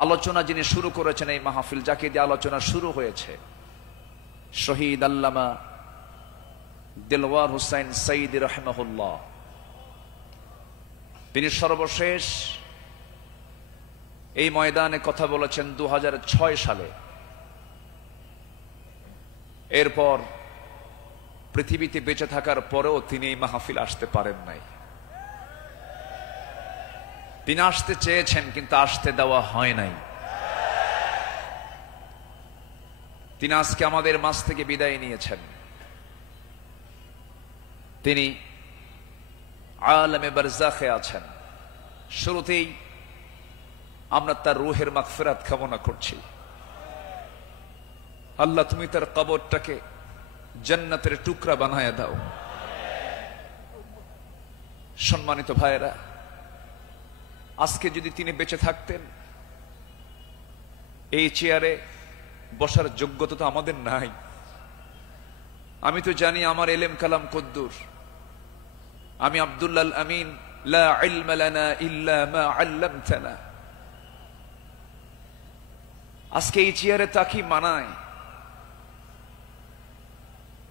আলোচনা যিনি শুরু করেছেন এই মাহফিল, যাকে দিয়ে আলোচনা শুরু হয়েছে, শহীদ আল্লামা দিলওয়ার হুসাইন সাইদি রাহিমাহুল্লাহ। তিনি সর্বশেষ এই ময়দানে কথা বলেছেন 2006 সালে। এরপর পৃথিবীতে বেঁচে থাকার পরেও তিনি এই মাহফিল আসতে পারেন নাই। তিনি আসতে চেয়েছেন কিন্তু আসতে দেওয়া হয় নাই। তিনি আজকে আমাদের মাঝ থেকে বিদায় নিয়েছেন। তিনি আলমে বারজাখে আছেন। শুরুতেই আমরা তার রূহের মাগফিরাত কামনা করছি। আল্লাহ, তুমি তার কবরটাকে জান্নাতের টুকরা বানায়া দাও। সম্মানিত ভাইয়েরা, আজকে যদি তিনি বেঁচে থাকতেন, এই চেয়ারে বসার যোগ্যতা তো আমাদের নাই। আমি তো জানি আমার এলেম কালাম কদ্দুর। আমি আব্দুল্লাহ আমিন, লা ইলমা লানা ইল্লা মা আল্লামতানা। আজকে এই চেয়ারে তাকি মানায়।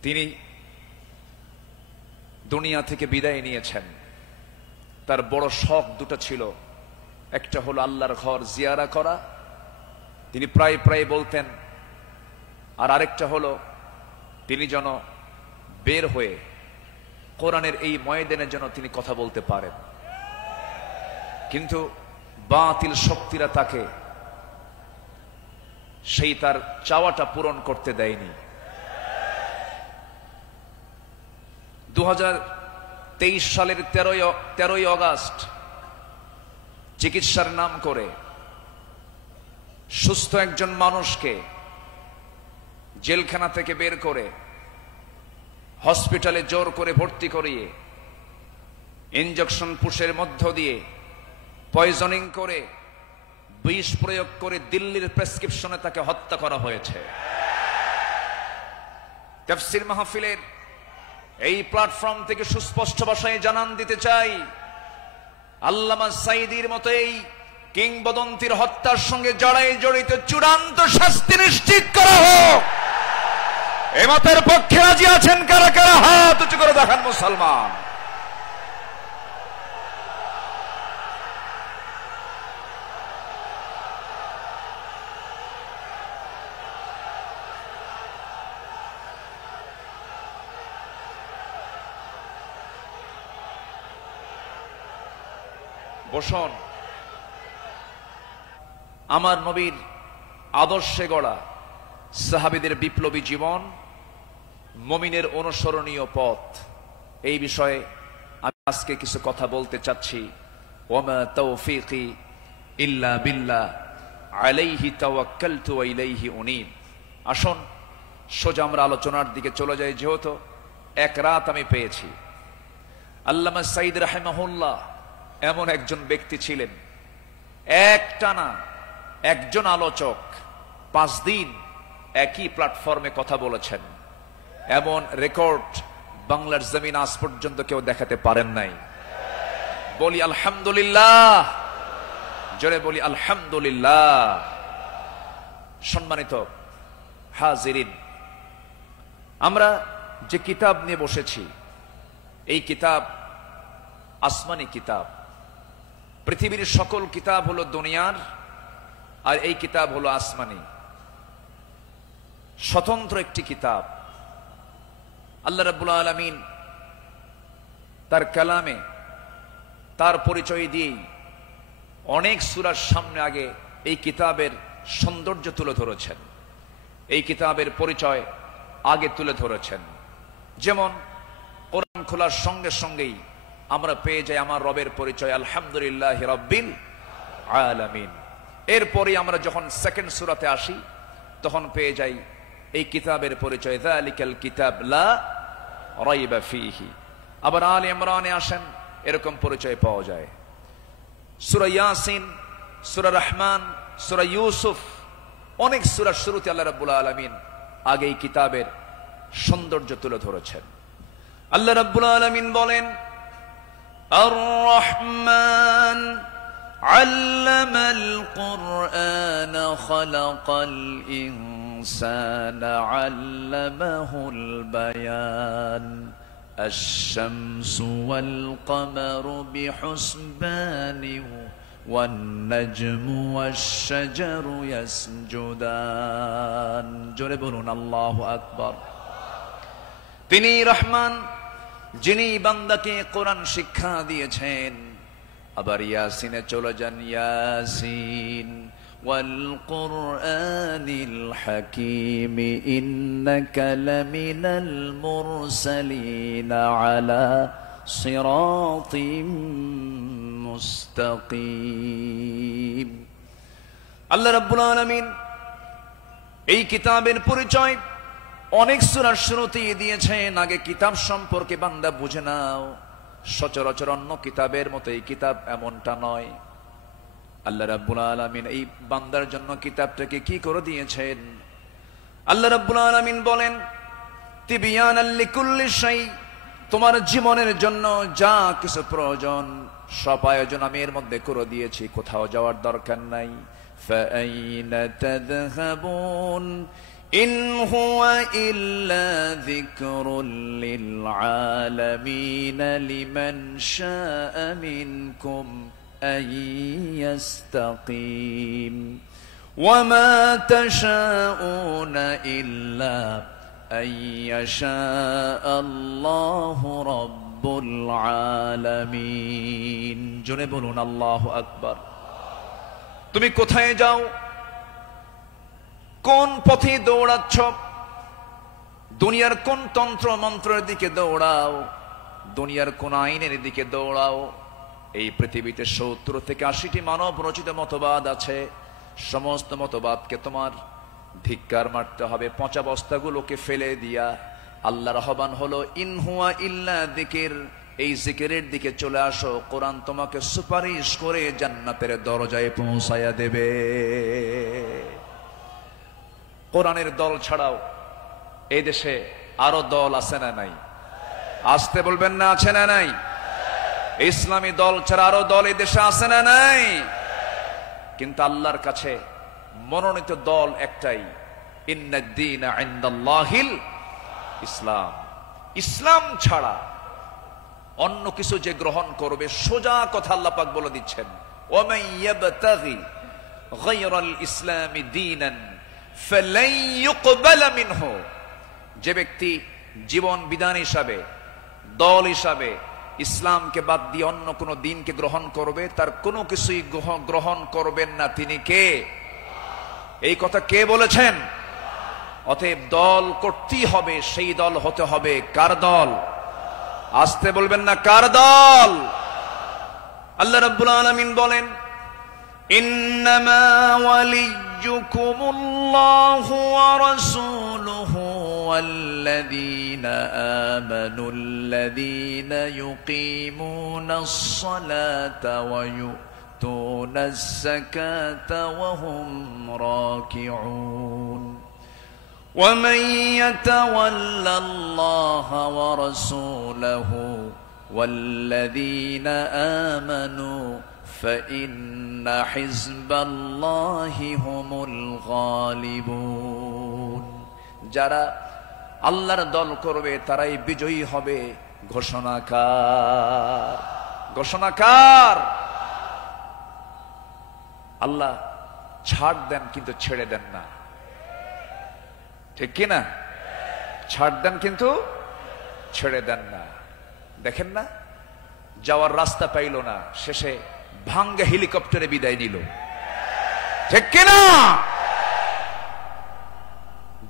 তিনি দুনিয়া থেকে বিদায় নিয়েছেন। তার বড় শখ দুটো ছিল, একটা হলো আল্লাহর ঘর জিয়ারা করা, তিনি প্রায় প্রায় বলতেন, আর আরেকটা হলো তিনি যেন বের হয়ে কোরআনের এই ময়দানে যেন তিনি কথা বলতে পারেন। কিন্তু বাতিল শক্তিরা তাকে সেই তার চাওয়াটা পূরণ করতে দেয়নি। 2023 সালের 13ই অগাস্ট চিকিৎসার নাম করে সুস্থ একজন মানুষকে জেলখানা থেকে বের করে হসপিটালে জোর করে ভর্তি করিয়ে ইনজেকশন পুশের মধ্য দিয়ে পয়জনিং করে বিষ প্রয়োগ করে দিল্লির প্রেসক্রিপশনে তাকে হত্যা করা হয়েছে। তাফসীর মাহফিলের এই প্ল্যাটফর্ম থেকে সুস্পষ্ট ভাষায় জানান দিতে চাই, আল্লামা সাইদির মতো এই কিংবদন্তির হত্যার সঙ্গে জড়িত চূড়ান্ত শাস্তি নিশ্চিত করা হোক। এই মতের পক্ষে রাজি আছেন কারা কারা? হাত উঁচু করে দেখান মুসলমান। বসুন। আমার নবীর আদর্শে গড়া সাহাবীদের বিপ্লবী জীবন, মুমিনের অনুসরণীয় পথ, এই বিষয়ে আমি আজকে কিছু কথা বলতে চাচ্ছি। ওয়ামা তাওফীকি ইল্লা বিল্লাহ আলাইহি তাওয়াক্কালতু ওয়া ইলাইহি উনীব। আসুন সোজা আমরা আলোচনার দিকে চলে যাই। যেহেতু এক রাত আমি পেয়েছি। আল্লামা সাইদ রাহিমাহুল্লাহ এমন একজন ব্যক্তি ছিলেন, একটানা একজন আলোচক 5 দিন একই প্ল্যাটফর্মে কথা বলেছেন। এমন রেকর্ড বাংলার জমিন আজ পর্যন্ত কেউ দেখাতে পারেন নাই। বলি আলহামদুলিল্লাহ, জোরে বলি আলহামদুলিল্লাহ। সম্মানিত হাজিরিন, আমরা যে কিতাব নিয়ে বসেছি, এই কিতাব আসমানি কিতাব। পৃথিবীর সকল কিতাব হলো দুনিয়ার, আর এই কিতাব হলো আসমানি, স্বতন্ত্র একটি কিতাব। আল্লাহ রাব্বুল আলামিন তার কালামে তার পরিচয় দিয়েই অনেক সূরার সামনে আগে এই কিতাবের সৌন্দর্য তুলে ধরেছেন, এই কিতাবের পরিচয় আগে তুলে ধরেছেন। যেমন কোরআন খোলার সঙ্গে সঙ্গেই আমরা পেয়ে যাই আমার রবের পরিচয়, আলহামদুলিল্লাহি রাব্বিল আলামিন। এরপরে আমরা যখন সেকেন্ড সূরাতে আসি, তখন পেয়ে যাই এই কিতাবের পরিচয়, যালিকাল কিতাব লা রাইবা ফীহি। আবার আলে ইমরানে আসেন, এরকম পরিচয় পাওয়া যায়। সূরা ইয়াসিন, সূরা রহমান, সূরা ইউসুফ, অনেক সূরার শুরুতে আল্লাহ রাব্বুল আলামিন আগে এই কিতাবের সৌন্দর্য তুলে ধরেছেন। আল্লাহ রাব্বুল আলামিন বলেন, আর রহমান আল্লামাল কুরআন খালাকাল ইনসানা আল্লামাহুল বায়ান আশ-শামসু ওয়াল কমারু বিহুসবানি ওয়ান-নাজমু ওয়াশ-শাজারু ইয়াসজুদান। জোরে বলুন আল্লাহু আকবার। তিনি রহমান, যিনি বান্দাকে কোরআন শিক্ষা দিয়েছেন। আবার ইয়াসিনে চলে যান, ইয়াসিন ওয়াল কুরআনিল হাকীম ইন্নাকা লামিনাল মুরসালিন আলা সিরাতিম মুস্তাকিম। আল্লাহ রাব্বুল আলামিন এই কিতাবের পরিচয় অনেক সূরার শুরুতেই দিয়েছেন। আগে কিতাব সম্পর্কে বান্দা বুঝে নাও। সচরাচর অন্য কিতাবের মতো এই কিতাব এমনটা নয়। আল্লাহ রাব্বুল আলামিন এই বান্দার জন্য কিতাবটাকে কি করে দিয়েছেন? আল্লাহ রাব্বুল আলামিন বলেন, তিবিয়ানাল লিকুল্লি শাই, তোমার জীবনের জন্য যা কিছু প্রয়োজন সব আয়োজন আমি এর মধ্যে করে দিয়েছি, কোথাও যাওয়ার দরকার নাই। ফাআইনা তাযহাবুন ইন হুয়া ইল্লা যিকরুল লিল আলামিন লিমান শাআ মিনকুম আন ইয়াস্তাকিম ওয়া মা তাশাউনা ইল্লা আন ইয়াশা আল্লাহু রাব্বুল আলামিন। জোরে বলুন আল্লাহু আকবার। তুমি কোথায় যাও, কোন পথে দৌড়াচ্ছ, দুনিয়ার কোন তন্ত্র মন্ত্রের দিকে দৌড়াও, দুনিয়ার কোন আইনের দিকে দৌড়াও, এই পৃথিবীতে ৭০ থেকে ৮০টি মানব রচিত মতবাদ আছে। সমস্ত মতবাদকে তোমার ধিক্কার মারতে হবে, পচা বস্তাগুলোকে ফেলে দিয়া আল্লাহর আহ্বান হলো ইন হুয়া ইল্লা যিকির, এই জিকিরের দিকে চলে আসো। কোরআন তোমাকে সুপারিশ করে জান্নাতের দরজায় পৌঁছায়া দেবে। কোরআনের দল ছাড়াও এই দেশে আরো দল আছে না নাই? আসতে বলবেন না, আছে না নাই? ইসলামী দল ছাড়া আরো দল এই দেশে আছে না নাই? কিন্তু আল্লাহর কাছে মনোনীত দল একটাই, ইন্নাদ-দীনা ইনদাল্লাহিল ইসলাম। ইসলাম ছাড়া অন্য কিছু যে গ্রহণ করবে, সোজা কথা আল্লাহ পাক বলে দিচ্ছেন, ওয়া ইয়াবতাগি গায়রাল ইসলামি দীনান ফালাই ইউকবালা মিনহু। যে ব্যক্তি জীবন বিধান হিসাবে, দল হিসাবে ইসলামকে বাদ দিয়ে অন্য কোন দিনকে গ্রহণ করবে, তার কোনো কিছুই গ্রহণ করবেন না। তিনি কে? এই কথা কে বলেছেন? অতএব দল করতেই হবে, সেই দল হতে হবে কার দল? আসতে বলবেন না, কার দল? আল্লাহ রাব্বুল আলামিন বলেন, ইন্নামা ওয়ালিয়্যুকুমুল্লাহু ওয়া রাসূলুহু ওয়াল্লাযীনা আমানুল্লাযীনা ইউকিমুনাস সালাতা ওয়া ইউতুনাস যাকাতা ওয়া হুম রাকিউন ومن يتول الله ورسوله والذين آمنوا فإن حزب الله هم الغالبون। যারা আল্লাহর দল করবে তারাই বিজয়ী হবে। ঘোষণাকার, ঘোষণাকার। আল্লাহ ছাড় দেন কিন্তু ছেড়ে দেন না, ঠিক কিনা? ছাড় দেন কিন্তু ছেড়ে দেন না। দেখেন না, যাওয়ার রাস্তা পাইল না, শেষে ভাঙ্গা হেলিকপ্টারে বিদায় নিল, ঠিক কিনা?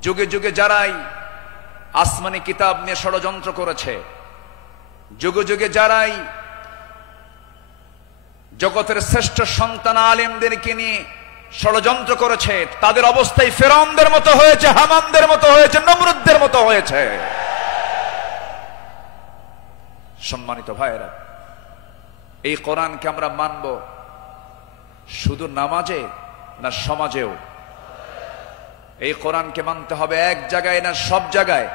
যুগে যুগে যারাই আসমানি কিতাব নিয়ে ষড়যন্ত্র করেছে, যুগে যুগে যারাই জগতের শ্রেষ্ঠ সন্তান আলেমদেরকে নিয়ে ষড়যন্ত্র করেছে, তাদের অবস্থায় ফেরাউনদের মতো হয়েছে, হামানদের মতো হয়েছে, নমরুদদের মতো হয়েছে। সম্মানিত ভাইয়েরা, এই কোরআনকে আমরা মানব শুধু নামাজে না সমাজেও? এই কোরআনকে মানতে হবে এক জায়গায় না সব জায়গায়?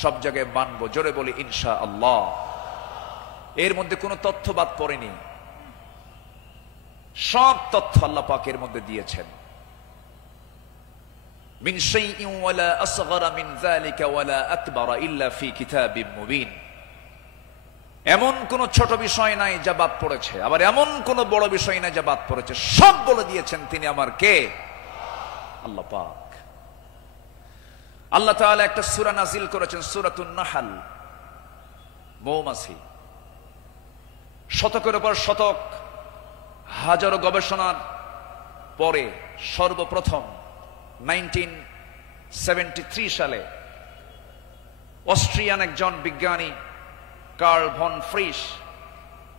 সব জায়গায় মানব। জোরে বলি ইনশাআল্লাহ। এর মধ্যে কোনো তথ্যবাদ পড়েনি। সব তথ্য আল্লাহ পাকের মধ্যে দিয়েছেন। মিন শাইইন ওয়ালা আসগরা মিন যালিকা ওয়ালা আকবারা ইল্লা ফি কিতাবিম মুবিন। এমন কোন ছোট বিষয় নাই যা বাদ পড়েছে, আবার এমন কোন বড় বিষয় নাই যা বাদ পড়েছে। সব বলে দিয়েছেন তিনি আমার কে? আল্লাহ পাক। আল্লাহ তাআলা একটা সূরা নাযিল করেছেন, সূরাতুন নাহল, মৌমাছি। শতকের উপর শতক, হাজারো গবেষণার পরে সর্বপ্রথম 1973 সালে অস্ট্রিয়ান একজন বিজ্ঞানী কার্ল ভন ফ্রিশ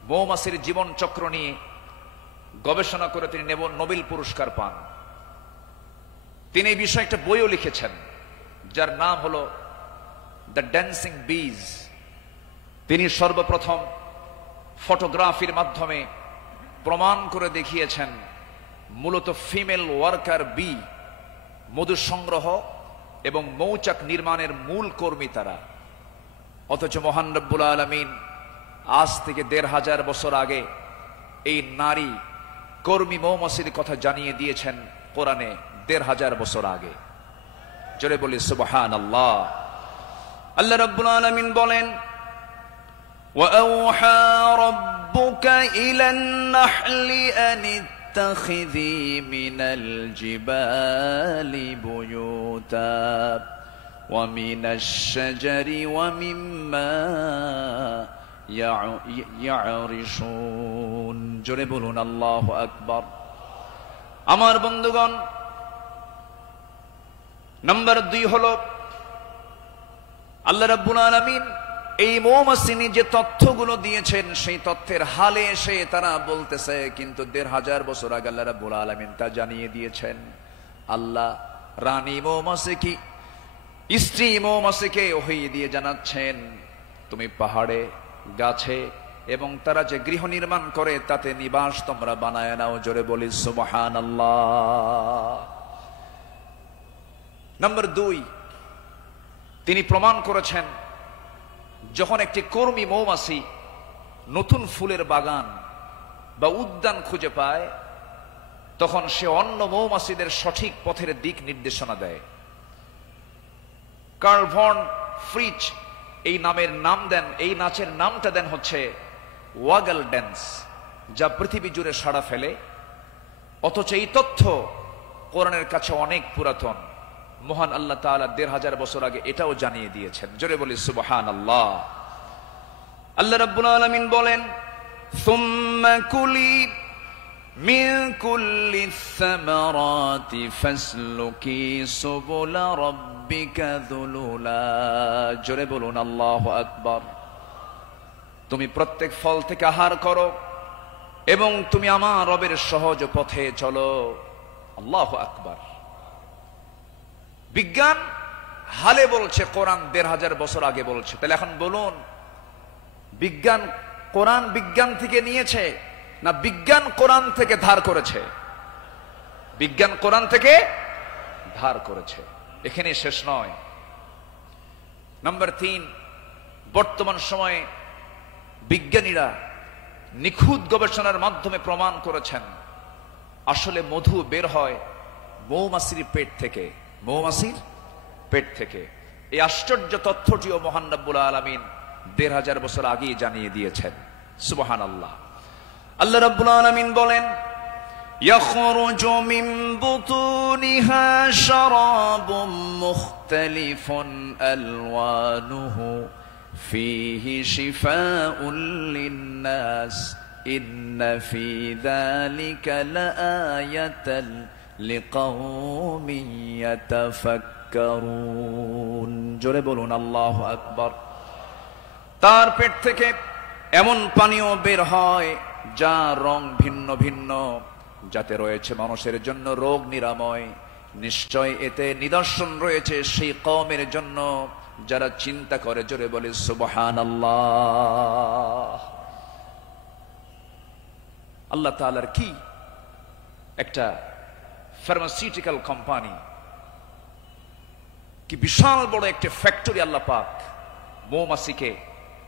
মৌমাছির জীবন চক্র নিয়ে গবেষণা করে তিনি নোবেল পুরস্কার পান। তিনি এই বিষয়ে একটা বইও লিখেছেন যার নাম হলো দ্য ড্যান্সিং বিজ। তিনি সর্বপ্রথম ফটোগ্রাফির মাধ্যমে প্রমাণ করে দেখিয়েছেন মূলত ফিমেল ওয়ার্কার বি, মধু সংগ্রহ এবং মৌচাক নির্মাণের মূল কর্মী তারা। অথচ মহান রব্বুল আলামিন আজ থেকে ১৫০০ বছর আগে এই নারী কর্মী মৌমাছির কথা জানিয়ে দিয়েছেন কোরআনে ১৫০০ বছর আগে। জোরে বলি সুবহানাল্লাহ। আল্লাহ রাব্বুল আলামিন বলেন, ওয়াআওহা রাব্বুকা ইলান নাহলি আন ইত্তাখিযী মিনাল জিবালি বুয়ুতা ওয়া মিনাশ শাজারি ওয়া মিম্মা ইয়ারিশুন। জোরে বলুন আল্লাহু আকবার। আমার বন্ধুগণ, নাম্বার 2 হলো আল্লাহ রাব্বুল আলামিন এই মৌমাছি যে তথ্যগুলো দিয়েছেন সেই তথ্যের হালে এসে তারা বলতেছে কিন্তু ১৫০০ বছর আগে আল্লাহ রাব্বুল আলামিন তা জানিয়ে দিয়েছেন। আল্লাহ রানী মৌমাছি কি স্ত্রী মৌমাছিকে ওহী দিয়ে জানাচ্ছেন, তুমি পাহাড়ে, গাছে এবং তারা যে গৃহ নির্মাণ করে তাতে নিবাস তোমরা বানায় নাও। জোরে বলি সুবহানাল্লাহ। নাম্বার 2, তিনি প্রমাণ করেছেন যখন একটি কর্মী মৌমাছি নতুন ফুলের বাগান বা উদ্যান খুঁজে পায় তখন সে অন্য মৌমাছিদের সঠিক পথের দিক নির্দেশনা দেয়। কার্ল ভন ফ্রিচ এই নাচের নামটা দেন হচ্ছে ওয়াগল ড্যান্স, যা পৃথিবী জুড়ে সাড়া ফেলে। অথচ এই তথ্য কোরআনের কাছে অনেক পুরাতন। মহান আল্লাহ তাআলা ১৫০০ বছর আগে এটাও জানিয়ে দিয়েছেন। জোরে বলি সুবহানাল্লাহ। আল্লাহ রাব্বুল আলামিন বলেন, সুম্মা কুলি মিন কুল্লি সামারাতি ফাসলুকি সুবুলা রাব্বিকা যুলুলা। জোরে বলুন আল্লাহু আকবার। তুমি প্রত্যেক ফল থেকে আহার করো এবং তুমি আমার রবের সহজ পথে চলো। আল্লাহু আকবার। বিজ্ঞান হালে বলছে, কোরআন ১৫০০ বছর আগে বলছে। তাহলে এখন বলুন, বিজ্ঞান কোরআন বিজ্ঞান থেকে নিয়েছে না বিজ্ঞান কোরআন থেকে ধার করেছে? বিজ্ঞান কোরআন থেকে ধার করেছে। এখানে শেষ নয়। নাম্বার 3, বর্তমান সময়ে বিজ্ঞানীরা নিখুঁত গবেষণার মাধ্যমে প্রমাণ করেছেন আসলে মধু বের হয় মৌমাছির পেট থেকে। মৌমাছির পেট থেকে। এই আশ্চর্য তথ্যটিও মহান রব্বুল আলামিন ১৫০০ বছর আগেই জানিয়ে দিয়েছেন। সুবহানাল্লাহ। আল্লাহ রাব্বুল আলামিন বলেন, ইয়াখরুজু মিন বুতুনিহা শারাবুম মুখতালিফুন আলওয়ানুহু ফীহি শিফাউন লিন-নাস ইন্না ফী যালিকা লাআয়াতান লিকাওমিন ইয়াতাফাক্কারুন। জোরে বলুন আল্লাহু আকবার। তার পেট থেকে এমন পানীয় বের হয় যার রং ভিন্ন ভিন্ন, যাতে রয়েছে মানুষের জন্য রোগ নিরাময়। নিশ্চয় এতে নিদর্শন রয়েছে সেই কওমের জন্য যারা চিন্তা করে। জোরে বলে সুবহানাল্লাহ। আল্লাহ তাআলার কি একটা ফার্মাসিউটিক্যাল কোম্পানি, কি বিশাল বড় একটা ফ্যাক্টরি আল্লাহ পাক মৌমাছিকে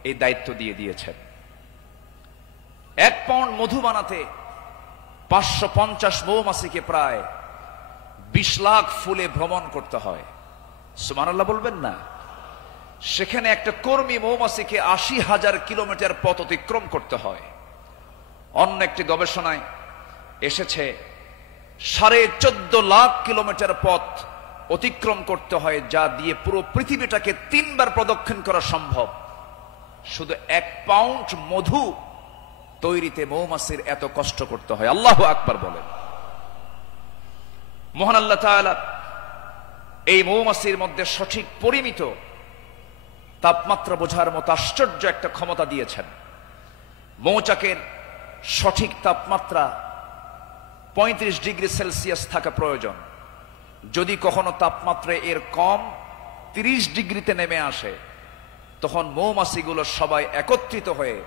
এই দায়িত্ব দিয়ে দিয়েছেন। 1 পাউন্ড মধু বানাতে 550 মৌমাছিকে প্রায় 20 লাখ ফুলে ভ্রমণ করতে হয়। সুবহানাল্লাহ বলবেন না? সেখানে একটা কর্মী মৌমাছিকে 80,000 কিলোমিটার পথ অতিক্রম করতে হয়। অন্য একটি গবেষণায় এসেছে 14.5 লাখ কিলোমিটার পথ অতিক্রম করতে হয়, যা দিয়ে পুরো পৃথিবীটাকে 3 বার প্রদক্ষিণ করা সম্ভব। শুধু 1 পাউন্ড মধু তৈরিতে মৌমাছির এত কষ্ট করতে হয়। আল্লাহু আকবার বলেন। মহান আল্লাহ তাআলা এই মৌমাছির মধ্যে সঠিক পরিমিত তাপমাত্রা বোঝার মতো আশ্চর্য একটা ক্ষমতা দিয়েছেন। মৌচাকের সঠিক তাপমাত্রা 35 ডিগ্রি সেলসিয়াস থাকা প্রয়োজন। যদি কখনো তাপমাত্রা এর কম 30 ডিগ্রিতে নেমে আসে, তখন মৌমাছিগুলো সবাই একত্রিত হয়ে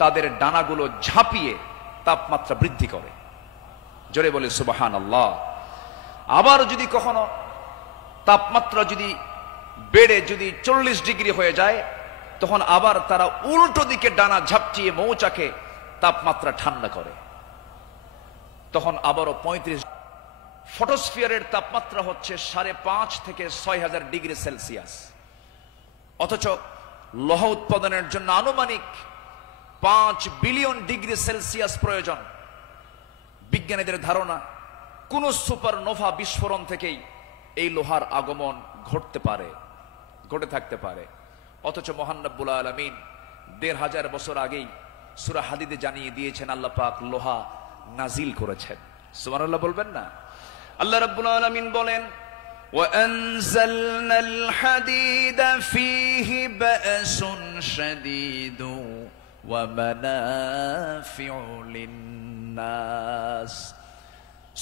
তাদের ডানাগুলো ঝাঁপিয়ে তাপমাত্রা বৃদ্ধি করে। জোরে বলে সুবহানাল্লাহ। আবার যদি কখনো তাপমাত্রা যদি বেড়ে যদি 40 ডিগ্রি হয়ে যায়, তখন আবার তারা উল্টো দিকে ডানা ঝাপটিয়ে মৌচাকে তাপমাত্রা ঠান্ডা করে। তখন আবারও 35। ফটোস্ফিয়ারের তাপমাত্রা হচ্ছে 5.5 থেকে 6,000 ডিগ্রি সেলসিয়াস। অথচ লৌহ উৎপাদনের জন্য আনুমানিক 5 বিলিয়ন ডিগ্রি সেলসিয়াস প্রয়োজন। বিজ্ঞানীদের ধারণা কোন সুপারনোভা বিস্ফোরণ থেকেই এই লোহার আগমন ঘটে থাকতে পারে। অথচ মহান রব্বুল আলামিন 1,500 বছর আগেই সূরা হাদীদে জানিয়ে দিয়েছেন আল্লাহ পাক লোহা নাজিল করেছেন। সুবহানাল্লাহ বলবেন না? আল্লাহ রাব্বুল আলামিন বলেন, وَأَنزَلْنَا الْحَدِيدَ فِيهِ بَأْسٌ شَدِيدٌ وَمَنَافِعُ لِلنَّاسِ।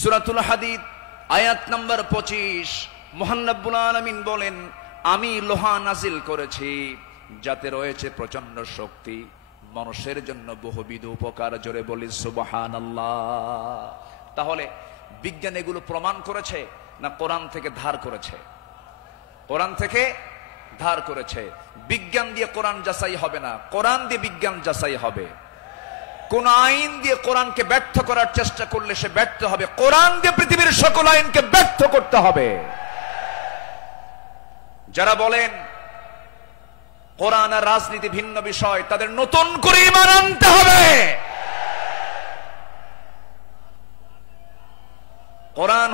সূরাতুল হাদীদ আয়াত নম্বর 25। মহান রব্বুল আলামিন বলেন, আমি লোহা নাজিল করেছি যাতে রয়েছে প্রচন্ড শক্তি, মানুষের জন্য বহুবিধ উপকার। জোরে বলি সুবহানাল্লাহ। তাহলে বিজ্ঞান এগুলো প্রমাণ করেছে না কোরআন থেকে ধার করেছে? কোরআন থেকে ধার করেছে। বিজ্ঞান দিয়ে কোরআন যাচাই হবে না, কোরআন দিয়ে বিজ্ঞান যাচাই হবে। কোন আইন দিয়ে কোরআনকে ব্যর্থ করার চেষ্টা করলে সে ব্যর্থ হবে। কোরআন দিয়ে পৃথিবীর সকল আইনকে ব্যর্থ করতে হবে। যারা বলেন কোরআন আর রাজনীতি ভিন্ন বিষয়, তাদের নতুন করে ঈমান আনতে হবে। কোরআন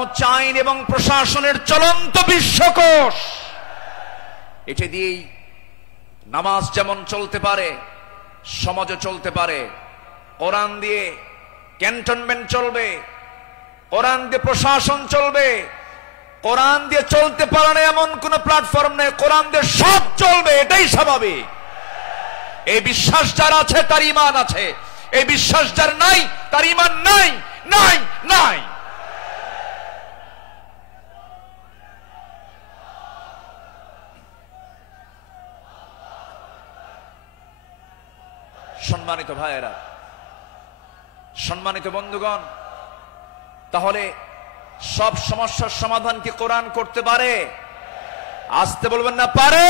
হচ্ছে আইন এবং প্রশাসনের চলন্ত বিশ্বকোষ। এটা দিয়েই নামাজ যেমন চলতে পারে, সমাজও চলতে পারে। কোরআন দিয়ে ক্যান্টনমেন্ট চলবে, কোরআন দিয়ে প্রশাসন চলবে। কোরআন দিয়ে চলতে পারে না এমন কোন প্ল্যাটফর্ম নেই, কোরআন দিয়ে সব চলবে, এটাই স্বাভাবিক। এই বিশ্বাস যার আছে তার ঈমান আছে, এই বিশ্বাস যার নাই তার ঈমান নাই, নাই, নাই। সম্মানিত ভাইয়েরা, সম্মানিত বন্ধুগণ, তাহলে সব সমস্যার সমাধান কি কোরআন করতে পারে? আসতে বলবেন না, পারে।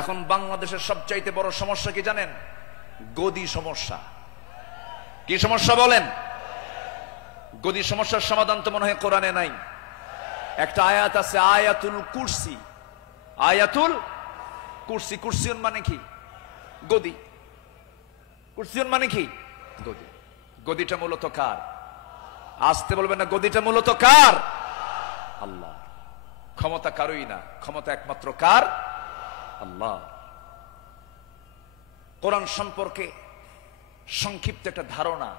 এখন বাংলাদেশের সবচাইতে বড় সমস্যা কি জানেন? গদি সমস্যা। কি সমস্যা বলেন? গদি সমস্যার সমাধান তো মনে হয় কোরআনে নাই। একটা আয়াত আছে, আয়াতুল কুরসি। আয়াতুল কুরসি। কুরসিয়ন মানে কি? গদি। কুরসিয়ন মানে কি? গদি। গদিটা মূলত কার? আসতে বলবেন না, গদিটা মূলত কার? আল্লাহ। ক্ষমতা কারোই না, ক্ষমতা একমাত্র কার? আল্লাহ। কোরআন সম্পর্কে সংক্ষিপ্ত একটা ধারণা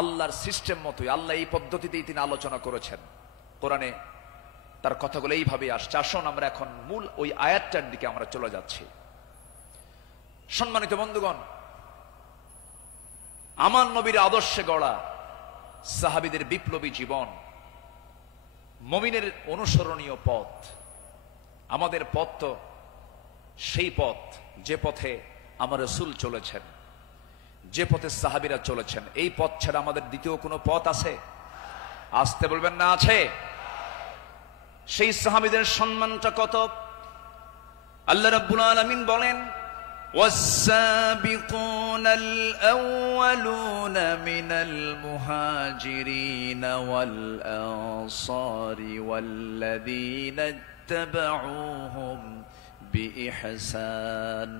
আল্লাহর সিস্টেম মতোই, আল্লাহ এই পদ্ধতিতেই তিনি আলোচনা করেছেন। কোরআনে তার কথাগুলো এইভাবে আসছে। আসুন আমরা এখন মূল ওই আয়াতটার দিকে আমরা চলে যাচ্ছি। সম্মানিত বন্ধুগণ, আমার নবীর আদর্শে গড়া সাহাবীদের বিপ্লবী জীবন, মুমিনের অনুসরণীয় পথ। আমাদের পথ তো সেই পথ যে পথে আমার রাসূল চলেছেন, যে পথে সাহাবীরা চলেছেন। এই পথ ছাড়া আমাদের দ্বিতীয় কোনো পথ আছে? আসতে বলবেন না, আছে। সেই সাহাবীদের সম্মানটা কত! আল্লাহ রাব্বুল আলামিন বলেন, والسابقون الأولون من المهاجرين والأنصار والذين اتبعوهم بإحسان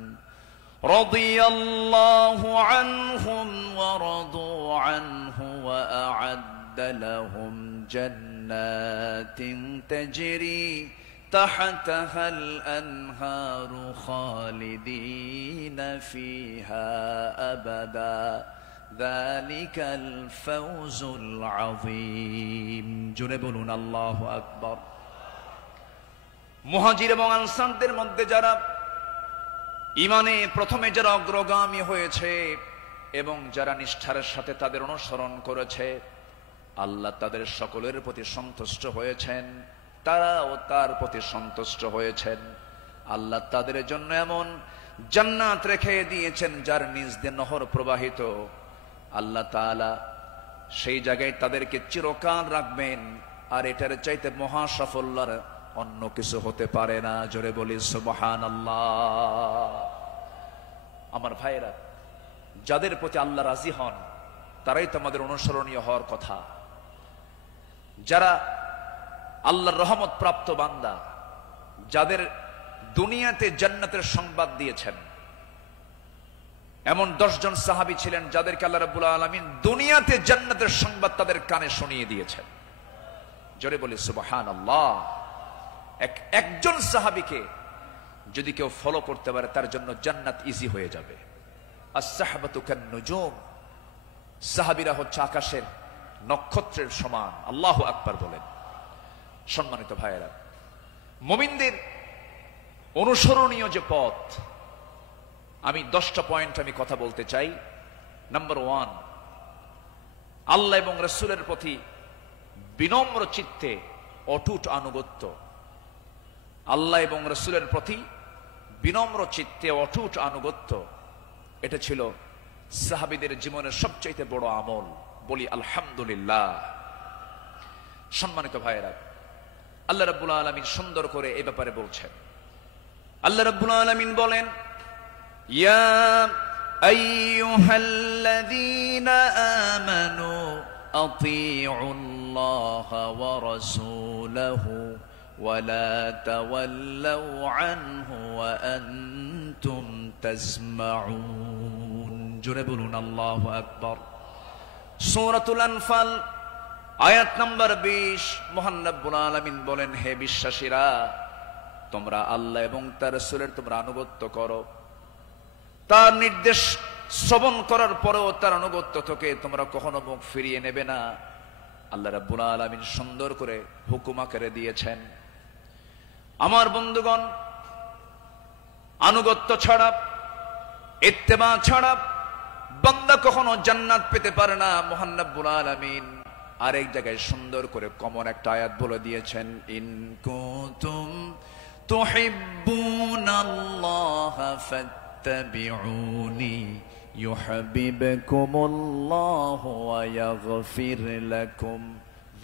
رضي الله عنهم ورضوا عنه وأعد لهم جنات تجري تحتها الأنهار خالدين فيها أبدا ذلك الفوز العظيم جنبون الله أكبر মুহাজির এবং আনসারদের মধ্যে যারা ঈমানে প্রথমে যারা অগ্রগামী হয়েছে এবং যারা নিষ্ঠার সাথে তাদের অনুসরণ করেছে, আল্লাহ তাদের সকলের প্রতি সন্তুষ্ট হয়েছেন, তারাও তার প্রতি সন্তুষ্ট হয়েছেন। আল্লাহ তাদের জন্য এমন জান্নাত রেখে দিয়েছেন যার নিজ দিয়ে নহর প্রবাহিত। আল্লাহ তাআলা সেই জায়গায় তাদেরকে চিরকাল রাখবেন, আর এটার চাইতে মহা সাফল্যের অন্য কিছু হতে পারে না। জোরে বলি সুবহানাল্লাহ। আমার ভাইরা, যাদের প্রতি আল্লাহ রাজি হন তারাই তো আমাদের অনুসরণীয় হওয়ার কথা। যারা আল্লাহর রহমত প্রাপ্ত বান্দা, যাদের দুনিয়াতে জান্নাতের সংবাদ দিয়েছেন, এমন 10 জন সাহাবী ছিলেন যাদেরকে আল্লাহ রাব্বুল আলামিন দুনিয়াতে জান্নাতের সংবাদ তাদের কানে শুনিয়ে দিয়েছেন। জোরে বলি সুবহানাল্লাহ। একজন সাহাবীকে যদি কেউ ফলো করতে পারে তার জন্য জান্নাত ইজি হয়ে যাবে। আস-সাহবাতু কান-নুজুম, সাহাবীরা হচ্ছে আকাশের নক্ষত্রের সমান। আল্লাহু আকবার বলেন। সম্মানিত ভাইয়েরা, মুমিনদের অনুসরণীয় যে পথ, আমি 10টা পয়েন্ট আমি কথা বলতে চাই। নাম্বার 1, আল্লাহ এবং রাসূলের প্রতি বিনম্র চিত্তে অটুট আনুগত্য। আল্লাহ এবং রাসূলের প্রতি বিনম্র চিত্তে অটুট আনুগত্য, এটা ছিল সাহাবীদের জীবনের সবচেয়ে বড় আমল। বলি আলহামদুলিল্লাহ। সম্মানিত ভাইয়েরা, আল্লাহ রাব্বুল আলামিন সুন্দর করে এই ব্যাপারে বলছেন। আল্লাহ রাব্বুল আলামিন বলেন, ইয়া আইয়ুহাল্লাযীনা আমানু আতিউল্লাহা ওয়া রাসূলাহু ওয়া লা তাওয়াল্লাউ আনহু ওয়া আনতুম তাসমাউন। জোরে বলুন আল্লাহু আকবার। সূরাতুল আনফাল আয়াত নাম্বার 20, মহান রব্বুল আলামিন বলেন, হে বিশ্বাসীরা, তোমরা আল্লাহ এবং তার রাসূলের তোমরা আনুগত্য করো। তার নির্দেশ শ্রবণ করার পরেও তার আনুগত্য থেকে তোমরা কখনো মুখ ফিরিয়ে নেবে না। আল্লাহ রাব্বুল আলামিন সুন্দর করে হুকুম আকারে দিয়েছেন। আমার বন্ধুগণ, আনুগত্য ছাড়া, ইত্তেবা ছাড়া বান্দা কখনো জান্নাত পেতে পারে না। মহান রব্বুল আলামিন আরেক জায়গায় সুন্দর করে কমন একটা আয়াত বলে দিয়েছেন, ইন কুনতুম তুহিব্বুনাল্লাহা ফাত্তাবিউনি ইউহিব্বুকুমুল্লাহু ওয়া ইয়াগফির লাকুম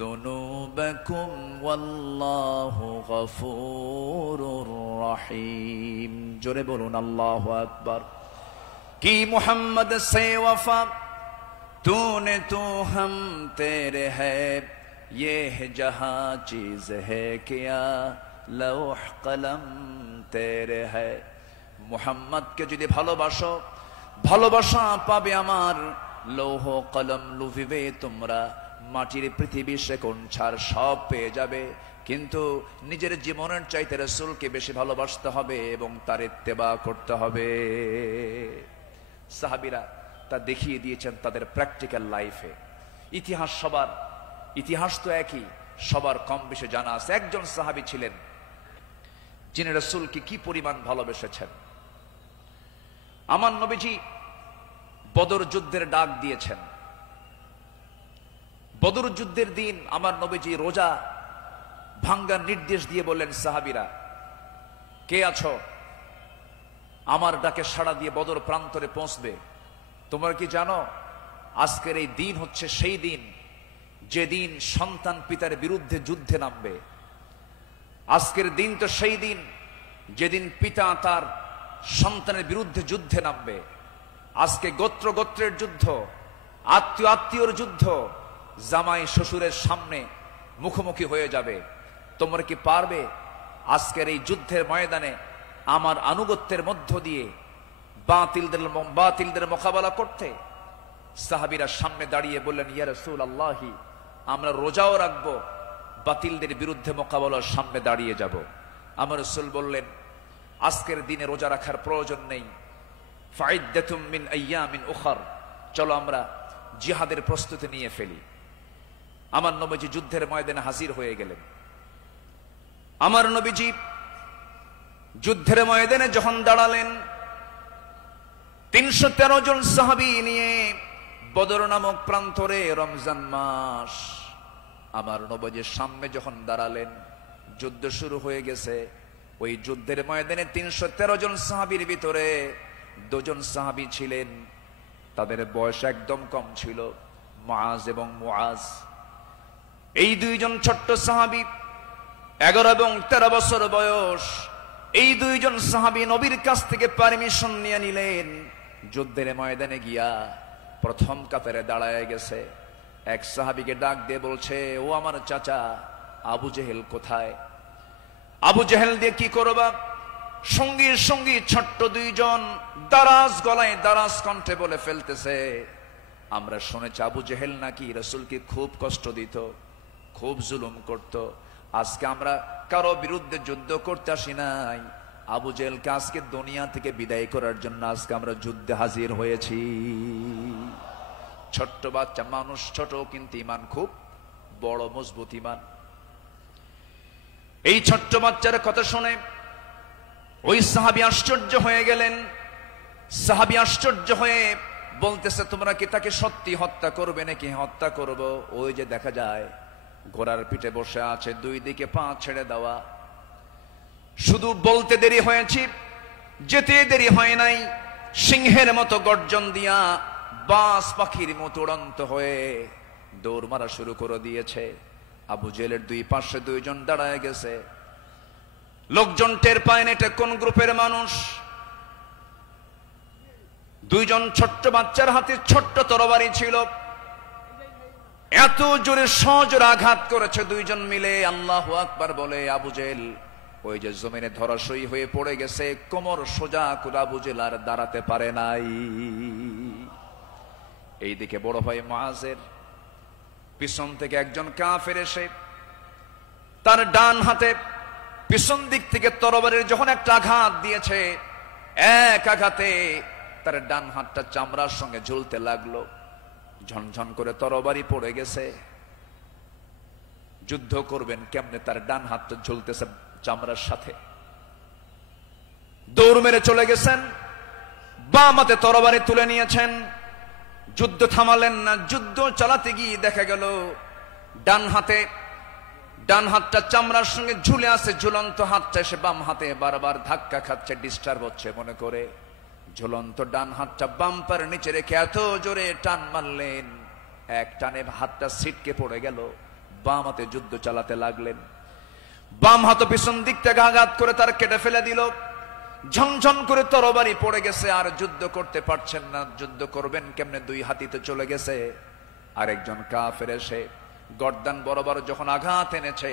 যুনুবাকুম ওয়াল্লাহু গফুরুর রহিম। জোরে বলুন আল্লাহু আকবার। কি মুহাম্মদ সে ওয়াফা तूने तो हम तेरे है, ये है जहां चीज है क्या लौह कलम तेरे है। मुहम्मद के যদি ভালোবাসো, ভালোবাসা পাবে আমার। লৌহ কলম লুভিবে তোমরা, মাটির পৃথিবী সেকোন ছাড় সব পেয়ে যাবে, কিন্তু নিজের জীবনের চাইতে রাসূলকে বেশি ভালোবাসতে হবে এবং তার ইত্তেবা করতে হবে। সাহাবীরা তা দেখিয়ে দিয়েছেন তাদের প্র্যাকটিক্যাল লাইফে। ইতিহাস সবার, ইতিহাস তো একই, সবার কম বেশি জানা আছে। একজন সাহাবী ছিলেন যিনি রাসূলকে কি পরিমাণ ভালোবেসেছেন। আমার নবীজি বদর যুদ্ধের ডাক দিয়েছেন। বদর যুদ্ধের দিন আমার নবীজি রোজা ভাঙ্গার নির্দেশ দিয়ে বললেন, সাহাবীরা কে আছো, আমার ডাকে সাড়া দিয়ে বদর প্রান্তরে পৌঁছবে। তোমরা কি জানো আজকের এই দিন হচ্ছে সেই দিন যেদিন সন্তান পিতার বিরুদ্ধে যুদ্ধে নামবে। আজকের দিন তো সেই দিন যেদিন পিতা তার সন্তানের বিরুদ্ধে যুদ্ধে নামবে। আজকে গোত্র গোত্রের যুদ্ধ, আত্মীয় আত্মীয়র যুদ্ধ, জামাই শ্বশুরের সামনে মুখোমুখি হয়ে যাবে। তোমরা কি পারবে আজকের এই যুদ্ধের ময়দানে আমার আনুগত্যের মধ্য দিয়ে বাতিলদের মোকাবেলা করতে? সাহাবীরা সামনে দাঁড়িয়ে বললেন, ইয়া রাসূলুল্লাহি, আমরা রোজাও রাখবো, বাতিলদের বিরুদ্ধে মোকাবেলার সামনে দাঁড়িয়ে যাব। আমার রাসূল বললেন, আজকের দিনে রোজা রাখার প্রয়োজন নেই, ফাইদ্দাতুম মিন আইয়ামিন উখার, চলো আমরা জিহাদের প্রস্তুতি নিয়ে ফেলি। আমার নবীজি যুদ্ধের ময়দানে হাজির হয়ে গেলেন। আমার নবীজি যুদ্ধের ময়দানে যখন দাঁড়ালেন, 313 জন সাহাবী নিয়ে বদর নামক প্রান্তরে, রমজান মাস, আমার নবীজির সামনে যখন দাঁড়ালেন, যুদ্ধ শুরু হয়ে গেছে। ওই যুদ্ধের ময়দানে 313 জন সাহাবীর ভিতরে 2 জন সাহাবী ছিলেন, তাদের বয়স একদম কম ছিল, মুআজ এবং মুআজ। এই 2 জন ছোট্ট সাহাবী, 11 এবং 13 বছর বয়স। এই 2 জন সাহাবী নবীর কাছ থেকে পারমিশন নিয়ে নিলেন, যুদ্ধের ময়দানে গিয়া প্রথম কাতারে দাঁড়ায় গেছে। এক সাহাবীকে ডাক দিয়ে বলছে, ও আমার চাচা, আবু জেহেল কোথায়? আবু জেহেল দিয়ে কি করবা? সঙ্গী সঙ্গী ছোট্ট 2 জন দারাজ গলায় দারাজ কণ্ঠে বলে ফেলতেছে, আমরা শুনেছি আবু জেহেল নাকি রাসূলকে খুব কষ্ট দিত, খুব জুলুম করত। আজকে আমরা কারো বিরুদ্ধে যুদ্ধ করতে আসি নাই, আবু জেহেলকে আজকে দুনিয়া থেকে বিদায় করার জন্য আজকে আমরা যুদ্ধে হাজির হয়েছি। ছোট্ট বাচ্চা মানুষ, ছোট কিন্তু ইমান খুব বড়, মজবুত ইমান। এই ছোট্ট বাচ্চার কথা শুনে ওই সাহাবী আশ্চর্য হয়ে গেলেন। সাহাবী আশ্চর্য হয়ে বলতেছে, তোমরা কি তাকে সত্যি হত্যা করবে নাকি? হত্যা করব। ওই যে দেখা যায় ঘোড়ার পিঠে বসে আছে, 2 দিকে পা ছেড়ে দেওয়া। শুধু বলতে দেরি হয়েছে, যেতে দেরি হয় নাই। সিংহের মতো গর্জন দিয়া বাস পাখির মতো উড়ন্ত হয়ে দৌড় মারা শুরু করে দিয়েছে। আবু জেহেলের 2 পাশে 2 জন দাঁড়ায় গেছে। লোকজন টের পায় না এটা কোন গ্রুপের মানুষ। 2 জন ছোট্ট বাচ্চার হাতে ছোট্ট তরবারি ছিল, এত জোরে সজোরে আঘাত করেছে 2 জন মিলে। আল্লাহু আকবার বলে আবু জেহেল ওই যে জমিনে ধরাশয়ী হয়ে পড়ে গেছে, কোমর সোজা করে আবু জেহেল আর দাঁড়াতে পারে নাই। এইদিকে বড় ভাই মুআজের পিছন থেকে একজন কাফের এসে তার ডান হাতে পিছন দিক থেকে তরবারির যখন একটা আঘাত দিয়েছে, এক আঘাতে তার ডান হাতটা চামড়ার সঙ্গে ঝুলতে লাগলো। ঝনঝন করে তরবারি পড়ে গেছে। যুদ্ধ করবেন কেমনে? তার ডান হাতটা ঝুলতেছে চামড়ার সাথে। দৌড় মেরে চলে গেছেন, বাম হাতে তরবারি তুলে নিয়েছেন। যুদ্ধ থামালেন না। যুদ্ধ চালাতে গিয়ে দেখা গেল ডান হাতটা চামড়ার সঙ্গে ঝুলে আছে, ঝুলন্ত হাতটা এসে বাম হাতে বারবার ধাক্কা খাচ্ছে, ডিস্টার্ব হচ্ছে মনে করে ঝুলন্ত ডান হাতটা বাম্পার নিচে রেখে এত জোরে টান মারলেন, এক টানে হাতটা ছিটকে পড়ে গেল। বাম হাতে যুদ্ধ চালাতে লাগলেন। বাম হাত পিছন দিক থেকে আঘাত করে তার কেটে ফেলে দিল। ঝনঝন করে তরবারি পড়ে গেছে, আর যুদ্ধ করতে পারছেন না। যুদ্ধ করবেন কেমনে? 2 হাতিতে চলে গেছে। আরেকজন কাফের এসে গর্দান বরাবর যখন আঘাত এনেছে,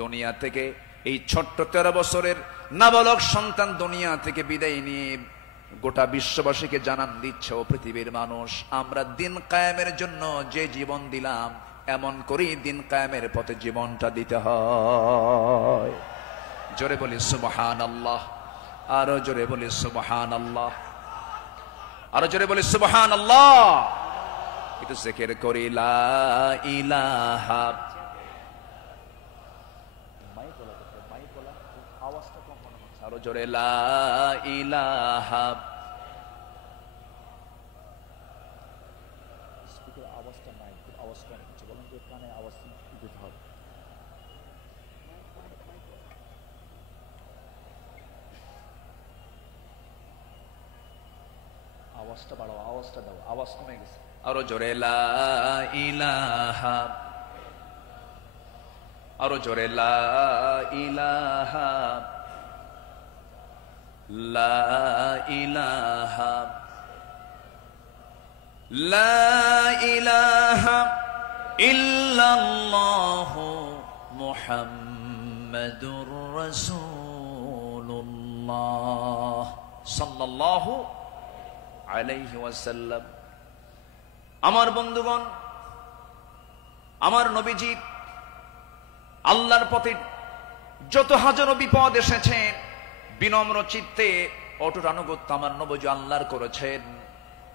দুনিয়া থেকে এই ছোট্ট 13 বছরের নাবালক সন্তান দুনিয়া থেকে বিদায় নিয়ে গোটা বিশ্ববাসীকে জানান দিচ্ছে, ও পৃথিবীর মানুষ, আমরা দিন কায়েমের জন্য যে জীবন দিলাম, এমন করেই দিন কায়েমের পথে জীবনটা দিতে হয়। জোরে বলি সুবহানাল্লাহ, আরো জোরে বলি সুবহানাল্লাহ, আরো জোরে বলি সুবহানাল্লাহ। একটু জিকির করি লা ইলাহা, আওয়াজটা কম মনে হচ্ছে, আরো জোরে লা ইলাহা। আওয়াজটা নাই, আওয়াজ কম হচ্ছে, বলেন যে কানে আওয়াজ দিতে হবে। আওয়াজটা বাড়াও, আওয়াজটা দাও, আওয়াজ কমে গেছে। আরো জোরে লা ইলাহা, আরো জোরে লা ইলাহা লা ইলাহা লা ইলাহা ইল্লাল্লাহু মুহাম্মাদুর রাসূলুল্লাহ সাল্লাল্লাহু আলাইহি ওয়াসাল্লাম। আমার বন্ধুগণ, আমার নবীজি আল্লাহর পথে যত হাজারো বিপদ এসেছে, বিনম্র চিত্তে অটুট আনুগত্য আমার নবীজি আল্লাহর করেছেন।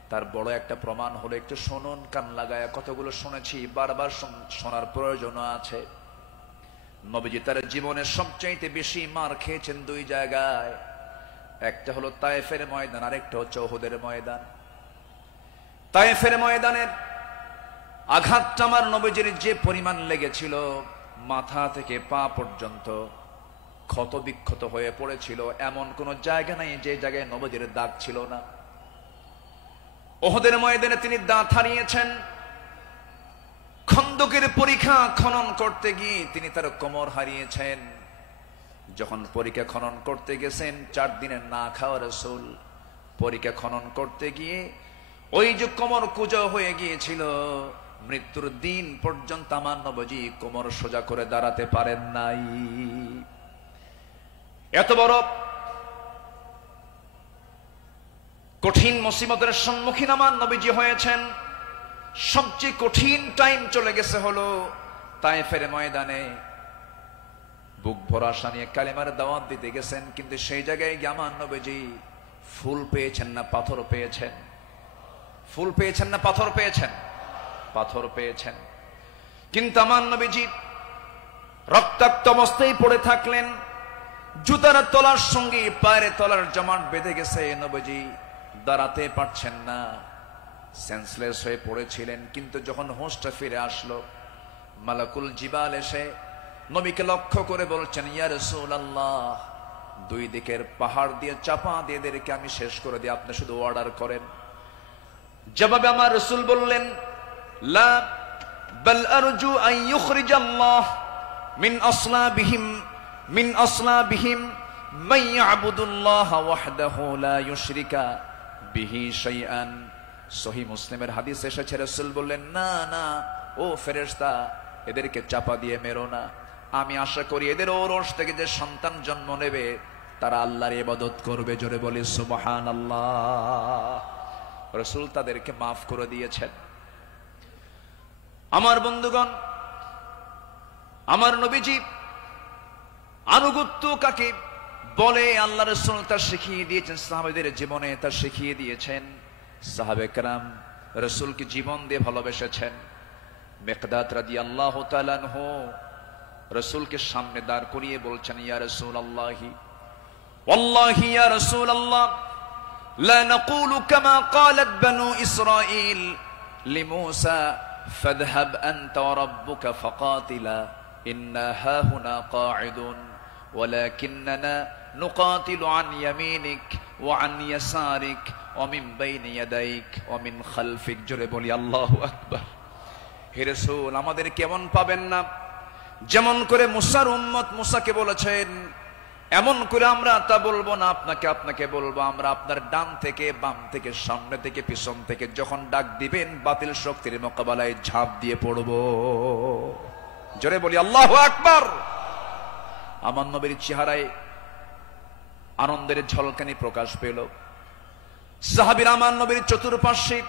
তার বড় একটা প্রমাণ হলো, একটু শুনুন, কান লাগায়া কতগুলো শুনেছি, বারবার শোনার প্রয়োজন আছে। নবীজি তার জীবনের সবচাইতে বেশি মার খেয়েছেন দুই জায়গায়, একটা হলো তায়েফের ময়দান, আরেকটা হচ্ছে উহুদের ময়দান। তায়েফের ময়দানের আঘাতটা আমার নবীজির যে পরিমাণ লেগেছিল, মাথা থেকে পা পর্যন্ত ক্ষত বিক্ষত হয়ে পড়েছিল, এমন কোন জায়গা নাই যে জায়গায় নবীজির দাগ ছিল না। উহুদের ময়দানে তিনি দাঁত হারিয়েছেন। খন্দকের পরীক্ষা খনন করতে গিয়ে তিনি তার কোমর হারিয়েছেন। যখন পরীক্ষা খনন করতে গেছেন, 4 দিনের না খাওয়া রাসূল পরীক্ষা খনন করতে গিয়ে ওই যে কোমর কুঁজো হয়ে গিয়েছিল, মৃত্যুর দিন পর্যন্ত আমার নবীজি কোমর সোজা করে দাঁড়াতে পারেন নাই। এত বড় কঠিন মুসিবতের সম্মুখীন আমার নবীজি হয়েছেন। সবচেয়ে কঠিন টাইম চলে গেছে হলো তায়েফের ময়দানে। বুক ভরা আশা নিয়ে কালেমার দাওয়াত দিতে গেছেন, কিন্তু সেই জায়গায় গিয়ে আমার নবীজি ফুল পেয়েছেন না পাথর পেয়েছেন? ফুল পেয়েছেন না পাথর পেয়েছেন? পাথর পেয়েছেন। কিন্তু আমার নবীজি রক্তাক্ত অবস্থায় পড়ে থাকলেন। জুতার তলার সঙ্গে পায়ের তলার জমাট বেঁধে গেছে, নবীজি দাঁড়াতে পারছেন না, সেন্সলেস হয়ে পড়েছিলেন। কিন্তু যখন হোশটা ফিরে আসলো, মালাকুল জিবাল এসে নবীকে লক্ষ্য করে বলছেন, ইয়া রাসূলুল্লাহ, দুই দিকের পাহাড় দিয়ে চাপা দিয়ে এদেরকে আমি শেষ করে দিই, আপনি শুধু অর্ডার করেন। জবাবে আমার রাসূল বললেন, লা বাল আরজু আন ইউখরিজাল্লাহ মিন আসলাবিহিম মান ইয়াবুদুল্লাহ ওয়াহদাহু লা ইউশরিকা বিহি শাইআন। সহিহ মুসলিমের হাদিস এসেছে, রাসূল বললেন, না না ও ফেরেশতা, এদেরকে চাপা দিয়ে মেরো না। আমি আশা করি এদের ওরস থেকে যে সন্তান জন্ম নেবে তারা আল্লাহর ইবাদত করবে। জোরে বলি সুবহানাল্লাহ। রাসূল তাদেরকে মাফ করে দিয়েছেন। আমার বন্ধুগণ, আমার নবীজি আনুগত্য কাকে বলে আল্লাহ রাসূল তা শিখিয়ে দিয়েছেন, সাহাবাদের জীবনে তা শিখিয়ে দিয়েছেন। সাহাবে কেরাম রাসূলকে জীবন দিয়ে ভালোবেসেছেন। মিকদাদ রাদিয়াল্লাহু তাআলা আনহু রাসূলকে সামনে দাঁড় করিয়ে বলছেন, ইয়া রাসূলুল্লাহি ওয়াল্লাহি ইয়া রাসূলুল্লাহ লা নাকুলু কামা ক্বালাত বানু ইসরাঈল লিমূসা ফাযহাব আনতা ওয়া রাব্বুকা ফাকাতিলা ইন্না হাহুনা কাঈদুন ওয়ালাকিন্নানা নুকাতিলু আন ইয়ামিনিক ওয়া আন ইয়াসারিক ওয়া মিন বাইনি ইয়াদাইক ওয়া মিন খালফিক। জোরে বলি আল্লাহু আকবার। হে রাসূল, আমাদের কেমন পাবেন না, যেমন করে মুসার উম্মত মুসাকে বলেছেন, এমন করে আমরা তা বলবো না, আপনাকে বলবো। আমরা আপনার ডান থেকে বাম থেকে সামনে থেকে পিছন থেকে যখন ডাক দিবেন বাতিল শক্তির মোকাবেলায় ঝাঁপ দিয়ে পড়ব। জোরে বলি আল্লাহু আকবার। আমার নবীর চেহারায় আনন্দের ঝলকানি প্রকাশ পেল। সাহাবীরা আমার নবীর চতুর্পার্শ্বে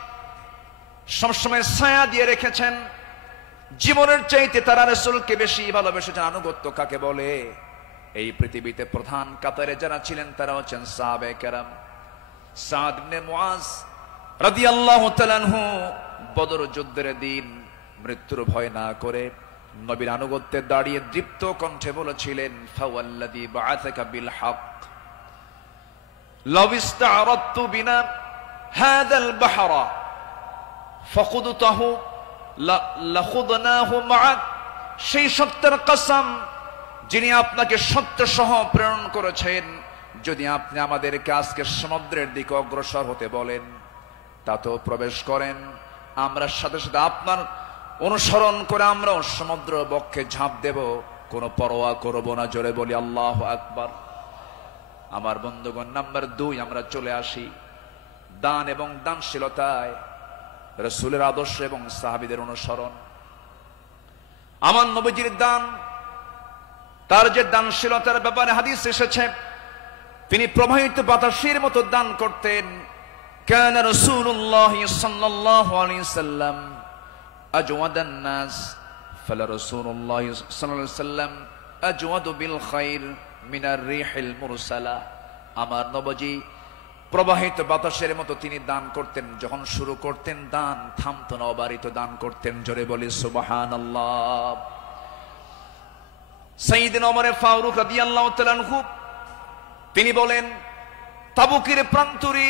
সবসময় ছায়া দিয়ে রেখেছেন। জীবনের চাইতে তারা রাসূলকে বেশি ভালোবেসেছেন। আনুগত্য কাকে বলে? এই পৃথিবীতে প্রধান কাতারে যারা ছিলেন তারা হচ্ছেন সাহাবে কেরাম। সাদ ইবনে মুআজ রাদিয়াল্লাহু তাআলা আনহু বদর যুদ্ধের দিন মৃত্যুর ভয় না করে নবীর আনুগত্যে দাঁড়িয়ে দীপ্ত কণ্ঠে বলেছিলেন, ফাওয়াল্লাযী বাআসাকা বিল হক লাউ ইসতা'রাদতু বিনা হাযাল বাহরা ফাকুদতাহু লাখুদনাহু মা'আক। সেই সত্যের কসম যিনি আপনাকে সত্য সহ প্রেরণ করেছেন, যদি আপনি আমাদেরকে আজকে সমুদ্রের দিকে অগ্রসর হতে বলেন তাতেও প্রবেশ করেন, আমরা সাথে সাথে আপনার অনুসরণ করে আমরাও সমুদ্র বক্ষে ঝাঁপ দেব, কোনো পরোয়া করব না। জোরে বলি আল্লাহু আকবার। আমার বন্ধুগণ, নাম্বার 2 আমরা চলে আসি দান এবং দানশীলতায় রাসূলের আদর্শ এবং সাহাবীদের অনুসরণ। আমার নবীজির দান, তার যে দানশীলতার ব্যাপারে হাদিস এসেছে, তিনি প্রবাহিত বাতাসের মতো দান করতেন। কান রাসূলুল্লাহ সাল্লাল্লাহু আলাইহি সাল্লাম আজওয়াদান নাস, ফালা রাসূলুল্লাহ সাল্লাল্লাহু আলাইহি সাল্লাম আজওয়াদু বিল খাইর মিনার রিহিল মুরসালা। আমার নবীজি প্রবাহিত বাতাসের মতো তিনি দান করতেন। যখন শুরু করতেন দান থামতো না, অবারিত দান করতেন। জোরে বলি সুবহানাল্লাহ। সাইয়েদনা ওমর ফারুক রাদিয়াল্লাহু তাআলা আনহু তিনি বলেন, তাবুকের প্রান্তরে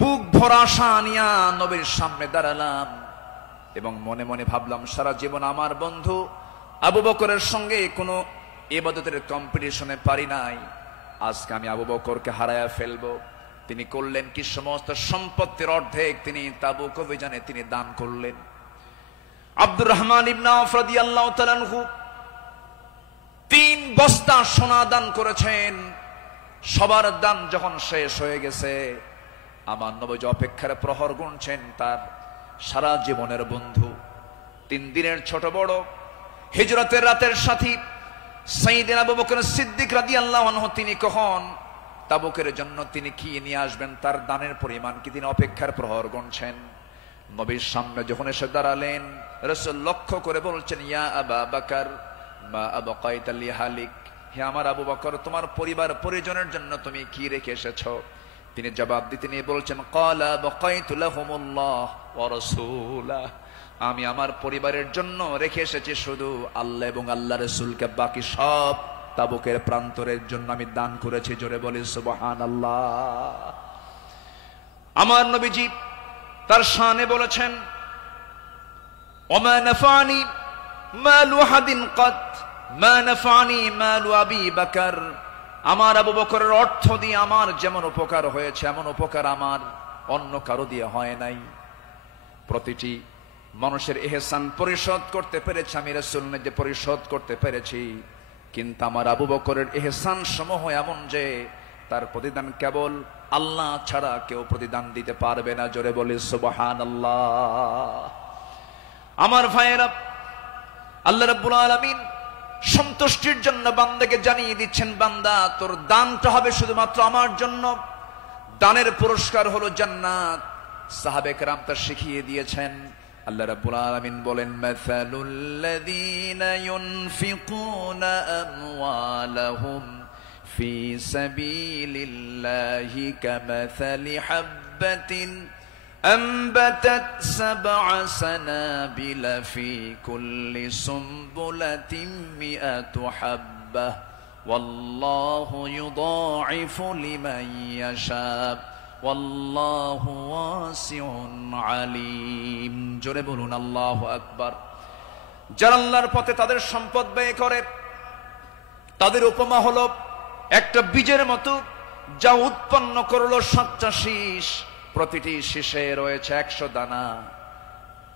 বুক ভরা আশা নিয়া নবীর সামনে দাঁড়ালাম এবং মনে মনে ভাবলাম, সারা জীবন আমার বন্ধু আবু বকরের সঙ্গে কোনো ইবাদতের কম্পিটিশনে পারি নাই, আজকে আমি আবু বকরকে হারায়া ফেলবো। তিনি করলেন কি, সমস্ত সম্পত্তির অর্ধেক তিনি তাবুক অভিযানে তিনি দান করলেন। আব্দুর রহমান ইবনে আওফ রাদিয়াল্লাহু তাআলা আনহু 3 বস্তা সোনা দান করেছেন। সবার দান যখন শেষ হয়ে গেছে, আমার নবী অপেক্ষার প্রহর গুনছেন তার সারা জীবনের বন্ধু, 3 দিনের ছোট বড় হিজরতের রাতের সাথী সাইয়েদনা আবু বকর সিদ্দিক রাদিয়াল্লাহু আনহু তিনি কখন তাবুকের জন্য তিনি কি নিয়ে আসবেন, তার দানের পরিমাণ কি, তিনি অপেক্ষার প্রহর গুনছেন। নবীর সামনে যখন এসে দাঁড়ালেন, রাসূল লক্ষ্য করে বলছেন, ইয়া আবা বকর মা আবকাইতা লিহালিক, হে আমার আবু বকর, তোমার পরিবার পরিজনের জন্য তুমি কি রেখে এসেছো? তিনি জবাব দিতে নিয়ে বলছেন, ক্বালা বাকাইতু লাহুমুল্লাহ ওয়া রাসূলাহ, আমি আমার পরিবারের জন্য রেখে এসেছি শুধু আল্লাহ এবং আল্লাহ রাসূলকে, বাকি সব তাবুকের প্রান্তরের জন্য আমি দান করেছি। জোরে বলি সুবহানাল্লাহ। আমার নবীজি তার শানে বলেছেন, ওমা নাফানি মালু আহাদিন কাত মা নাফানি মালু আবি বকর, আমার আবু বকরের অর্থ দিয়ে আমার যেমন উপকার হয়েছে, এমন উপকার আমার অন্য কারো দিয়ে হয় নাই। প্রতিটি মানুষের ইহসান পরিশোধ করতে পেরেছি আমি, রাসূল যে পরিশোধ করতে পেরেছি, কিন্তু আমার আবু বকরের ইহসান সমূহ এমন যে তার প্রতিদান কেবল আল্লাহ ছাড়া কেউ প্রতিদান দিতে পারবে না। জোরে বলি সুবহানাল্লাহ। আমার ভাইয়েরা, আল্লাহ রাব্বুল আলামিন সন্তুষ্টির জন্য বান্দাকে জানিয়ে দিচ্ছেন, বান্দা তোর দানটা হবে শুধুমাত্র আমার জন্য। দানের পুরস্কার হলো জান্নাত। সাহাবে কেরাম তা শিখিয়ে দিয়েছেন। আল্লাহ রাব্বুল আলামিন বলেন, মাসালুল লাযীনা ইউনফিকুনা আমওয়ালাহুম ফি সাবিলিল্লাহি কামাসালি হাববাতিন أنبتت 7 سنابل في كل سنبلة 100 حبة والله يضاعف لمن يشاء والله واسع عليم। জোরে বলুন আল্লাহু আকবার। যারা আল্লাহর পথে তাদের সম্পদ ব্যয় করে, তাদের উপমা হলো একটা বীজের মতো, যা উৎপন্ন করলো 7টা শীষ, প্রতিটি শীষে রয়েছে 100 দানা।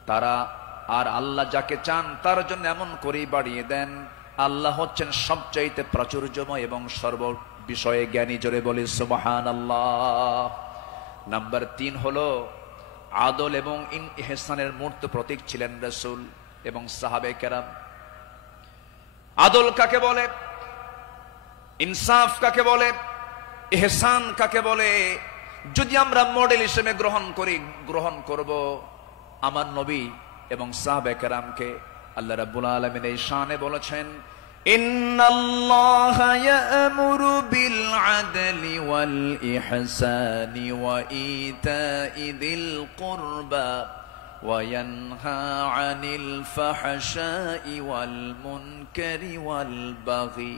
তারা আর আল্লাহ যাকে চান তার জন্য এমন করেই বাড়িয়ে দেন। আল্লাহ হচ্ছেন সবচাইতে প্রাচুর্যময় এবং সর্ব বিষয়ে জ্ঞানী। জোরে বলি সুবহানাল্লাহ। নাম্বার 3 হলো আদল এবং ইহসানের মূর্ত প্রতীক ছিলেন রাসূল এবং সাহাবে কেরাম। আদল কাকে বলে, ইনসাফ কাকে বলে, ইহসান কাকে বলে, যদি আমরা মডেল হিসেবে গ্রহণ করব আমার নবী এবং সাহাবে কেরামকে। আল্লাহ রাব্বুল আলামিন এই শানে বলেছেন, ইন্নাল্লাহা ইয়া'মুরু বিল আদলি ওয়াল ইহসানি ওয়া ইতা'i যিল কুরবা ওয়া ইয়ানহা আনিল ফাহশাই ওয়াল মুনকারি ওয়াল বাগি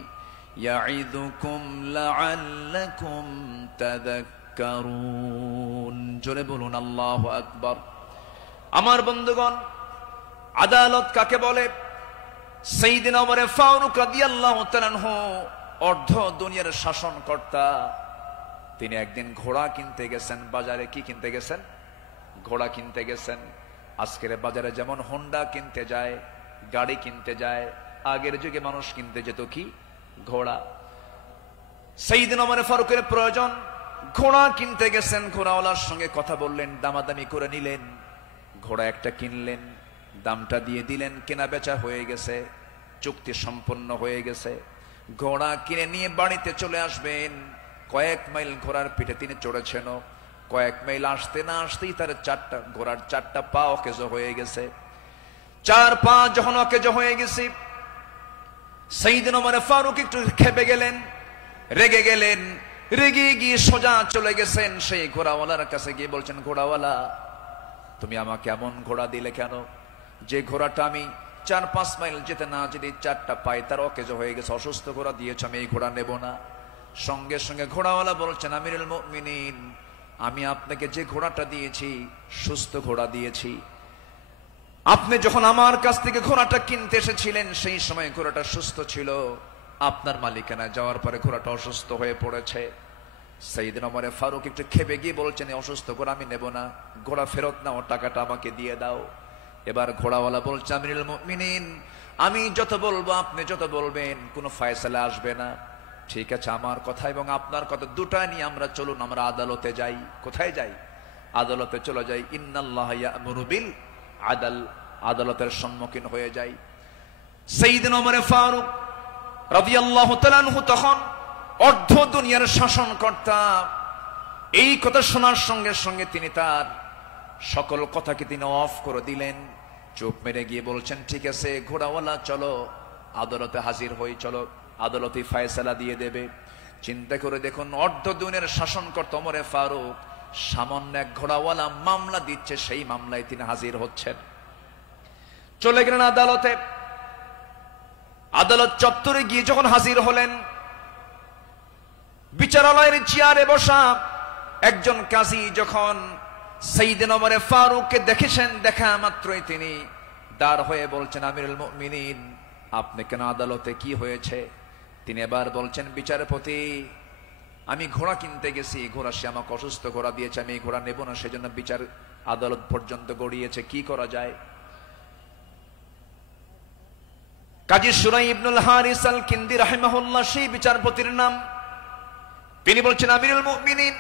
ইয়া'iদুকুম লা'আল্লাকুম তাযাক্কারুন। জোরে বলুন আল্লাহু আকবার। আমার বন্ধুগণ, আদালত কাকে বলে? সাইয়েদনা ওমর ফারুক রাদিয়াল্লাহু তাআলা আনহু অর্ধ দুনিয়ার শাসনকর্তা। তিনি একদিন ঘোড়া কিনতে গেছেন বাজারে। কি কিনতে গেছেন? ঘোড়া কিনতে গেছেন। আজকের বাজারে যেমন হোন্ডা কিনতে যায়, গাড়ি কিনতে যায়, আগের যুগে মানুষ কিনতে যেত কি? ঘোড়া। সাইয়েদনা ওমর ফারুকের প্রয়োজন, ঘোড়া কিনতে গেছেন, ঘোড়াওয়ালার সঙ্গে কথা বললেন, দামাদামি করে নিলেন, ঘোড়া একটা কিনলেন, দামটা দিয়ে দিলেন, কেনা বেচা হয়ে গেছে, চুক্তি সম্পন্ন হয়ে গেছে। ঘোড়া কিনে নিয়ে বাড়িতে চলে আসবেন। কয়েক মাইল ঘোড়ার পিঠে তিনি চড়েছেন, কয়েক মাইল আসতে না আসতেই তার ঘোড়ার চারটা পা অকেজো হয়ে গেছে। চার পা যখন অকেজো হয়ে গেছে, সাইয়েদনা ওমর ফারুক একটু খেপে গেলেন, রেগে গেলেন। রেগে গিয়ে সোজা চলে গেছেন সেই ঘোড়াওয়ালার কাছে, গিয়ে বলছেন, ঘোড়াওয়ালা, তুমি আমাকে এমন ঘোড়া দিলে কেন? যে ঘোড়াটা আমি 4-5 মাইল যেতে না যেতে চারটা পাই তার অকেজো হয়ে গেছে, অসুস্থ ঘোড়া দিয়েছ, আমি এই ঘোড়া নেব না। সঙ্গে সঙ্গে ঘোড়াওয়ালা বলছেন, আমিরুল মুমিনিন, আমি আপনাকে যে ঘোড়াটা দিয়েছি সুস্থ ঘোড়া দিয়েছি। আপনি যখন আমার কাছ থেকে ঘোড়াটা কিনতে এসেছিলেন সেই সময় ঘোড়াটা সুস্থ ছিল, আপনার মালিকানায় যাওয়ার পরে ঘোড়াটা অসুস্থ হয়ে পড়েছে। সাইয়েদনা ওমর ফারুক একটু খেপে গিয়ে বলছেন, অসুস্থ ঘোড়া আমি নেব না, ঘোড়া ফেরত নাও, টাকাটা আমাকে দিয়ে দাও। এবার ঘোড়াওয়ালা বলছে, আমিরুল মুমিনিন, আমি যত বলবো আপনি যত বলবেন কোনো ফায়সালা আসবে না। ঠিক আছে, আমার কথা এবং আপনার কথা দুটা নিয়ে আমরা চলুন, আমরা আদালতে যাই। কোথায় যাই? আদালতে চলে যাই। ইন্নাল্লাহা ইয়া'মুরু বিল আদল, আদালতের সম্মুখীন হয়ে যাই। সাইয়েদনা ওমর ফারুক রাদিয়াল্লাহু তাআলা আনহু তখন অর্ধ দুনিয়ার শাসনকর্তা। এই কথা শোনার সঙ্গে সঙ্গে তিনি তার সকল কথাকে তিনি অফ করে দিলেন, চুপ মেরে গিয়ে বলছেন, ঠিক আছে ঘোড়াওয়ালা, চলো আদালতে হাজির হই, চলো আদালতে ফয়সালা দিয়ে দেবে। চিন্তা করে দেখুন, অর্ধ দুনিয়ার শাসনকর্তা ওমর ফারুক সামান্য এক ঘোড়াওয়ালা মামলা দিচ্ছে, সেই মামলায় তিনি হাজির হচ্ছেন। চলে গেলেন আদালতে। আদালত চত্বরে গিয়ে যখন হাজির হলেন, বিচারালয়ের চেয়ারে বসা একজন কাজী যখন সাইয়েদনা ওমর ফারুককে দেখেছেন, দেখা মাত্রই তিনি দাঁড় হয়ে বলছেন, আমিরুল মুমিনিন, আপনি কেন আদালতে, কি হয়েছে? তিনি এবার বলছেন, বিচারপতি, আমি ঘোড়া কিনতে গেছি, ঘোড়া সে আমাকে অসুস্থ ঘোড়া দিয়েছে, আমি এই ঘোড়া নেব না, সেজন্য বিচার আদালত পর্যন্ত গড়িয়েছে, কি করা যায়? কাজী সুরাই ইবনুল হারিস আল কিন্দি রাহিমাহুল্লাহ সেই বিচারপতির নাম। তিনি বলছেন, আমিরুল মুমিনিন,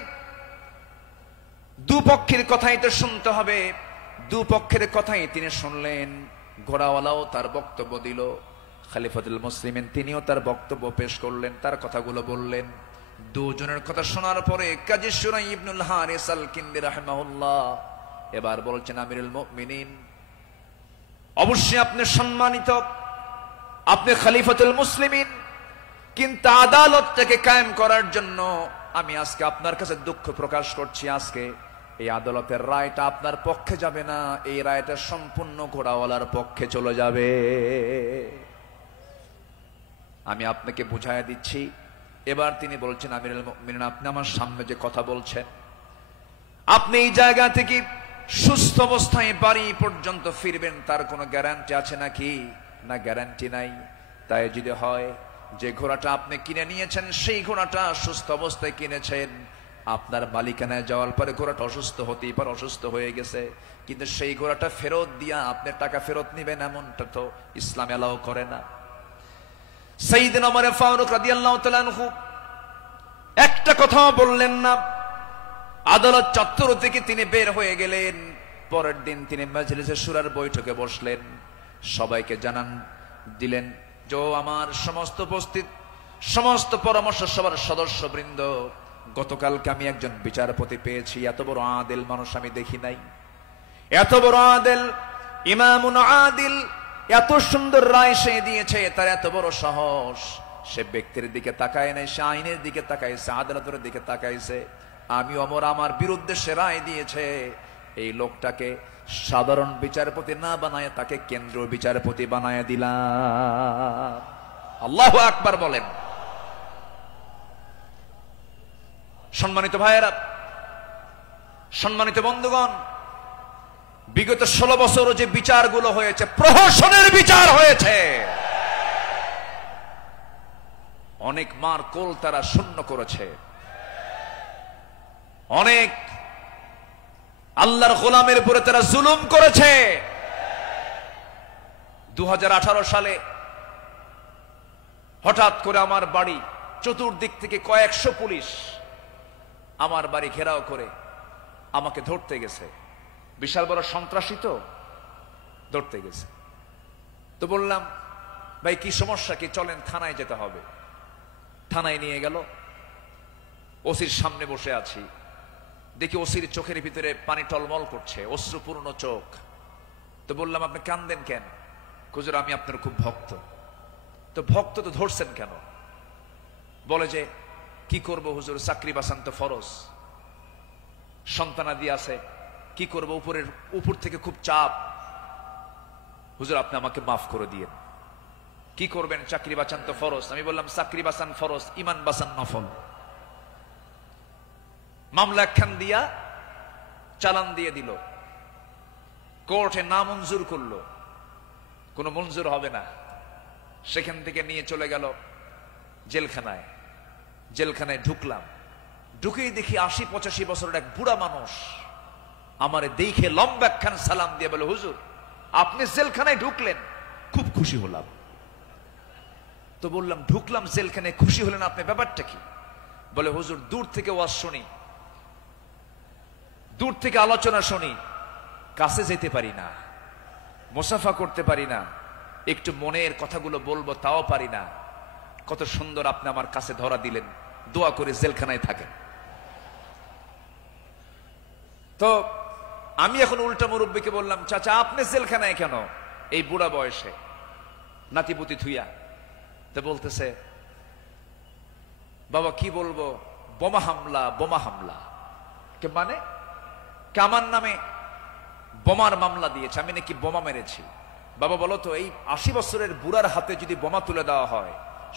দুপক্ষের কথাই তো শুনতে হবে। দুপক্ষের কথাই তিনি শুনলেন। ঘোড়াওয়ালাও তার বক্তব্য দিল, খলিফাতুল মুসলিমিন তিনিও তার বক্তব্য পেশ করলেন, তার কথাগুলো বললেন। দুজনের কথা শোনার পরে কাজী সুরাই ইবনুল হারিস আল কিন্দি রাহিমাহুল্লাহ এবার বলছেন, আমিরুল মুমিনিন, অবশ্যই আপনি সম্মানিত, আপনি খলিফাতুল মুসলিমিন, কিন্তু আদালতটাকে কায়েম করার জন্য আমি আজকে আপনার কাছে দুঃখ প্রকাশ করছি, আজকে এই আদালতের রায়টা আপনার পক্ষে যাবে না, এই রায়টা সম্পূর্ণ ঘোড়াওয়ালার পক্ষে চলে যাবে। আমি আপনাকে বুঝাইয়া দিচ্ছি। এবার তিনি বলছেন, আমিরুল মুমিনিন, আপনি আমার সামনে যে কথা বলছেন, আপনি এই জায়গা থেকে সুস্থ অবস্থায় বাড়ি পর্যন্ত ফিরবেন তার কোনো গ্যারান্টি আছে নাকি? না, গ্যারান্টি নাই। তাই যদি হয় যে ঘোড়াটা আপনি কিনে নিয়েছেন সেই ঘোড়াটা সুস্থ অবস্থায় কিনেছেন, আপনার মালিকানায় যাওয়ার পরে ঘোড়াটা অসুস্থ হতেই পারে, অসুস্থ হয়ে গেছে, কিন্তু সেই ঘোড়াটা ফেরত দিয়া আপনি টাকা ফেরত নিবেন, এমনটা তো ইসলাম এলাও করে না। সাইয়েদনা ওমর ফারুক রাদিয়াল্লাহু তাআলা আনহু একটা কথাও বললেন না। আদালত চত্বর থেকে তিনি বের হয়ে গেলেন। পরের দিন তিনি মাজলিসে শুরার বৈঠকে বসলেন, সবাইকে জানান দিলেন যে আমার সমস্ত উপস্থিত সমস্ত পরামর্শ সভার সদস্যবৃন্দ, গতকালকে আমি একজন বিচারপতি পেয়েছি, এত বড় আদিল মানুষ আমি দেখি নাই, এত বড় আদিল, ইমামুন আদিল, এত সুন্দর রায় সে দিয়েছে, তার এত বড় সাহস, সে ব্যক্তির দিকে তাকায় নাই, সে আইনের দিকে তাকাইছে, আদালতের দিকে তাকাইছে। আমি ওমর আমার বিরুদ্ধে সে রায় দিয়েছে, এই লোকটাকে সাধারণ বিচারপতি না বানায় তাকে কেন্দ্রীয় বিচারপতি বানায় দিলাম। আল্লাহু আকবার বলেন। সম্মানিত ভাইয়েরা, সম্মানিত বন্ধুগণ, বিগত 16 বছর যে বিচারগুলো হয়েছে, প্রহসনের বিচার হয়েছে, অনেক মার কোল তারা শূন্য করেছে, অনেক আল্লাহর গোলামের উপরে তারা জুলুম করেছে। 2018 সালে হঠাৎ করে আমার বাড়ি চতুর্দিক থেকে কয়েকশো পুলিশ আমার বাড়ি ঘেরাও করে আমাকে ধরতে গেছে। বিশাল বড় সন্ত্রাসী তো, ধরতে গেছে। তো বললাম, ভাই কি সমস্যা কি, চলেন থানায় যেতে হবে। থানায় নিয়ে গেল, ওসির সামনে বসে আছি, দেখি ওসির চোখের ভিতরে পানি টলমল করছে, অশ্রুপূর্ণ চোখ। তো বললাম, আপনি কান্দেন কেন? হুজুর আমি আপনার খুব ভক্ত। তো ভক্ত তো ধরছেন কেন? বলে যে কি করব হুজুর, চাকরি বাঁচান তো ফরজ, সন্তানাদি আছে, কি করব, উপর থেকে খুব চাপ। হুজুর আপনি আমাকে মাফ করে দিয়েন। কি করবেন? চাকরি বাঁচান তো ফরজ। আমি বললাম, চাকরি বাঁচান ফরজ, ইমান বাঁচান নফল। মামলা একখান দিয়া চালান দিয়ে দিল, কোর্টে না মঞ্জুর করলো, কোনো মঞ্জুর হবে না। সেখান থেকে নিয়ে চলে গেল জেলখানায়। জেলখানায় ঢুকলাম, ঢুকেই দেখি ৮০-৮৫ বছরের এক বুড়া মানুষ আমারে দেখে লম্বা একখান সালাম দিয়ে বলে, হুজুর আপনি জেলখানায় ঢুকলেন, খুব খুশি হলাম। তো বললাম, ঢুকলাম জেলখানায়, খুশি হলেন আপনি, ব্যাপারটা কি? বলে, হুজুর দূর থেকে ওয়াজ শুনি, দূর থেকে আলোচনা শুনি, কাছে যেতে পারি না, মুসাফা করতে পারি না, একটু মনের কথাগুলো বলবো তাও পারি না। কত সুন্দর আপনি আমার কাছে ধরা দিলেন, দোয়া করে জেলখানায় থাকেন। তো আমি এখন উল্টা মুরব্বীকে বললাম, চাচা আপনি জেলখানায় কেন এই বুড়া বয়সে, নাতিপুতি থুইয়া? তো বলতেছে, বাবা কি বলবো, বোমা হামলা, বোমা হামলা। কে মানে? আমার নামে বোমার মামলা দিয়েছে, আমি নাকি বোমা মেরেছি। বাবা বলো তো, এই ৮০ বছরের বুড়ার হাতে যদি বোমা তুলে দেওয়া হয়,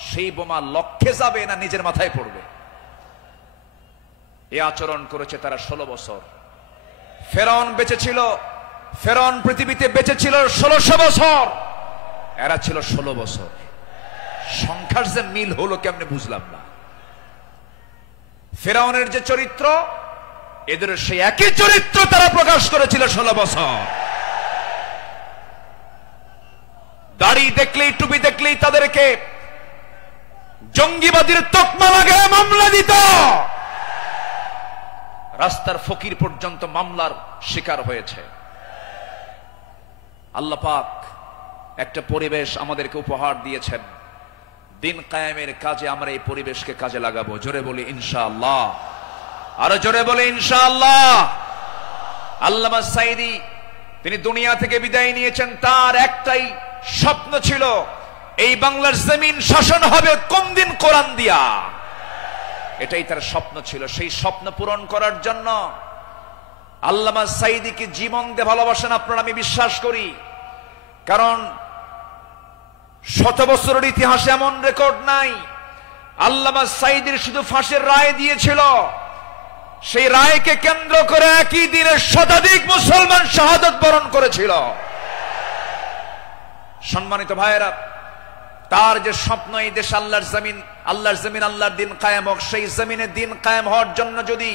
সেই বোমা লক্ষ্যে যাবে না নিজের মাথায় পড়বে? এই আচরণ করেছে তারা ১৬ বছর। ফেরাউন বেঁচে ছিল, ফেরাউন পৃথিবীতে বেঁচে ছিল ১৬০০ বছর, এরা ছিল ১৬ বছর। সংখ্যার যে মিল হলো কেমনে বুঝলাম না। ফেরাউনের যে চরিত্র, এদের সেই একই চরিত্র তারা প্রকাশ করেছিল ১৬ বছর। দাড়ি দেখলেই, টুপি দেখলেই তাদেরকে জঙ্গিবাদীর তকমা লাগায় মামলা দিত। রাস্তার ফকির পর্যন্ত মামলার শিকার হয়েছে। আল্লাহ পাক একটা পরিবেশ আমাদেরকে উপহার দিয়েছেন, দিন কায়েমের কাজে আমরা এই পরিবেশকে কাজে লাগাবো। জোরে বলি ইনশাআল্লাহ, আরো জোরে বলি ইনশাআল্লাহ। আল্লামা সাঈদী তিনি দুনিয়া থেকে বিদায় নিয়েছেন, তার একটাই স্বপ্ন ছিল, এই বাংলার জমিন শাসন হবে কোন দিন? কোরআন দিয়া। এটাই তার স্বপ্ন ছিল। সেই স্বপ্ন পূরণ করার জন্য আল্লামা সাঈদীকে জীবন দিয়ে ভালোবাসেন আপনারা, আমি বিশ্বাস করি। কারণ ১০০ বছরের ইতিহাসে এমন রেকর্ড নাই। আল্লামা সাঈদীর শুধু ফাঁসির রায় দিয়েছিল, সেই রায়কে কেন্দ্র করে একই দিনে শতাধিক মুসলমান শাহাদাত বরণ করেছিল। সম্মানিত ভাইয়েরা, তার যে স্বপ্ন, এই দেশ আল্লাহর জমিন, আল্লাহর জমিন, আল্লাহর দিন কায়েম হোক, সেই জমিনে দিন কায়েম হওয়ার জন্য যদি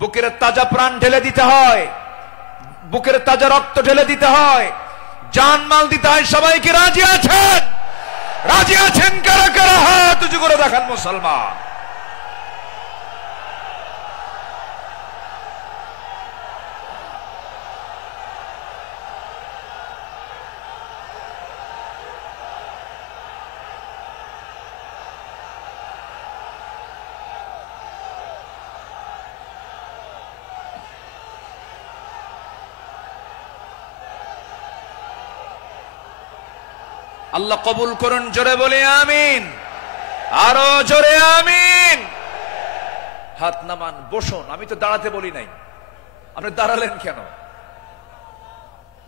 বুকের তাজা প্রাণ ঢেলে দিতে হয়, বুকের তাজা রক্ত ঢেলে দিতে হয়, জানমাল দিতে হয়, সবাইকে রাজি আছেন? রাজি আছেন কারা কারা? হাত উঁচু করে দেখান মুসলমান। আল্লাহ কবুল করুন, জোরে বলে আমিন, আরো জোরে আমিন। হাত নামান, বসুন। আমি তো দাঁড়াতে বলি নাই, আপনি দাঁড়ালেন কেন?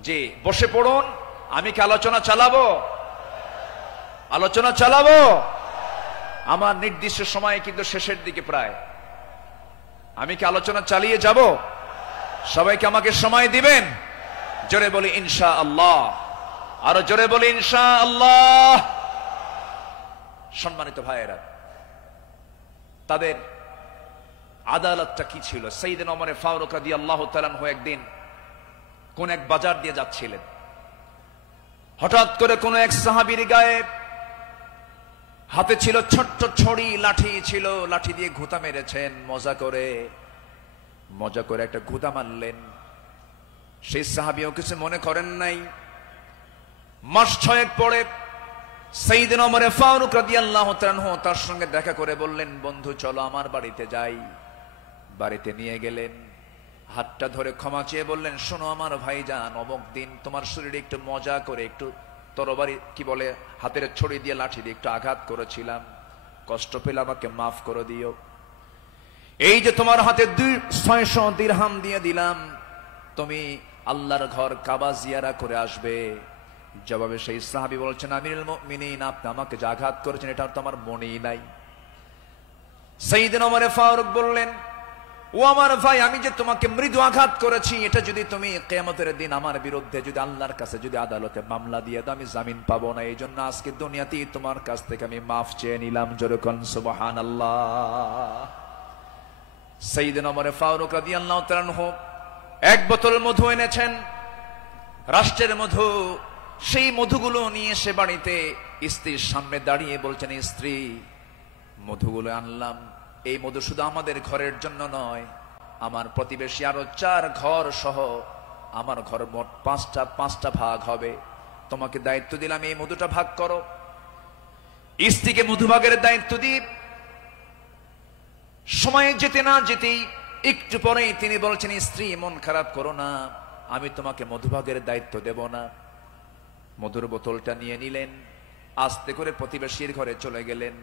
যে বসে পড়ুন। আমি কি আলোচনা চালাবো? আলোচনা চালাবো। আমার নির্দিষ্ট সময় কিন্তু শেষের দিকে প্রায়। আমি কি আলোচনা চালিয়ে যাব? সবাইকে আমাকে সময় দিবেন? জোরে বলি ইনশাআল্লাহ, আরো জোরে বলি ইনশাআল্লাহ। সম্মানিত ভাইয়েরা, তাদের আদালতটা কি ছিল? সাইয়েদনা ওমর ফারুক রাদিয়াল্লাহু তাআলা আনহু একদিন কোন এক বাজার দিয়ে যাচ্ছিলেন। হঠাৎ করে কোন এক সাহাবীর গায়ে হাতে ছিল ছোট্ট ছড়ি, লাঠি ছিল, লাঠি দিয়ে ঘুতা মেরেছেন মজা করে একটা ঘুতা মারলেন। সেই সাহাবীও কিছু মনে করেন নাই। মাস 6 পরে সাইয়েদনা ওমর ফারুক রাদিয়াল্লাহু তাআলা আনহু তার সঙ্গে দেখা করে বললেন, বন্ধু চলো আমার বাড়িতে যাই। বাড়িতে নিয়ে গেলেন, হাতটা ধরে ক্ষমা চেয়ে বললেন, শোনো আমার ভাইজান, অমুক দিন তোমার শরীরে একটু মজা করে একটু তরবারি কি বলে হাতের ছড়ি দিয়ে লাঠি দিয়ে একটু আঘাত করেছিলাম, কষ্ট পেলে আমাকে মাফ করে দিও। এই যে তোমার হাতে 600 দিরহাম দিয়ে দিলাম, তুমি আল্লাহর ঘর কাবা জিয়ারা করে আসবে। জবাবে সেই সাহাবী বলছেন, আমিরুল মুমিনিন, আপনি আমাকে যে আঘাত করেছেন এটা তো আমার মনেই নাই। সাইয়েদনা ওমর ফারুক বললেন, ও আমার ভাই, আমি যে তোমাকে মৃদু আঘাত করেছি, এটা যদি তুমি কিয়ামতের দিন আমার বিরুদ্ধে যদি আল্লাহর কাছে যদি আদালতে মামলা দিয়ে দাও, আমি জামিন পাবো না। এই জন্য আজকে দুনিয়াতেই তোমার কাছ থেকে আমি মাফ চেয়ে নিলাম। জোরে কোন সুবহানাল্লাহ। সাইয়েদনা ওমর ফারুক রাদিয়াল্লাহু তাআলা আনহু 1 বোতল মধু এনেছেন, রাষ্ট্রের মধু। সেই মধুগুলো নিয়ে এসে বাড়িতে স্ত্রীর সামনে দাঁড়িয়ে বলছেন, স্ত্রী, মধুগুলো আনলাম। এই মধু শুধু আমাদের ঘরের জন্য নয়, আমার প্রতিবেশী আরো 4 ঘর সহ আমার ঘর মোট 5টা ভাগ হবে। তোমাকে দায়িত্ব দিলাম, এই মধুটা ভাগ করো। স্ত্রীকে মধু ভাগের দায়িত্ব দিয়ে সময় যেতে না যেতেই একটু পরেই তিনি বলছেন, স্ত্রী মন খারাপ করো না, আমি তোমাকে মধুভাগের দায়িত্ব দেব না। মধুর বোতলটা নিয়ে নিলেন, আস্তে করে প্রতিবেশীর ঘরে চলে গেলেন।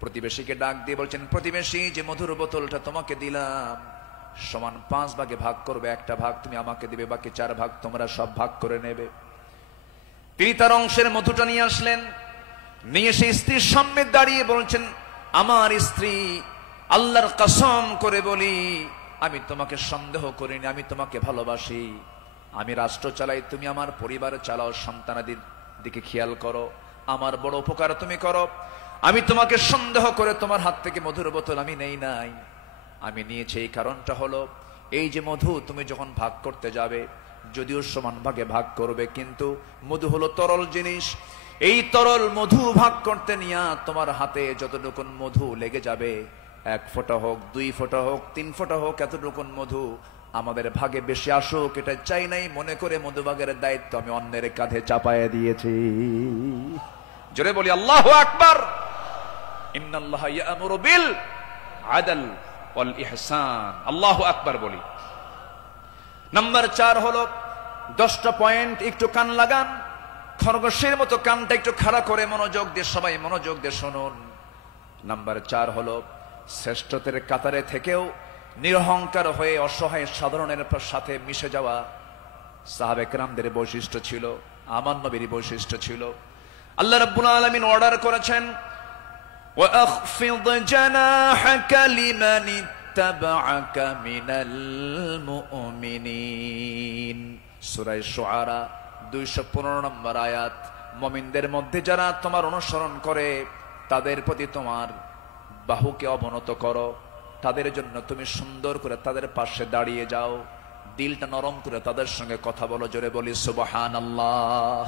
প্রতিবেশীকে ডাক দিয়ে বলছেন, প্রতিবেশী, যে মধুর বোতলটা তোমাকে দিলাম সমান 5 ভাগে ভাগ করবে, একটা ভাগ তুমি আমাকে দিবে, বাকি 4 ভাগ তোমরা সব ভাগ করে নেবে। তিনি তার অংশের মধুটা নিয়ে আসলেন, নিয়ে সেই স্ত্রীর সামনে দাঁড়িয়ে বলছেন, আমার স্ত্রী, আল্লাহর কসম করে বলি, আমি তোমাকে সন্দেহ করিনি, আমি তোমাকে ভালোবাসি। আমি রাষ্ট্র চালাই, তুমি আমার পরিবার চালাও, সন্তানাদির দিকে খেয়াল করো, আমার বড় উপকার তুমি করো। আমি তোমাকে সন্দেহ করে তোমার হাত থেকে মধুর বোতল আমি নেই নাই। আমি নিয়েছি এই কারণটা হলো, এই যে মধু তুমি যখন ভাগ করতে যাবে, যদিও সমান ভাগে ভাগ করবে, কিন্তু মধু হলো তরল জিনিস। এই তরল মধু ভাগ করতে নিয়ে তোমার হাতে যতটুকু মধু লেগে যাবে, 1 ফোঁটা হোক, 2 ফোঁটা হোক, 3 ফোঁটা হোক, এতটুকু মধু আমাদের ভাগে বেশি আসুক এটা চাই নাই, মনে করে মধু ভাগের দায়িত্ব আমি অন্যের কাঁধে চাপায়ে দিয়েছি। জোরে বলি আল্লাহু আকবার। ইন্নাল্লাহা ইয়া'মুরু বিল আদল ওয়াল ইহসান। আল্লাহু আকবার বলি। নাম্বার 4 হলো 10টা পয়েন্ট, একটু কান লাগান, খরগোশের মতো কানটা একটু খাড়া করে মনোযোগ দিয়ে সবাই মনোযোগ দিয়ে শুনুন। নাম্বার 4 হলো শ্রেষ্ঠত্বের কাতারে থেকেও নিরহংকার হয়ে অসহায় সাধারণের সাথে মিশে যাওয়া সাহাবে কেরামদের বৈশিষ্ট্য ছিল, আমার নবীর বৈশিষ্ট্য ছিল। আল্লাহ রাব্বুল আলামিন অর্ডার করেছেন, وَأَخْفِضْ جَنَاحَكَ لِمَنِ اتَّبَعَكَ مِنَ الْمُؤْمِنِينَ। সূরা শুআরা 215 নম্বর আয়াত। মুমিনদের মধ্যে যারা তোমার অনুসরণ করে তাদের প্রতি তোমার বাহুকে অবনত করো, তাদের জন্য তুমি সুন্দর করে তাদের পাশে দাঁড়িয়ে যাও, দিলটা নরম করে তাদের সঙ্গে কথা বলো। জোরে বলি সুবহানাল্লাহ।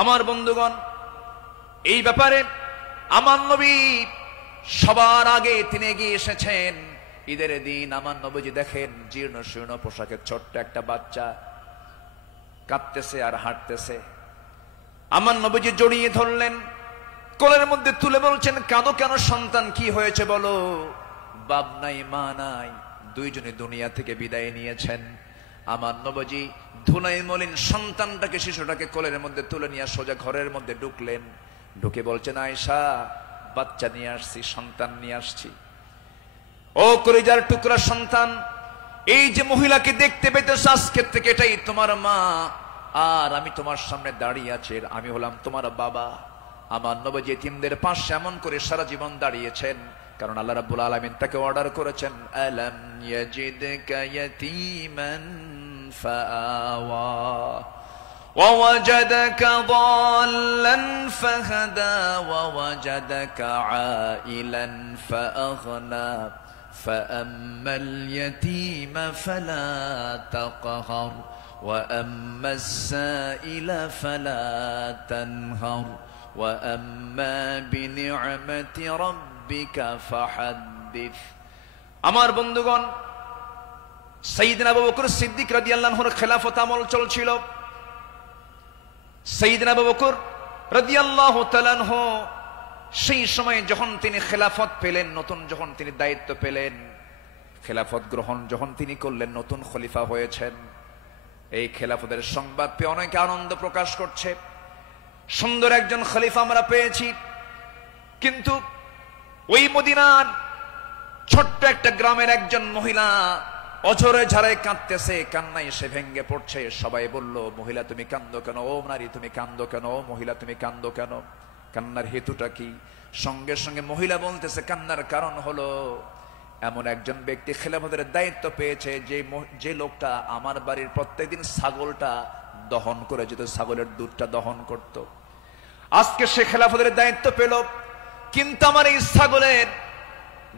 আমার বন্ধুগণ, এই ব্যাপারে আমার নবী সবার আগে তিনি এগিয়ে এসেছেন। ঈদের দিন আমার নবীজি দেখেন জীর্ণ শীর্ণ পোশাকের ছোট্ট একটা বাচ্চা কাঁদতেছে আর হাঁটতেছে। আমার নবীজি জড়িয়ে ধরলেন, কোলের মধ্যে তুলে বলছেন, কাঁদো কেন সন্তান, কি হয়েছে বলো? বাপ নাই মা নাই, দুইজনে দুনিয়া থেকে বিদায় নিয়েছেন। আমার নবীজি ধুলাই মলিন সন্তানটাকে, শিশুটাকে কোলের মধ্যে তুলে নিয়ে সোজা ঘরের মধ্যে ঢুকলেন। ঢুকে বলছেন, আয়েশা, বাচ্চা নিয়ে আসছি, সন্তান নিয়ে আসছি। ও কলিজার টুকরা সন্তান, এই যে মহিলাকে দেখতে পেতেছ আজকে থেকে এটাই তোমার মা, আর আমি তোমার সামনে দাঁড়িয়ে আছি, আমি হলাম তোমার বাবা। আমার নবী ইতিমদের পাশে এমন করে সারা জীবন দাঁড়িয়েছেন, কারণ আল্লাহ রাব্বুল আলামিন তাকে অর্ডার করেছেন, আলাম ইয়াজিদকা ইয়াতীমান ফাআওয়া ووجدك ضالا فهدى ووجدك عائلا فأغنى فأما اليتيم فلا تقهر وأما السائل فلا تنهر ওয়া আম্মা বিনি'মাতি রাব্বিকা ফাহাদ্দিস। আমার বন্ধুগণ, সাইয়েদনা আবু বকর সিদ্দিক রাদিয়াল্লাহু আনহুর খেলাফত আমল চলছিল। সাইয়েদনা আবু বকর রাদিয়াল্লাহু তাআলা আনহু সেই সময় যখন তিনি খেলাফত পেলেন, নতুন যখন তিনি দায়িত্ব পেলেন, খেলাফত গ্রহণ যখন তিনি করলেন, নতুন খলিফা হয়েছেন, এই খেলাফতের সংবাদ পেয়ে অনেকে আনন্দ প্রকাশ করছে। সুন্দর একজন খলিফা আমরা পেয়েছি। কিন্তু ওই মদিনার ছোট্ট একটা গ্রামের একজন মহিলা অঝরে ঝাড়ায় কাঁদতেছে, কান্নায় সে ভেঙ্গে পড়ছে। সবাই বলল, মহিলা তুমি কান্দো কেন? ও নারী তুমি কান্দো কেন? ও মহিলা তুমি কান্দো কেন? কান্নার হেতুটা কি? সঙ্গে সঙ্গে মহিলা বলতেছে, কান্নার কারণ হলো এমন একজন ব্যক্তি খেলাফতের দায়িত্ব পেয়েছে, যে লোকটা আমার বাড়ির প্রত্যেকদিন ছাগলটা দহন করে যেত, ছাগলের দুধটা দহন করত। আজকে সে খেলাফতের দায়িত্ব পেল, কিন্তু আমার এই ছাগলের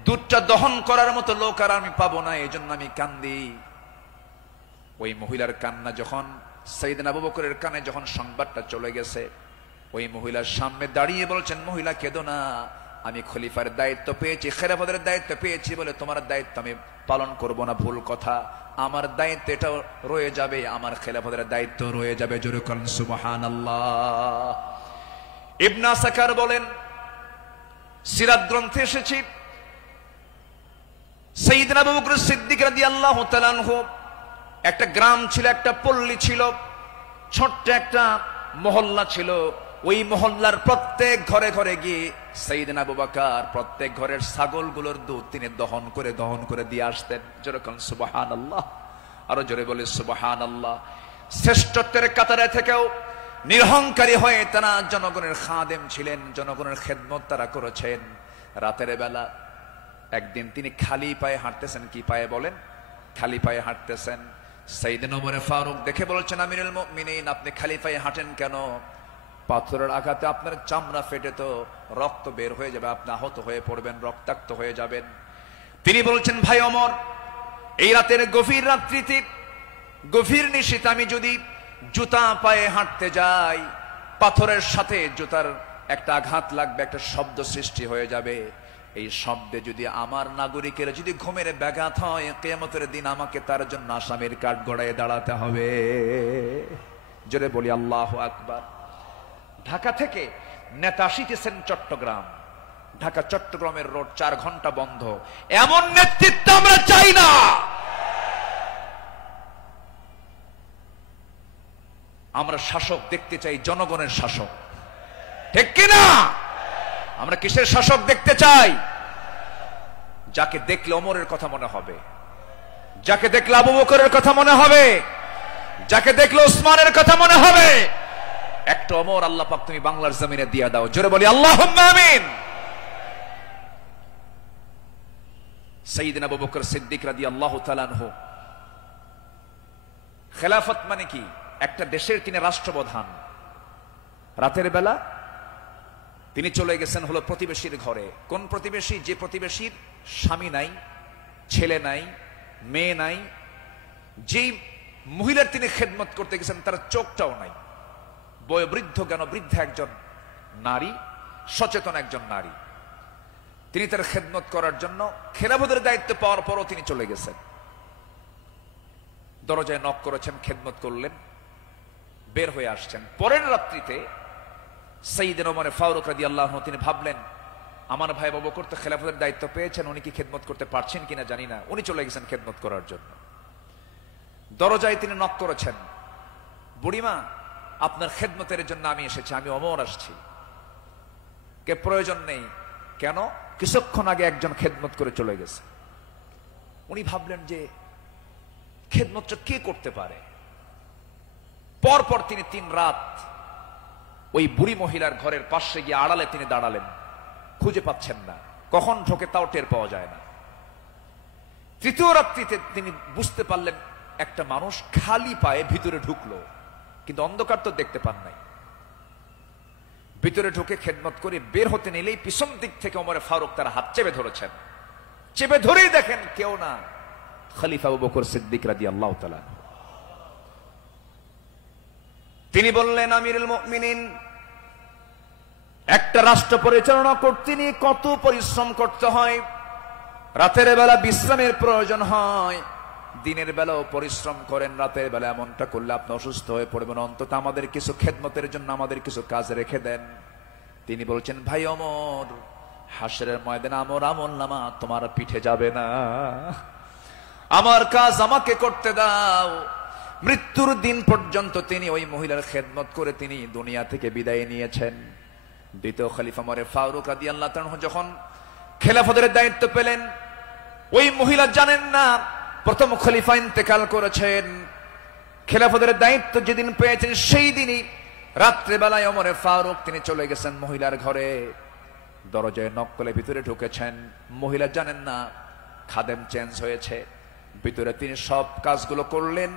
দুধটা দহন করার মতো লোক আর আমি পাবো না, এই জন্য আমি কান্দি। ওই মহিলার কান্না যখন সাইয়েদনা আবু বকরের কানে যখন সংবাদটা চলে গেছে, ওই মহিলার সামনে দাঁড়িয়ে বলছেন, মহিলা কেঁদো না, আমি খলিফার দায়িত্ব পেয়েছি, খেলাফতের দায়িত্ব পেয়েছি বলে তোমার দায়িত্ব আমি পালন করব না, ভুল কথা। আমার দায়িত্ব এটাও রয়ে যাবে, আমার খেলাফতের দায়িত্ব রয়ে যাবে। জোরে বলেন সুবহানাল্লাহ। ইবনে আসাকার বলেন, সিরাত গ্রন্থে এসেছে, সাইয়েদনা আবু বকর সিদ্দিক রাদিয়াল্লাহু তাআলা আনহু একটা গ্রাম ছিল, একটা পল্লী ছিল, ছোট্ট একটা মহল্লা ছিল। ওই মহল্লার প্রত্যেক ঘরে ঘরে গিয়ে সাইয়েদনা আবু বকর প্রত্যেক ঘরের ছাগলগুলোর দুধ তিনি দহন করে দিয়ে আসতেন। জোরে বলেন সুবহানাল্লাহ। আরো জোরে বলে সুবহানাল্লাহ। শ্রেষ্ঠত্বের কাতারে থেকেও নিরহংকারী হয়ে তারা জনগণের খাদেম ছিলেন, জনগণের খেদমত তারা করেছেন। রাতের বেলা একদিন তিনি খালি পায়ে হাঁটতেছেন। কি পায়ে বলেন? খালি পায়ে হাঁটতেছেন। সাইয়েদনা ওমর ফারুক দেখে বলছেন, আমিরুল মুমিনিন, আপনি খালি পায়ে হাঁটেন কেন? পাথরের আঘাতে আপনার চামড়া ফেটে তো রক্ত বের হয়ে যাবে, আপনি আহত হয়ে পড়বেন, রক্তাক্ত হয়ে যাবেন। তিনি বলছেন, ভাই ওমর, এই রাতের গভীর রাত্রিতে, গভীর নিশীথে আমি যদি জুতা পায়ে হাঁটতে যাই, পাথরের সাথে জুতার একটা আঘাত লাগবে, একটা শব্দ সৃষ্টি হয়ে যাবে। এই শব্দে যদি আমার নাগরিকের যদি ঘুমের ব্যাঘাত হয়, কিয়ামতের দিন আমাকে তার জন্য আসামির কাঠ গড়ায় দাঁড়াতে হবে। জোরে বলি আল্লাহু আকবার। ঢাকা থেকে নেতা আসিতেছেন চট্টগ্রাম, ঢাকা চট্টগ্রামের রোড 4 ঘন্টা বন্ধ। এমন নেতৃত্ব আমরা চাই না। আমরা শাসক দেখতে চাই, জনগণের শাসক, ঠিক কিনা? আমরা কিসের শাসক দেখতে চাই? যাকে দেখলে ওমরের কথা মনে হবে, যাকে দেখলে আবু বকরের কথা মনে হবে, যাকে দেখলে ওসমানের কথা মনে হবে। একটা ওমর আল্লাহ পাক তুমি বাংলার জমিনে দিয়ে দাও। জোরে বলি আল্লাহুম্মা আমিন। সাইয়েদনা আবু বকর সিদ্দিক রাদিয়াল্লাহু তাআলা আনহু, খেলাফত মানে কি? একটা দেশের তিনি রাষ্ট্রপ্রধান। রাতের বেলা তিনি চলে গেছেন হলো প্রতিবেশীর ঘরে। কোন প্রতিবেশী? যে প্রতিবেশীর স্বামী নাই, ছেলে নাই, মেয়ে নাই। যেই মহিলার তিনি খেদমত করতে গেছেন তার চোখটাও নাই। বয়োবৃদ্ধ জ্ঞানবৃদ্ধা একজন নারী, সচেতন একজন নারী। তিনি তার খেদমত করার জন্য খেলাফতের দায়িত্ব পাওয়ার পরও তিনি চলে গেছেন। দরজায় নক করেছেন, খেদমত করলেন, বের হয়ে আসছেন। পরের রাত্রিতে সাইয়েদনা ওমর ফারুক রাদিয়াল্লাহু আনহু তিনি ভাবলেন, আমার ভাই আবু বকর তো খেলাফতের দায়িত্ব পেয়েছেন, উনি কি খেদমত করতে পারছেন কিনা জানি না। উনি চলে গেছেন খেদমত করার জন্য। দরজায় তিনি নক করেছেন, বুড়িমা, আপনার খেদমতের জন্য আমি এসেছি, আমি ওমর আসছি। কে? প্রয়োজন নেই। কেন? কিছুক্ষণ আগে একজন খেদমত করে চলে গেছে। উনি ভাবলেন যে খেদমতটা কে করতে পারে। পরপর তিনি 3 রাত ওই বুড়ি মহিলার ঘরের পাশে গিয়ে আড়ালে তিনি দাঁড়ালেন, খুঁজে পাচ্ছেন না, কখন ঢোকে তাও টের পাওয়া যায় না। 3য় রাত্রিতে তিনি বুঝতে পারলেন একটা মানুষ খালি পায়ে ভিতরে ঢুকলো, কিন্তু অন্ধকার তো দেখতে পান নাই। ভিতরে ঢুকে খেদমত করে বের হতে নিলেই পিছন দিক থেকে ওমর ফারুক তার হাত চেপে ধরেছেন। চেপে ধরেই দেখেন কেউ না, খলিফা আবু বকর সিদ্দিক রাদিয়াল্লাহু তাআলা। তিনি বললেন, আমিরুল মুমিনিন, একটা রাষ্ট্র পরিচালনা করতে নিয়ে কত পরিশ্রম করতে হয়। রাতের বেলা বিশ্রামের প্রয়োজন হয়, দিনের বেলাও পরিশ্রম করেন, রাতের বেলা এমনটা করলে আপনি অসুস্থ হয়ে পড়বেন, অন্তত আমাদের কিছু খেদমতের জন্য আমাদের কিছু কাজ রেখে দেন। তিনি বলছেন, ভাই ওমর, হাসরের ময়দানে আমার আমলনামা তোমার পিঠে যাবে না, আমার কাজ আমাকে করতে দাও। মৃত্যুর দিন পর্যন্ত তিনি ওই মহিলার খেদমত করে তিনি দুনিয়া থেকে বিদায় নিয়েছেন। দ্বিতীয় খলিফা ওমর ফারুক রাদিয়াল্লাহু তাআলা যখন খেলাফতের দায়িত্ব পেলেন, ওই মহিলা জানেন না প্রথম খলিফা ইন্তেকাল করেছেন। খেলাফতের দায়িত্ব যেদিন পেয়েছেন সেই দিনই রাত্রেবেলায় ওমর ফারুক তিনি চলে গেছেন মহিলার ঘরে, দরজায় নক করে ভিতরে ঢুকেছেন। মহিলা জানেন না খাদেম চেঞ্জ হয়েছে। ভিতরে তিনি সব কাজগুলো করলেন,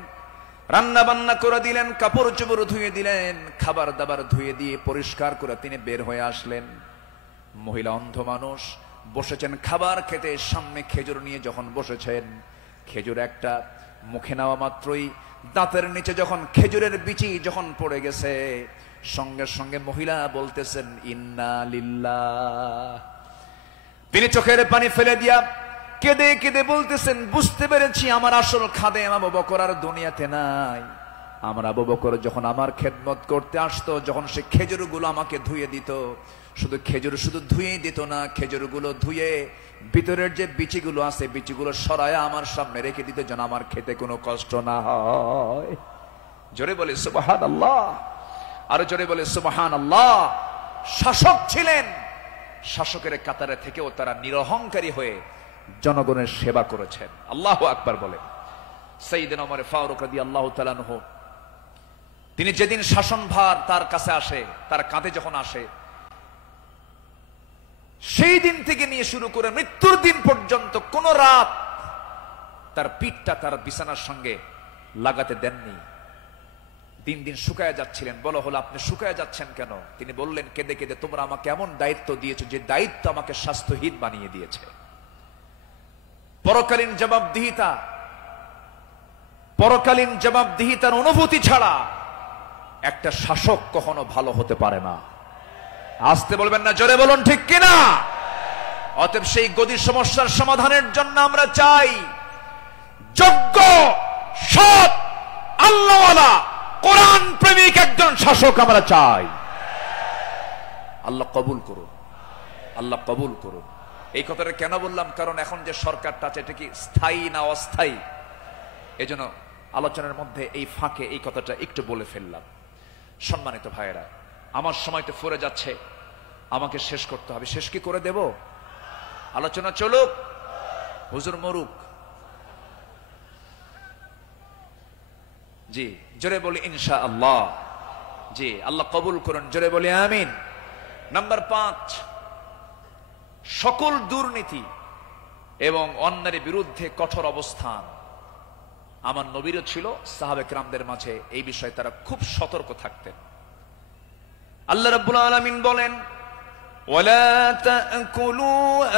রান্না বান্না করে দিলেন, কাপড় চোপড় ধুয়ে দিলেন, খাবার দাবার ধুয়ে দিয়ে পরিষ্কার করে তিনি বের হয়ে আসলেন। মহিলা অন্ধ মানুষ, বসেছেন খাবার খেতে, সামনে খেজুর নিয়ে যখন বসেছেন, খেজুর একটা মুখে নেওয়া মাত্রই দাঁতের নিচে যখন খেজুরের বিচি যখন পড়ে গেছে, সঙ্গে সঙ্গে মহিলা বলতেছেন ইন্না লিল্লাহ। তিনি চোখের পানি ফেলে দিয়া কেঁদে কেঁদে বলতেছেন, বুঝতে পেরেছি আমার আসল খাদেম আবু বকর আর দুনিয়াতে নাই। আমার আবু বকর যখন আমার খেদমত করতে আসতো, যখন সে খেজুরগুলো আমাকে ধুয়ে দিত, শুধু খেজুর শুধু ধুয়েই দিত না, খেজুরগুলো ধুয়ে ভিতরের যে বিচিগুলো আছে বিচিগুলো সরায়া আমার সামনে রেখে দিত, যেন আমার খেতে কোনো কষ্ট না হয়। জোরে বলে সুবহানাল্লাহ, আরো জোরে বলে সুবহানাল্লাহ। শাসক ছিলেন, শাসকের কাতারে থেকেও তারা নিরহংকারী হয়ে জনগণের সেবা করেছেন। আল্লাহু আকবার বলে। সাইয়েদনা ওমর ফারুক রাদিয়াল্লাহু তাআলা আনহু তিনি যেদিন শাসনভার তার কাছে আসে, তার কাঁধে যখন আসে, সেই দিন থেকে নিয়ে শুরু করে মৃত্যুর দিন পর্যন্ত কোন রাত তার পিঠটা তার বিছানার সঙ্গে লাগাতে দেননি। দিন দিন শুকায় যাচ্ছিলেন। বলা হলো, আপনি শুকায় যাচ্ছেন কেন? তিনি বললেন কেঁদে কেঁদে, তোমরা আমাকে এমন দায়িত্ব দিয়েছো যে দায়িত্ব আমাকে স্বাস্থ্যহীন বানিয়ে দিয়েছে। পরকালীন জবাবদিহিতার অনুভূতি ছাড়া একটা শাসক কখনো ভালো হতে পারে না। আসতে বলবেন না, জোরে বলুন ঠিক কিনা? অতএব সেই গদি সমস্যার সমাধানের জন্য আমরা চাই যোগ্য, সৎ, আল্লাহওয়ালা, কোরআন প্রেমিক একজন শাসক আমরা চাই। আল্লাহ কবুল করুন, আল্লাহ কবুল করুন। এই কথাটা কেন বললাম? কারণ এখন যে সরকারটা আছে এটা কি স্থায়ী না অস্থায়ী? এজন্য আলোচনার মধ্যে এই ফাঁকে এই কথাটা একটু বলে ফেললাম। সম্মানিত ভাইয়েরা, আমার সময় তো ফুরে যাচ্ছে, আমাকে শেষ করতে হবে। শেষ কি করে দেব? আলোচনা চলুক, হুজুর মরুক। জি, জোরে বলি ইনশাআল্লাহ। জি, আল্লাহ কবুল করুন, জোরে বলি আমিন। নাম্বার 5, সকল দুর্নীতি এবং অন্যায়ের বিরুদ্ধে কঠোর অবস্থান। আমার নবীরও ছিল, সাহাবে কেরামদের মাঝে এই বিষয়ে তারা খুব সতর্ক থাকতেন। আল্লাহ রাব্বুল আলামিন বলেন, ওয়ালা তাকুলু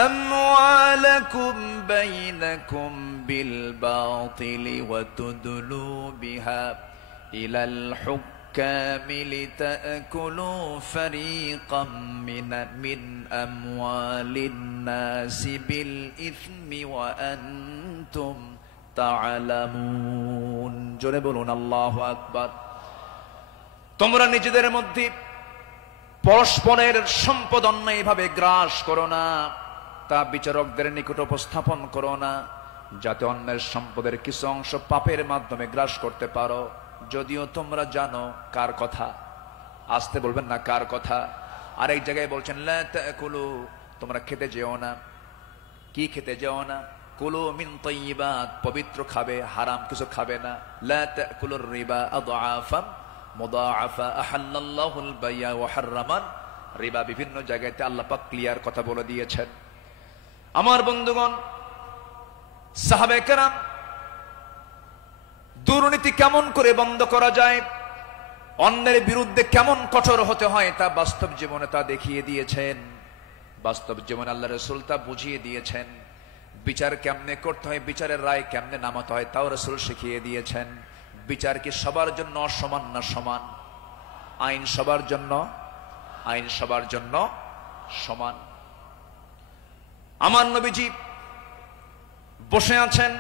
আমওয়ালাকুম বাইনাকুম বিল বাতিলি ওয়া তুদলু বিহা ইলাল হুক্কামি লিতাকুলু ফারীকাম মিন আমওয়ালিন নাসি বিল ইসমি ওয়া আনতুম তা'লামুন। জোরে বলুন আল্লাহু আকবার। তোমরা নিজেদের মধ্যে পরস্পরের সম্পদ অন্যায়ভাবে গ্রাস করো না, তা বিচারকদের নিকট উপস্থাপন করো না, যাতে অন্যের সম্পদের কিছু অংশ পাপের মাধ্যমে গ্রাস করতে পারো, যদিও তোমরা জানো কার কথা। আসতে বলবেন না, কার কথা। আর এক জায়গায় বলছেন, লা তাকুলু, তোমরা খেতে যেও না। কি খেতে যেও না? কুলু মিন তাইয়্যিবাত, পবিত্র খাবে, হারাম কিছু খাবে না। লা তাকুলুর রিবা আদআফান মুদাআফা আহাল্লাল্লাহুল বাই'a ওয়া হাররামান রিবা। বিভিন্ন জায়গাতে আল্লাহ পাক ক্লিয়ার কথা বলে দিয়েছেন। আমার বন্ধুগণ, সাহাবে কেরাম দুর্নীতি কেমন করে বন্ধ করা যায়, অন্যের বিরুদ্ধে কেমন কঠোর হতে হয়, তা বাস্তব জীবনে তা দেখিয়ে দিয়েছেন। বাস্তব জীবনে আল্লাহ রাসূল তা বুঝিয়ে দিয়েছেন। বিচার কেমনে করতে হয়, বিচারের রায় কেমনে নামাতে হয়, তাও রাসূল শিখিয়ে দিয়েছেন। বিচার কি সবার জন্য সমান না সমান? আইন সবার জন্য? আইন সবার জন্য সমান। আমার নবীজি বসে আছেন,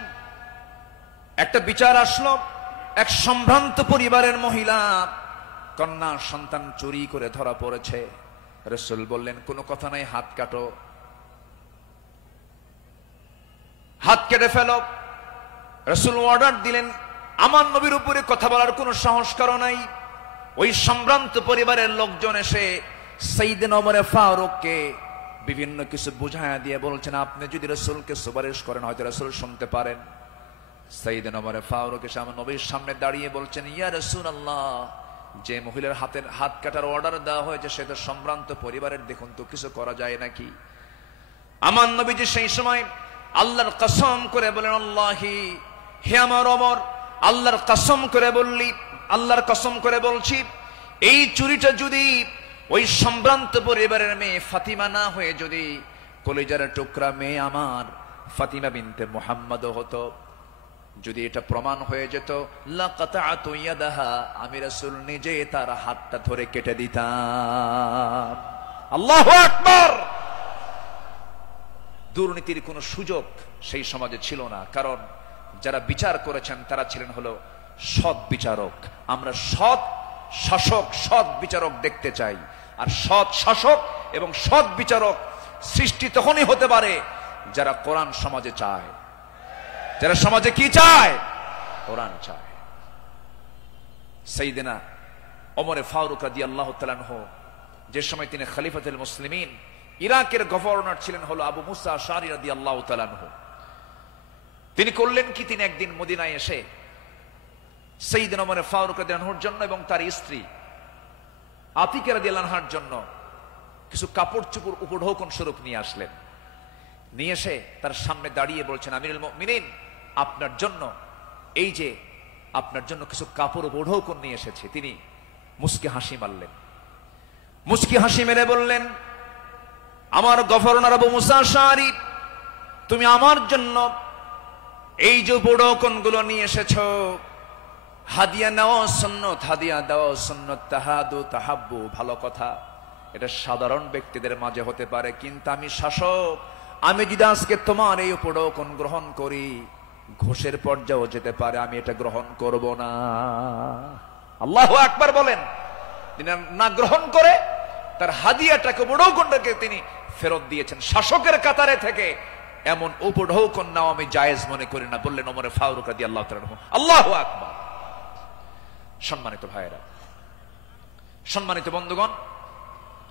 একটা বিচার আসলো, এক সম্ভ্রান্ত পরিবারের মহিলা কন্যা সন্তান চুরি করে ধরা পড়েছে। রাসূল বললেন কোনো কথা নাই, হাত কাটো, হাত কেটে ফেলো। রাসূল অর্ডার দিলেন, আমার নবীর উপরে কথা বলার কোনো সাহস কারো নাই। ওই সম্ভ্রান্ত পরিবারের লোকজন এসে সাইয়েদনা ওমর ফারুককে বিভিন্ন কিছু বুঝায়া দিয়ে বলছেন, আপনি যদি রাসূলকে সুপারিশ করেন হয়তো রাসূল শুনতে পারেন। সাইয়েদনা ওমর ফারুক এসে আমার নবীর সামনে দাঁড়িয়ে বলছেন, ইয়া রাসূলুল্লাহ, যে মহিলার হাত কাটার অর্ডার দেওয়া হয়েছে সে তো সম্ভ্রান্ত পরিবারের, দেখুন তো কিছু করা যায় নাকি। আমার নবীজি সেই সময় আল্লাহর কসম করে বলেন, আল্লাহি, হে আমার ওমর, আল্লাহর কসম করে বললি, আল্লাহর কসম করে বলছি, এই চুরিটা যদি ওই সম্ভ্রান্ত পরিবারের মেয়ে ফাতিমা না হয়ে যদি কলিজার টুকরা মেয়ে আমার ফাতিমা বিনতে মুহাম্মদ হতো, যদি এটা প্রমাণ হয়ে যেত, লাকাতাতু ইয়াদাহা, আমি রাসূল নিজে তার হাতটা ধরে কেটে দিতাম। আল্লাহু আকবার। দুর্নীতির কোনো সুযোগ সেই সমাজে ছিল না, কারণ যারা বিচার করেছেন তারা ছিলেন হলো সৎ বিচারক। আমরা সৎ শাসক, সৎ বিচারক দেখতে চাই। আর সৎ শাসক এবং সৎ বিচারক সৃষ্টি তখনই হতে পারে যারা কোরআন সমাজে চায়। যারা সমাজে কি চায়? কোরআন চায়। সাইয়েদনা ওমর ফারুক রাদিয়াল্লাহু তাআলা আনহু, যে সময় তিনি খলিফাতুল মুসলিমিন, ইরাকের গভর্নর ছিলেন হলো আবু মুসা আশআরী রাদিয়াল্লাহু তাআলা আনহু। তিনি করলেন কি, তিনি একদিন মদিনায় এসে সাইয়েদনা ওমর ফারুক রাদিয়াল্লাহু আনহুর জন্য এবং তার স্ত্রী আতিকা রাদিয়াল্লাহু আনহার জন্য কিছু কাপড় চোপড় উপঢৌকন স্বরূপ নিয়ে আসলেন। নিয়ে এসে তার সামনে দাঁড়িয়ে বলছেন, আমিরুল মুমিনিন, আপনার জন্য এই যে আপনার জন্য কিছু কাপড় উপঢৌকন নিয়ে এসেছি। তিনি মুস্কি হাসি মারলেন, মুস্কি হাসি মেরে বললেন, আমার গভর্নর আবু মুসা আশআরী, তুমি আমার জন্য এই যে উপঢৌকন গুলো নিয়ে এসেছো, হাদিয়া নেওয়া সুন্নত, হাদিয়া দেওয়া সুন্নত, তাহাদু তাহাব্বু, ভালো কথা, এটা সাধারণ ব্যক্তিদের মাঝে হতে পারে, কিন্তু আমি শাসক, আমি যদি আজকে তোমার এই উপঢৌকন গ্রহণ করি ঘোষের পর্যায়েও যেতে পারে, আমি এটা গ্রহণ করব না। আল্লাহু আকবার বলেন। তিনি না গ্রহণ করে তার হাদিয়াটাকে, উপঢৌকনটাকে তিনি ফেরত দিয়েছেন। শাসকের কাতারে থেকে এমন উপঢৌকন নাও আমি জায়েজ মনে করি না, বললেন ওমর ফারুক রাদিয়াল্লাহু তাআলা আনহু। আল্লাহু আকবার। সম্মানিত ভাইয়েরা, সম্মানিত বন্ধুগণ,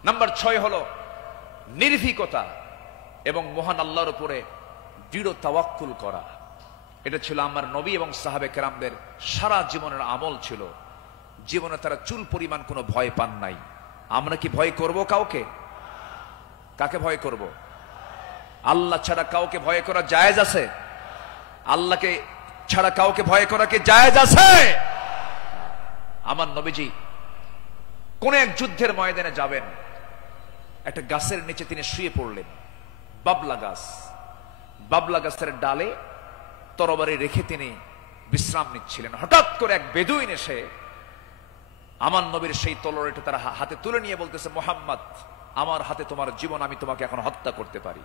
নাম্বার 6 হলো নির্ভীকতা এবং মহান আল্লাহর উপরে দৃঢ় তাওয়াক্কুল করা। এটা ছিল আমার নবী এবং সাহাবে কেরামদের সারা জীবনের আমল ছিল। জীবনে তারা চুল পরিমাণ কোনো ভয় পান নাই। আমরা কি ভয় করব কাউকে? কাকে ভয় করব? আল্লাহ ছাড়া কাউকে ভয় করা জায়েজ আছে? আল্লাহকে ছাড়া কাউকে ভয় করা কি জায়েজ আছে? আমার নবীজি কোন এক যুদ্ধের ময়দানে যাবেন, একটা গাছের নিচে তিনি শুয়ে পড়লেন, বাবলা গাছ। বাবলা গাছের ডালে তরবারি রেখে তিনি বিশ্রাম নিচ্ছিলেন। হঠাৎ করে এক বেদুইন এসে আমার নবীর সেই তলোয়ারটা তার হাতে তুলে নিয়ে বলতেছে, মুহাম্মদ, আমার হাতে তোমার জীবন, আমি তোমাকে এখন হত্যা করতে পারি।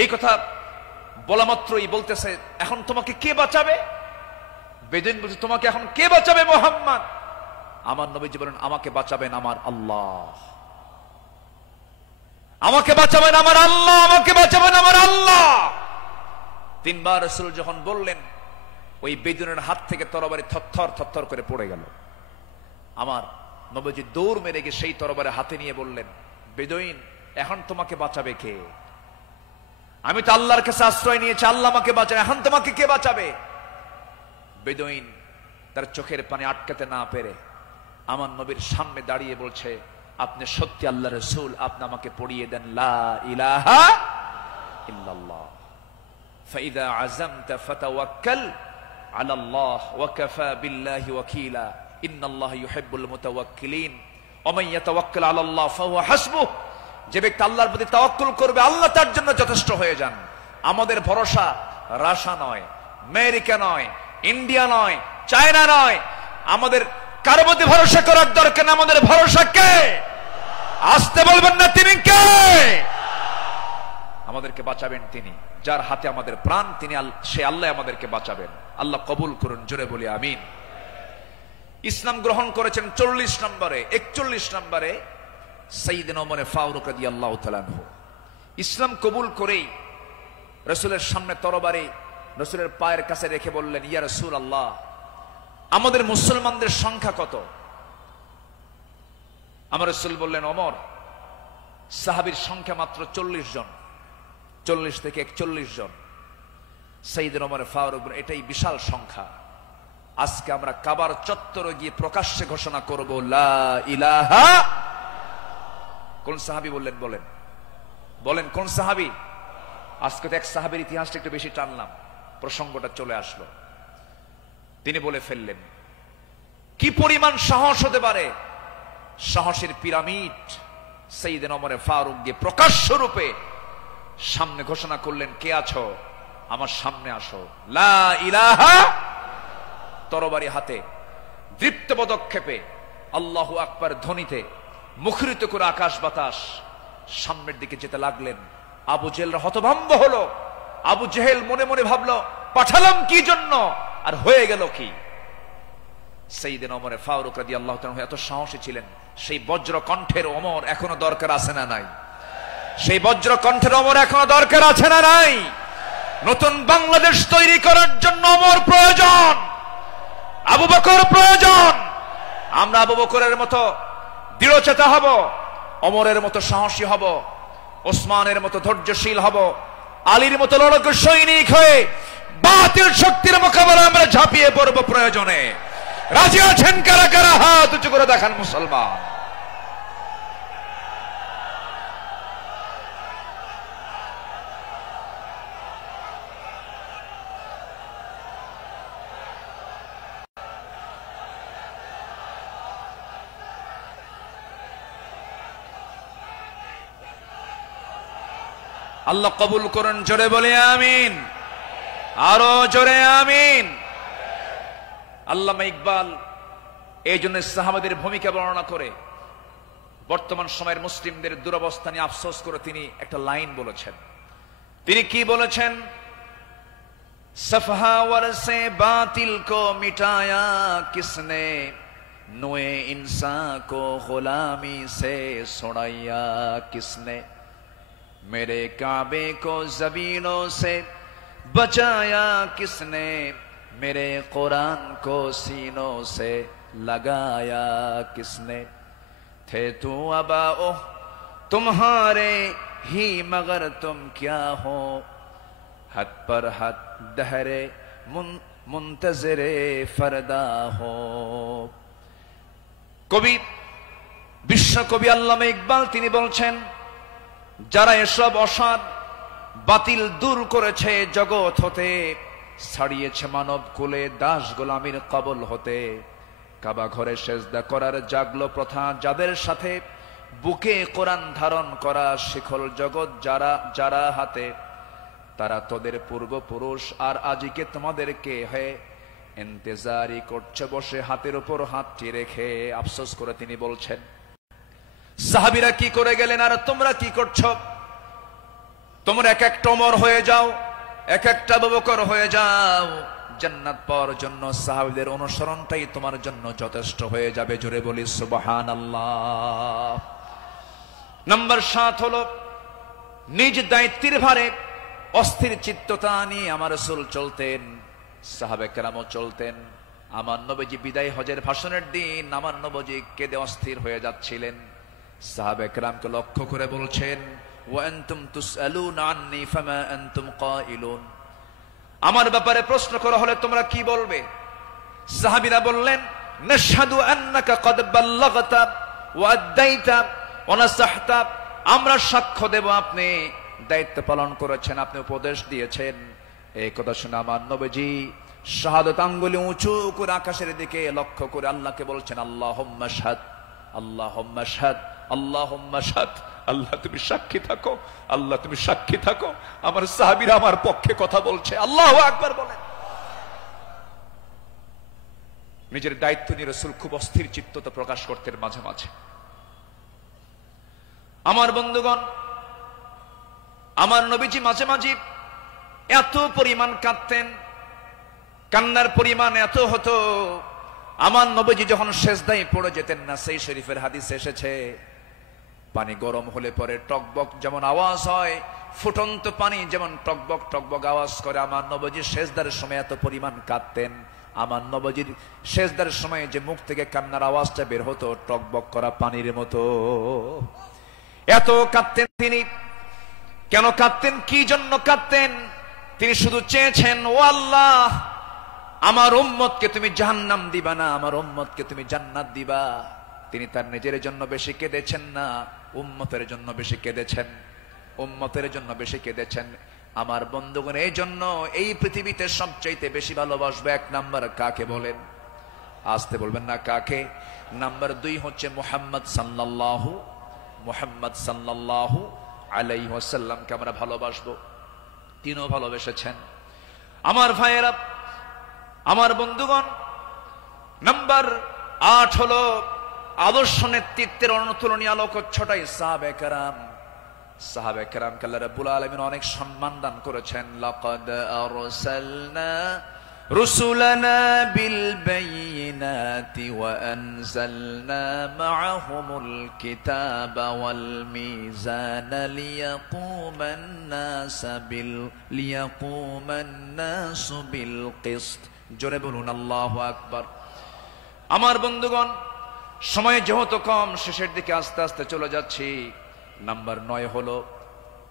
এই কথা বলা মাত্রই বলতেছে, এখন তোমাকে কে বাঁচাবে? বেদুইন বলছে, তোমাকে এখন কে বাঁচাবে মুহাম্মদ? আমার নবীজি বলেন, আমাকে বাঁচাবেন আমার আল্লাহ, আমাকে বাঁচাবেন আমার আল্লাহ, আমাকে বাঁচাবেন আমার আল্লাহ। 3 বার রাসূল যখন বললেন, ওই বেদুইনের হাত থেকে তরবারি থরথর থরথর করে পড়ে গেল। আমার নবীজি দৌড় মেরে গিয়ে সেই তরবারি হাতে নিয়ে বললেন, বেদুইন, এখন তোমাকে বাঁচাবে কে? আমি তো আল্লাহর কাছে আশ্রয় নিয়েছি, আল্লাহ আমাকে বাঁচাবে, এখন তোমাকে কে বাঁচাবে? বেদুইন তার চোখের পানি আটকাতে না পেরে আমার নবীর সামনে দাঁড়িয়ে বলছে, আপনি সত্যি আল্লাহ রাসূল, আপনি আমাকে পড়িয়ে দেন লা ইলাহা ইল্লাল্লাহ, ফাইদা আযামতা ফাতাওয়াক্কাল আলাল্লাহ ওয়া কাফা বিল্লাহি ওয়াকিলা, ইন্নাল্লাহা ইউহিব্বুল মুতাওয়াক্কিলিন, ওয়া মান ইয়াতাওয়াক্কাল আলাল্লাহ ফাহুয়া হাসবুহ। যে ব্যক্তি আল্লাহর প্রতি তাওয়াক্কুল করবে, আল্লাহ তার জন্য যথেষ্ট হয়ে যান। আমাদের ভরসা রাশিয়া নয়, আমেরিকা নয়, ইন্ডিয়া নয়, চায়না নয়, আমাদের কারো প্রতি ভরসা করার দরকার না, আমাদের ভরসা কে? আসতে বলবেন না, তিনি কে? আমাদেরকে বাঁচাবেন তিনি, যার হাতে আমাদের প্রাণ, তিনি সে আল্লাহ আমাদেরকে বাঁচাবেন। আল্লাহ কবুল করুন, জোরে বলি আমিন। ইসলাম গ্রহণ করেছেন 40 নম্বরে, 41 নম্বরে সাইয়েদনা ওমর ফারুক রাদিয়াল্লাহু তাআলা আনহু। ইসলাম কবুল করেই রাসূলের সামনে তরবারি রাসূলের পায়ের কাছে রেখে বললেন, ইয়া রাসূলুল্লাহ, আমাদের মুসলমানদের সংখ্যা কত? আমার রাসূল বললেন, ওমর, সাহাবীর সংখ্যা মাত্র 40 জন, 40 থেকে 41 জন। সাইয়েদনা ওমর ফারুক, এটাই বিশাল সংখ্যা। আজকে আমরা কাবার চত্বরে গিয়ে প্রকাশ্যে ঘোষণা করব, লা ইলাহা। কোন সাহাবী বললেন? বলেন বলেন, কোন সাহাবী? আজকে তো এক সাহাবীর ইতিহাসটা একটু বেশি টানলাম, প্রসঙ্গটা চলে আসলো। তিনি বলে ফেললেন, কি পরিমাণ সাহস হতে পারে! সাহসের পিরামিড সাইয়েদনা ওমর ফারুক গিয়ে প্রকাশ্য রূপে সামনে ঘোষণা করলেন, কে আছো? আমার সামনে আসো, লা ইলাহা। তরবারি হাতে দৃপ্ত পদক্ষেপে আল্লাহু আকবার ধ্বনিতে মুখরিত করে আকাশ বাতাস সামনের দিকে যেতে লাগলেন। আবু জেহেল হতভম্ব হলো। আবু জেহেল মনে মনে ভাবলো, পাঠালাম কি জন্য, আর হয়ে গেল কি? সাইয়েদনা ওমর ফারুক রাদিয়াল্লাহু তাআলা এত সাহসী ছিলেন, সেই বজ্র কণ্ঠের ওমর এখনো দরকার আছে না নাই? সেই বজ্র কণ্ঠের ওমর এখনো দরকার আছে না নাই? নতুন বাংলাদেশ তৈরি করার জন্য ওমর প্রয়োজন, আবু বকর প্রয়োজন। আমরা আবু বকরের মতো দৃঢ়চেতা হব, ওমরের মতো সাহসী হব, ওসমানের মতো ধৈর্যশীল হব, আলীর মতো লড়াকু সৈনিক হয়ে বাতিল শক্তির মোকাবেলা আমরা ঝাঁপিয়ে পড়ব প্রয়োজনে। রাজি আছেন কারা কারা? হাত উঁচু করে দেখান মুসলমান। আল্লাহ কবুল করুন, জোরে বলে আমিন, আরো জোরে আমিন। আল্লামা ইকবাল এই জন্য সাহাবাদের ভূমিকা বর্ণনা করে বর্তমান সময়ের মুসলিমদের দুরবস্থা নিয়ে আফসোস করে তিনি একটা লাইন বলেছেন। তিনি কি বলেছেন? সফহাওয়ার সে বাতিল কো মিটায়া কিসনে, নোয়ে ইনসান কো গুলামি সে ছুড়ায়া কিসনে, मेरे काबे को जमीनों से बचाया किसने, मेरे कुरान को सीनों से लगाया किसने, थे तू अबाओ तुम्हारे ही मगर तुम क्या हो, हद पर हद दहरे मुंतजरे फरदा हो। कवि विश्व कवि আল্লামা ইকবাল তিনি বলছেন, যারা এসব অসার বাতিল দূর করেছে জগৎ হতে, ছাড়িয়েছে মানব কুলে দাস গোলামির কবল হতে, কাবা ঘরে সেজদা করার জাগলো প্রথা যাদের সাথে, বুকে কোরআন ধারণ করা শিখল জগৎ যারা যারা হাতে, তারা তোদের পূর্বপুরুষ আর আজিকে তোমাদেরকে হয়ে ইন্তজারি করছে বসে হাতের উপর হাতটি রেখে। আফসোস করে তিনি বলছেন, সাহাবীরা কি করে গেলেন আর তোমরা কি করছো? তোমরা এক একটা ওমর হয়ে যাও, এক একটা আবু বকর হয়ে যাও, জান্নাত পাওয়ার জন্য সাহাবীদের অনুসরণটাই তোমার জন্য যথেষ্ট হয়ে যাবে। জোরে বলি সুবহানাল্লাহ। নাম্বার 7 হলো নিজ দায়িত্বের ভারে অস্থির চিত্ততা নিয়ে আমার রাসূল চলতেন, সাহাবে কেরামও চলতেন। আমার নবীজি বিদায় হজের ভাষণের দিন আমার নবীজি কেঁদে অস্থির হয়ে যাচ্ছিলেন। সাহাবে কেরামকে লক্ষ্য করে বলছেন, ওয়া আনতুম তুসআলুনা আন্নী ফামা আনতুম কাইলুন, আমার ব্যাপারে প্রশ্ন করা হলে তোমরা কি বলবে? সাহাবীরা বললেন, নাশহাদু আন্নাকা ক্বাদ বাল্লাগতা ওয়া আদাইতা ওয়া নাসাহতা, আমরা সাক্ষ্য দেব আপনি দায়িত্ব পালন করেছেন, আপনি উপদেশ দিয়েছেন। এই কথা শুনে আমার নবীজি শাহাদাত আঙ্গুলি উঁচু করে আকাশের দিকে লক্ষ্য করে আল্লাহকে বলছেন, আল্লাহুম্মা শাহাদ, আল্লাহুম্মা শাহাদ, আল্লাহুম্মা শাহাদ। আল্লাহ তুমি সাক্ষী থাকো, আল্লাহ তুমি সাক্ষী থাকো, আমার সাহাবীরা আমার পক্ষে কথা বলছে। আল্লাহু আকবার বলেন। নিজের দায়িত্ব নিয়ে রাসূল খুব অস্থির চিত্ততা প্রকাশ করতেন মাঝে মাঝে। আমার বন্ধুগণ, আমার নবীজি মাঝে মাঝে এত পরিমাণ কাঁদতেন, কান্নার পরিমাণ এত হতো, আমার নবীজি যখন সেজদায় পড়ে যেতেন না, সেই শরীফের হাদিস এসেছে পানি গরম হলে পরে টকবক যেমন আওয়াজ হয়, ফুটন্ত পানি যেমন টকবক টকবক আওয়াজ করে, আমার নবীজি সেজদার সময় এত পরিমাণ কাঁদতেন। আমার নবীজির সেজদার সময় যে মুখ থেকে কান্নার আওয়াজটা বের হতো টকবক করা পানির মতো, এত কাঁদতেন তিনি। কেন কাঁদতেন, কি জন্য কাঁদতেন? তিনি শুধু চেয়েছেন, ও আল্লাহ, আমার উম্মতকে তুমি জাহান্নাম দিবা না, আমার উম্মতকে তুমি জান্নাত দিবা। তিনি তার নিজের জন্য বেশি কেঁদেছেন না, উম্মতের জন্য বেশি কেঁদেছেন, উম্মতের জন্য বেশি কেঁদেছেন। আমার বন্ধুগণ, এই জন্য এই পৃথিবীতে সবচাইতে বেশি ভালোবাসবে এক নাম্বার কাকে বলেন? আসতে বলবেন না কাকে? নাম্বার 2 হচ্ছে মুহাম্মদ সাল্লাল্লাহু আলাইহি ওয়াসাল্লামকে আমরা ভালোবাসবো। তিনিও ভালোবেসেছেন। আমার ভাইয়েরা, আমার বন্ধুগণ, নাম্বার 8 হলো আদর্শ নেতৃত্বের অনুতুলনীয় আলোক ছটাই সাহাবায়ে কেরাম। সাহাবায়ে কেরামকে আল্লাহ রাব্বুল আলামিন অনেক সম্মান দান করেছেন। লাকাদ আরসালনা রুসুলানা বিল বায়িনাতি ওয়া আনজালনা মাআহুমুল কিতাবা ওয়াল মিজানা লিয়াকুমান নাসু বিল কিসত। জোরে বলুন আল্লাহু আকবার। আমার বন্ধুগণ, সময় যেহেতু কম, শেষের দিকে আস্তে আস্তে চলে যাচ্ছি। নাম্বার 9 হলো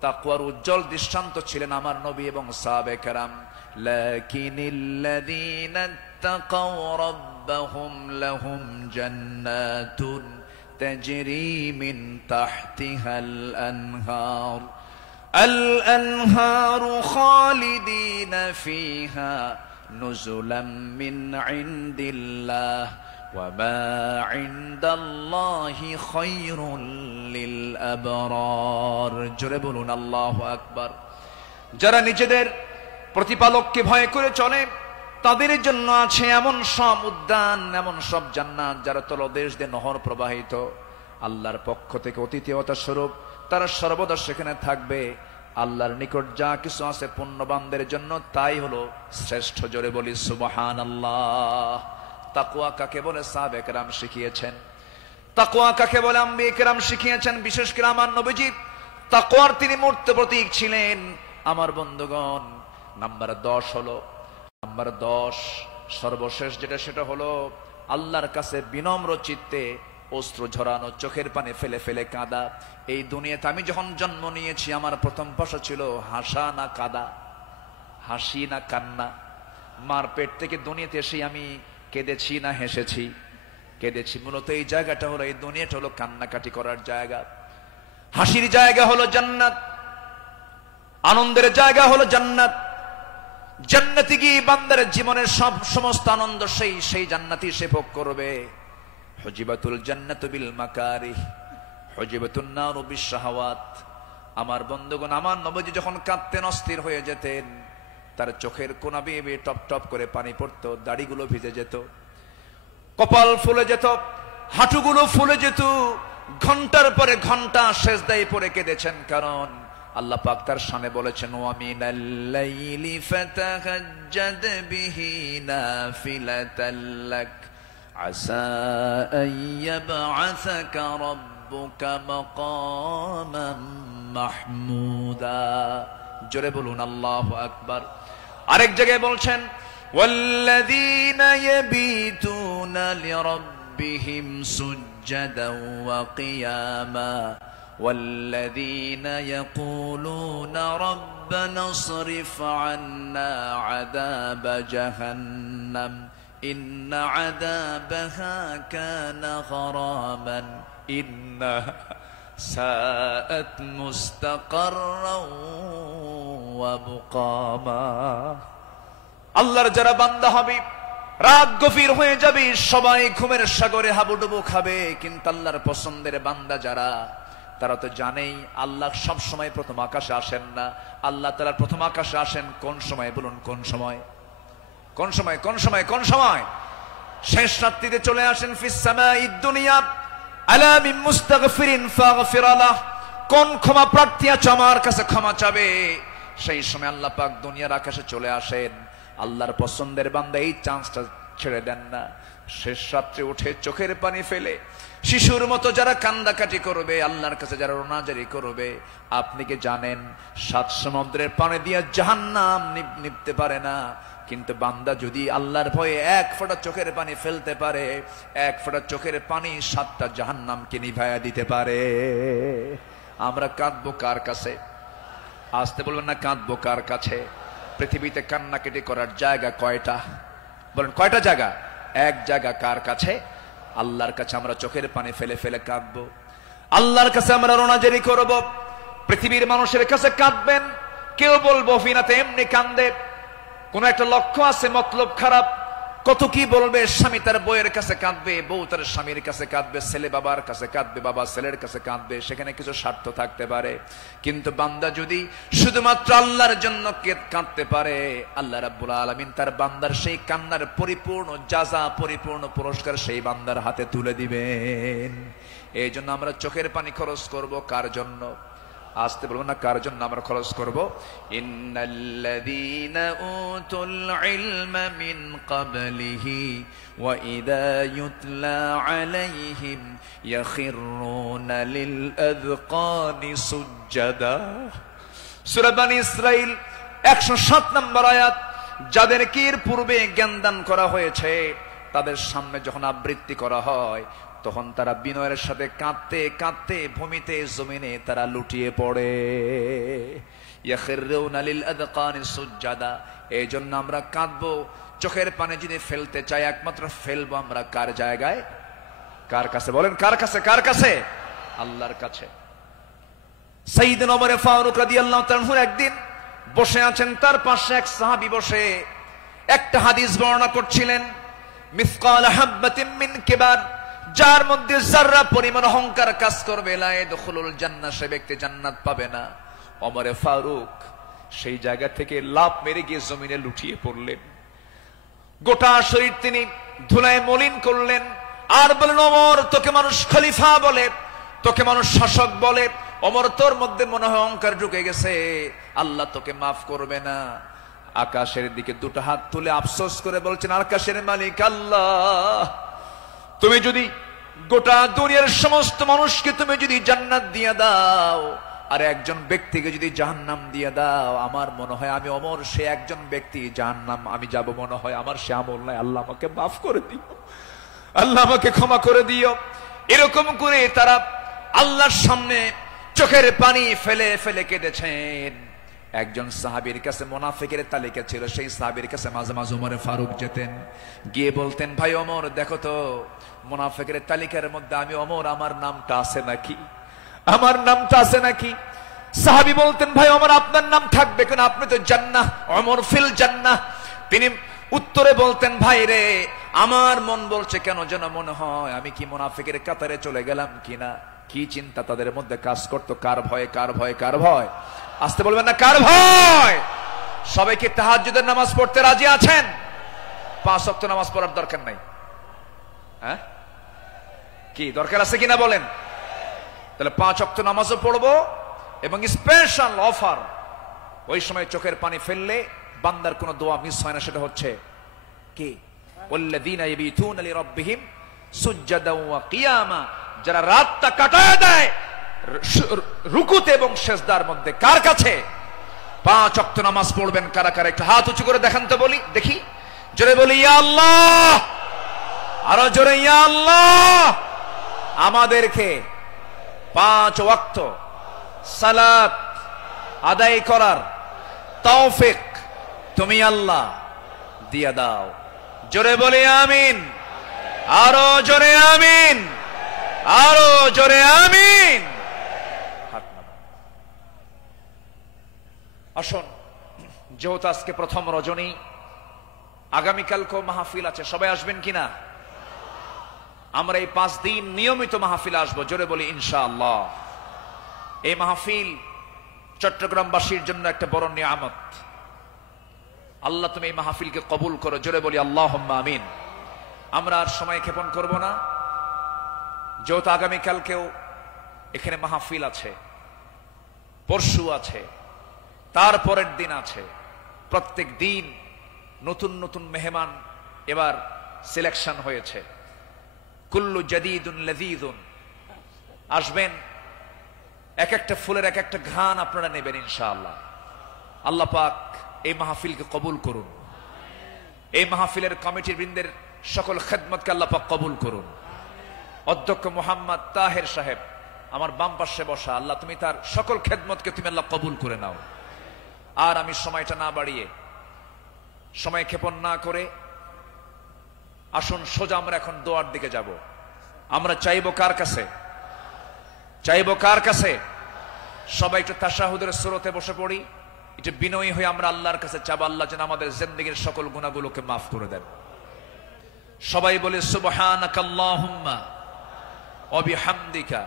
তাকওয়ার উজ্জ্বল দৃষ্টান্ত ছিলেন আমার নবী এবং সাহাবায়ে কেরাম। লাকিনিল্লাযীনা তাকাও রাব্বাহুম লাহুম জান্নাতুন তাজরি মিন তাহতিহাল আনহার আল-আনহারু খালিদিনা ফিহা নুজুলাম মিন ইনদিল্লাহ ওয়ামা ইনদাল্লাহি খায়রুল লিল আবরার। জোরে বলুন আল্লাহু আকবার। যারা নিজেদের প্রতিপালককে ভয় করে চলে, তাদের জন্য আছে এমন সব উদ্যান, এমন সব জান্নাত যারা তলদেশ দিয়ে নহর প্রবাহিত। আল্লাহর পক্ষ থেকে অতিথিয়তা স্বরূপ তারা সর্বদা সেখানে থাকবে। আল্লাহর নিকট যা কিছু আছে পুণ্যবানদের জন্য তাই হলো শ্রেষ্ঠ। জোরে বলি সুবহানাল্লাহ। তাকওয়া কাকে বলে সাহাবায়ে কেরাম শিখিয়েছেন, তাকওয়া কাকে বলে আম্বিয়ে কেরাম শিখিয়েছেন। বিশেষ করে আমার নবীজি তাকওয়ার তিনি মূর্ত প্রতীক ছিলেন। আমার বন্ধুগণ, নাম্বার 10 হলো, নাম্বার 10 সর্বশেষ যেটা, সেটা হলো আল্লাহর কাছে বিনম্র চিত্তে অশ্রু ঝরানো, চোখের পানি ফেলে ফেলে কাঁদা। এই দুনিয়াতে আমি যখন জন্ম নিয়েছি আমার প্রথম প্রশ্ন ছিল হাসা না কাঁদা, হাসি না কান্না। মার পেট থেকে দুনিয়াতে এসে আমি কেঁদেছি না হেসেছি? কেঁদেছি। মূলত এই জায়গাটা হলো, এই দুনিয়াটা হলো কান্নাকাটি করার জায়গা। হাসির জায়গা হলো জান্নাত, আনন্দের জায়গা হলো জান্নাত। জান্নাতে গিয়ে বান্দার জীবনের সব সমস্ত আনন্দ সেই জান্নাতি সে ভোগ করবে। হুজিবাতুল জান্নাতু বিল মাকারিহ হুজিবাতুন নারু বিশ শাহাওয়াত। আমার বন্ধুগণ, আমার নবীজি যখন কাঁদতেন, অস্থির হয়ে যেতেন, তার চোখের কোনা বেয়ে বেয়ে টপ টপ করে পানি পড়তো, দাড়িগুলো ভিজে যেত, কপাল ফুলে যেত, হাঁটুগুলো ফুলে যেত। ঘন্টার পরে ঘন্টা সেজদায় পড়ে কেঁদেছেন, কারণ আল্লাহ পাক তার শানে বলেছেন, ওয়া মিনাল লাইলি ফাতাহাজ্জাদ বিহি নাফিলাতাল লাক আসা আইয়াবআসাকা রাব্বুকা মাকামান মাহমুদা। জোরে বলুন আল্লাহু আকবার। আরেক জায়গায় বলছেন, ওয়াল্লাযীনা ইয়াবিতুনা লিরাব্বিহিম সুজ্জাদান ওয়া কিয়ামা والذين يقولون ربنا اصرف عنا عذاب جهنم إن عذابها كان غراما إنها ساءت مستقرا ومقاما। আল্লাহর যারা বান্দা হবে, রাত গভীর হয়ে যাবে, সবাই ঘুমের সাগরে হাবুডুবু খাবে, কিন্তু আল্লাহর পছন্দের বান্দা যারা, তারা তো জানেই আল্লাহ সব সময় প্রথম আকাশে আসেন না। আল্লাহ তাআলা প্রথম আকাশে আসেন কোন সময়? বলুন কোন সময়? কোন সময়? কোন সময়? কোন সময়? শেষ রাত্রিতে চলে আসেন ফিস সামাইদ দুনিয়া আলা মিন মুস্তাগফিরিন ফাগফির লাহ, কোন ক্ষমা প্রার্থী আছে আমার কাছে ক্ষমা চাবে। সেই সময় আল্লাহ পাক দুনিয়ার আকাশে চলে আসেন, আল্লাহর পছন্দের বান্দা এই চান্সটা ছেড়ে দেন না। শেষ রাত্রে উঠে চোখের পানি ফেলে শিশুর মতো যারা কান্দাকাটি করবে, আল্লাহর কাছে যারা রোনাজারি করবে, আপনি কি জানেন 7 সমুদ্রের পানি দিয়ে জাহান্নাম নিভতে পারে না, কিন্তু বান্দা যদি আল্লাহর ভয়ে 1 ফোঁটা চোখের পানি ফেলতে পারে, 1 ফোঁটা চোখের পানি 7টা জাহান্নামকে নিভাইয়া দিতে পারে। আমরা কাঁদবো কার কাছে? আসতে বলবেন না, কাঁদবো কার কাছে? পৃথিবীতে কান্নাকাটি করার জায়গা কয়টা? বলেন কয়টা জায়গা? এক জায়গা। কার কাছে? আল্লাহর কাছে আমরা চোখের পানি ফেলে ফেলে কাঁদবো, আল্লাহর কাছে আমরা রোনাজারি করব। পৃথিবীর মানুষের কাছে কাঁদবেন, কেউ বলবো ফিনাতে এমনি কান্দে, কোন একটা লক্ষ্য আছে, মতলব খারাপ। কত কি বলবে, স্বামী তার বউয়ের কাছে কাঁদবে, বউ তার স্বামীর কাছে কাঁদবে, ছেলে বাবার কাছে কাঁদবে, বাবা ছেলের কাছে কাঁদবে, সেখানে কিছু স্বার্থ থাকতে পারে। কিন্তু বান্দা যদি শুধুমাত্র আল্লাহর জন্য কাঁদতে পারে, আল্লাহ রাব্বুল আলামিন তার বান্দার সেই কান্নার পরিপূর্ণ জাযা, পরিপূর্ণ পুরস্কার সেই বান্দার হাতে তুলে দিবেন। এই জন্য আমরা চোখের পানি খরচ করব কার জন্য? আসতে বলবো না, কার জন্য আমরা খরচ করব? ইন্নাল্লাযীনা উতুল ইলমা মিন ক্বাবলিহি ওয়া ইযা ইউতলা আলাইহিম ইয়াখিরুনা লিল আযকানি সুজদা। সূরা বনী ইসরাঈল 107 নম্বর আয়াত। যাদেরকে এর পূর্বে জ্ঞান দান করা হয়েছে, তাদের সামনে যখন আবৃত্তি করা হয়, তখন তারা বিনয়ের সাথে কাঁদতে কাঁদতে ভূমিতে জমিনে তারা লুটিয়ে পড়ে। ইয়াখিরুনা লিল আযকানি সুজদা। এই জন্য আমরা কাঁদবো। চোখের পানি যদি ফেলতে চাই, একমাত্র ফেলবো আমরা কার জায়গায়? কার কাছে? বলেন কার কাছে? কার কাছে? আল্লাহর কাছে। সাইয়েদনা ওমর ফারুক রাদিয়াল্লাহু তাআলা আনহু একদিন বসে আছেন, তার পাশে এক সাহাবী বসে একটা হাদিস বর্ণনা করছিলেন। মিসকাল হাববাতিন মিন কিবার, যার মধ্যে যাররা পরিমাণ অহংকার কাজ করবে, লা ইয়াদখুলুল জান্নাহ, সে ব্যক্তি জান্নাত পাবে না। ওমর ফারুক সেই জায়গা থেকে লাফ মেরে গিয়ে জমিনে লুটিয়ে পড়লেন। গোটা শরীর তিনি ধুলায় মলিন করলেন, আর বলেন, ওমর, তোকে মানুষ খলিফা বলে, তোকে মানুষ শাসক বলে, ওমর তোর মধ্যে মনে হয় অহংকার ঢুকে গেছে, আল্লাহ তোকে মাফ করবে না। আকাশের দিকে দুটো হাত তুলে আফসোস করে বলছেন, আকাশের মালিক আল্লাহ, তুমি যদি গোটা দুনিয়ার সমস্ত মানুষকে তুমি যদি জান্নাত দিয়ে দাও, আর একজন ব্যক্তিকে যদি জাহান্নাম দিয়ে দাও, আমার মনে হয় আমি ওমর সে একজন ব্যক্তি, জাহান্নাম আমি যাব মনে হয় আমার সে আমল নাই, আল্লাহ আমাকে মাফ করে দিও, আল্লাহ আমাকে ক্ষমা করে দিও। এরকম করে তারা আল্লাহর সামনে চোখের পানি ফেলে ফেলে কেঁদেছেন। একজন সাহাবীর কাছে মুনাফিকের তালিকা ছিল, সেই সাহাবীর কাছে মাঝে মাঝে ওমর ফারুক যেতেন, গিয়ে বলতেন, ভাই ওমর, দেখো তো মুনাফিকের তালিকার মধ্যে আমি ওমর, আমার নামটা আছে নাকি? আমার নামটা আছে নাকি? সাহাবী বলতেন, ভাই ওমর, আপনার নাম থাকবে কেন? আপনি তো জান্নাহ, ওমর ফিল জান্নাহ। তিনি উত্তরে বলতেন, ভাই রে, আমার মন বলছে কেন যেন মনে হয় আমি কি মুনাফিকের কাতারে চলে গেলাম কিনা। কি চিন্তা তাদের মধ্যে কাজ করতো, কার ভয়, কার ভয়, কার ভয়? আসতে বলবেন না, কার ভয়? সবাই কি তাহাজ্জুদের নামাজ পড়তে রাজি আছেন? 5 ওয়াক্ত নামাজ পড়ার দরকার নাই? হ্যাঁ, কি দরকার আছে কিনা বলেন? তাহলে 5 ওয়াক্ত নামাজও পড়বো, এবং স্পেশাল অফার, ওই সময় চোখের পানি ফেললে বান্দার কোনো দোয়া মিস হয় না। সেটা হচ্ছে কি? ওয়াল্লাযীনা ইয়াবিতুনা লিরাব্বিহিম সুজদান ওয়া কিয়ামা, যারা রাতটা কাটায় দেয় রুকুতে এবং সিজদার মধ্যে। কার কাছে? 5 ওয়াক্ত নামাজ পড়বেন কারা কারা? একটু হাত উঁচু করে দেখান তো, বলি দেখি, জোরে বলি ইয়া আল্লাহ, আরো জোরে ইয়া আল্লাহ। আমাদেরকে 5 ওয়াক্ত সালাত আদায় করার তৌফিক তুমি আল্লাহ দিয়ে দাও। জোরে বলি আমিন, আরো জোরে আমিন, আরো জোরে আমিন। আসুন, যেহেতু আজকে প্রথম রজনী, আগামীকালকেও মাহফিল আছে, সবাই আসবেন কিনা? আমরা এই 5 দিন নিয়মিত মাহফিল আসবো। জোরে বলি ইনশাআল্লাহ। এই মাহফিল চট্টগ্রামবাসীর জন্য একটা বড় নিয়ামত। আল্লাহ তুমি এই মাহফিলকে কবুল করো। জোরে বলি আল্লাহুম্মা আমিন। আমরা আর সময় ক্ষেপণ করব না। যেহেতু আগামীকালকেও এখানে মাহফিল আছে, পরশু আছে, তারপরের দিন আছে, প্রত্যেক দিন নতুন নতুন মেহমান এবার সিলেকশন হয়েছে। কুল্লু জাদিদুন লাযীযুন, আসবেন, এক একটা ফুলের এক একটা ঘ্রাণ আপনারা নেবেন ইনশাআল্লাহ। আল্লাহ পাক এই মাহফিলকে কবুল করুন, এই মাহফিলের কমিটির বৃন্দের সকল খেদমতকে আল্লাহ পাক কবুল করুন। অধ্যক্ষ মোহাম্মদ তাহের সাহেব আমার বাম পাশে বসা, আল্লাহ তুমি তার সকল খেদমতকে তুমি আল্লাহ কবুল করে নাও। আর আমি সময়টা না বাড়িয়ে, সময় ক্ষেপণ না করে, আসুন সোজা আমরা এখন দোয়ার দিকে যাব। আমরা চাইবো কার কাছে? চাইবো কার কাছে? সবাই একটু তাশাহুদের সুরতে বসে পড়ি, একটু বিনয়ী হয়ে আমরা আল্লাহর কাছে চাবো, আল্লাহ যেন আমাদের জিন্দেগীর সকল গুনাহগুলোকে মাফ করে দেন। সবাই বলে সুবহানাকাল্লাহুম্মা ওয়া বিহামদিকা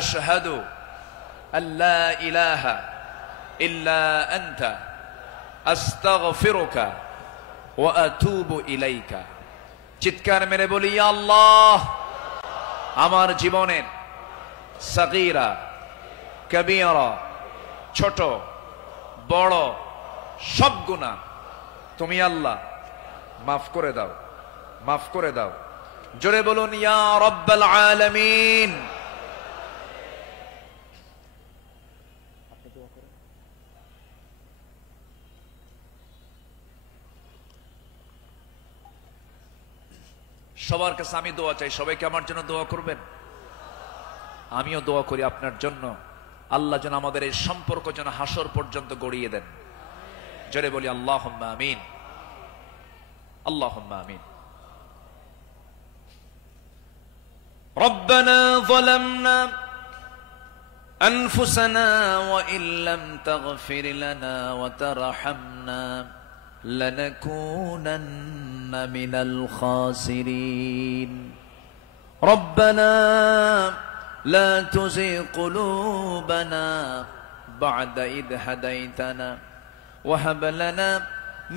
আশহাদু আল্লা ইলাহা ইল্লা আনতা আস্তাগফিরুকা ওয়া আতুবু ইলাইকা। চিৎকার মেরে বলি, ইয়া আল্লাহ, আমার জীবনের সাগীরা কবীরা, ছোট বড় সব গুনাহ তুমি আল্লাহ মাফ করে দাও, মাফ করে দাও। জোরে বলুন, ইয়া রাব্বাল আলামিন। সবার কাছে আমি দোয়া চাই, সবাইকে আমার জন্য দোয়া করবেন। আমিও দোয়া করি আপনার জন্য, আল্লাহ যেন আমাদের এই সম্পর্ক যেন হাসর পর্যন্ত গড়িয়ে দেন। জোরে বলি আল্লাহুম্মা আমিন, আল্লাহুম্মা আমিন। ربنا ظلمنا أنفسنا وإن لم تغفر لنا وترحمنا لنكونن من الخاسرين ربنا لا تزغ قلوبنا بعد إذ هديتنا وهب لنا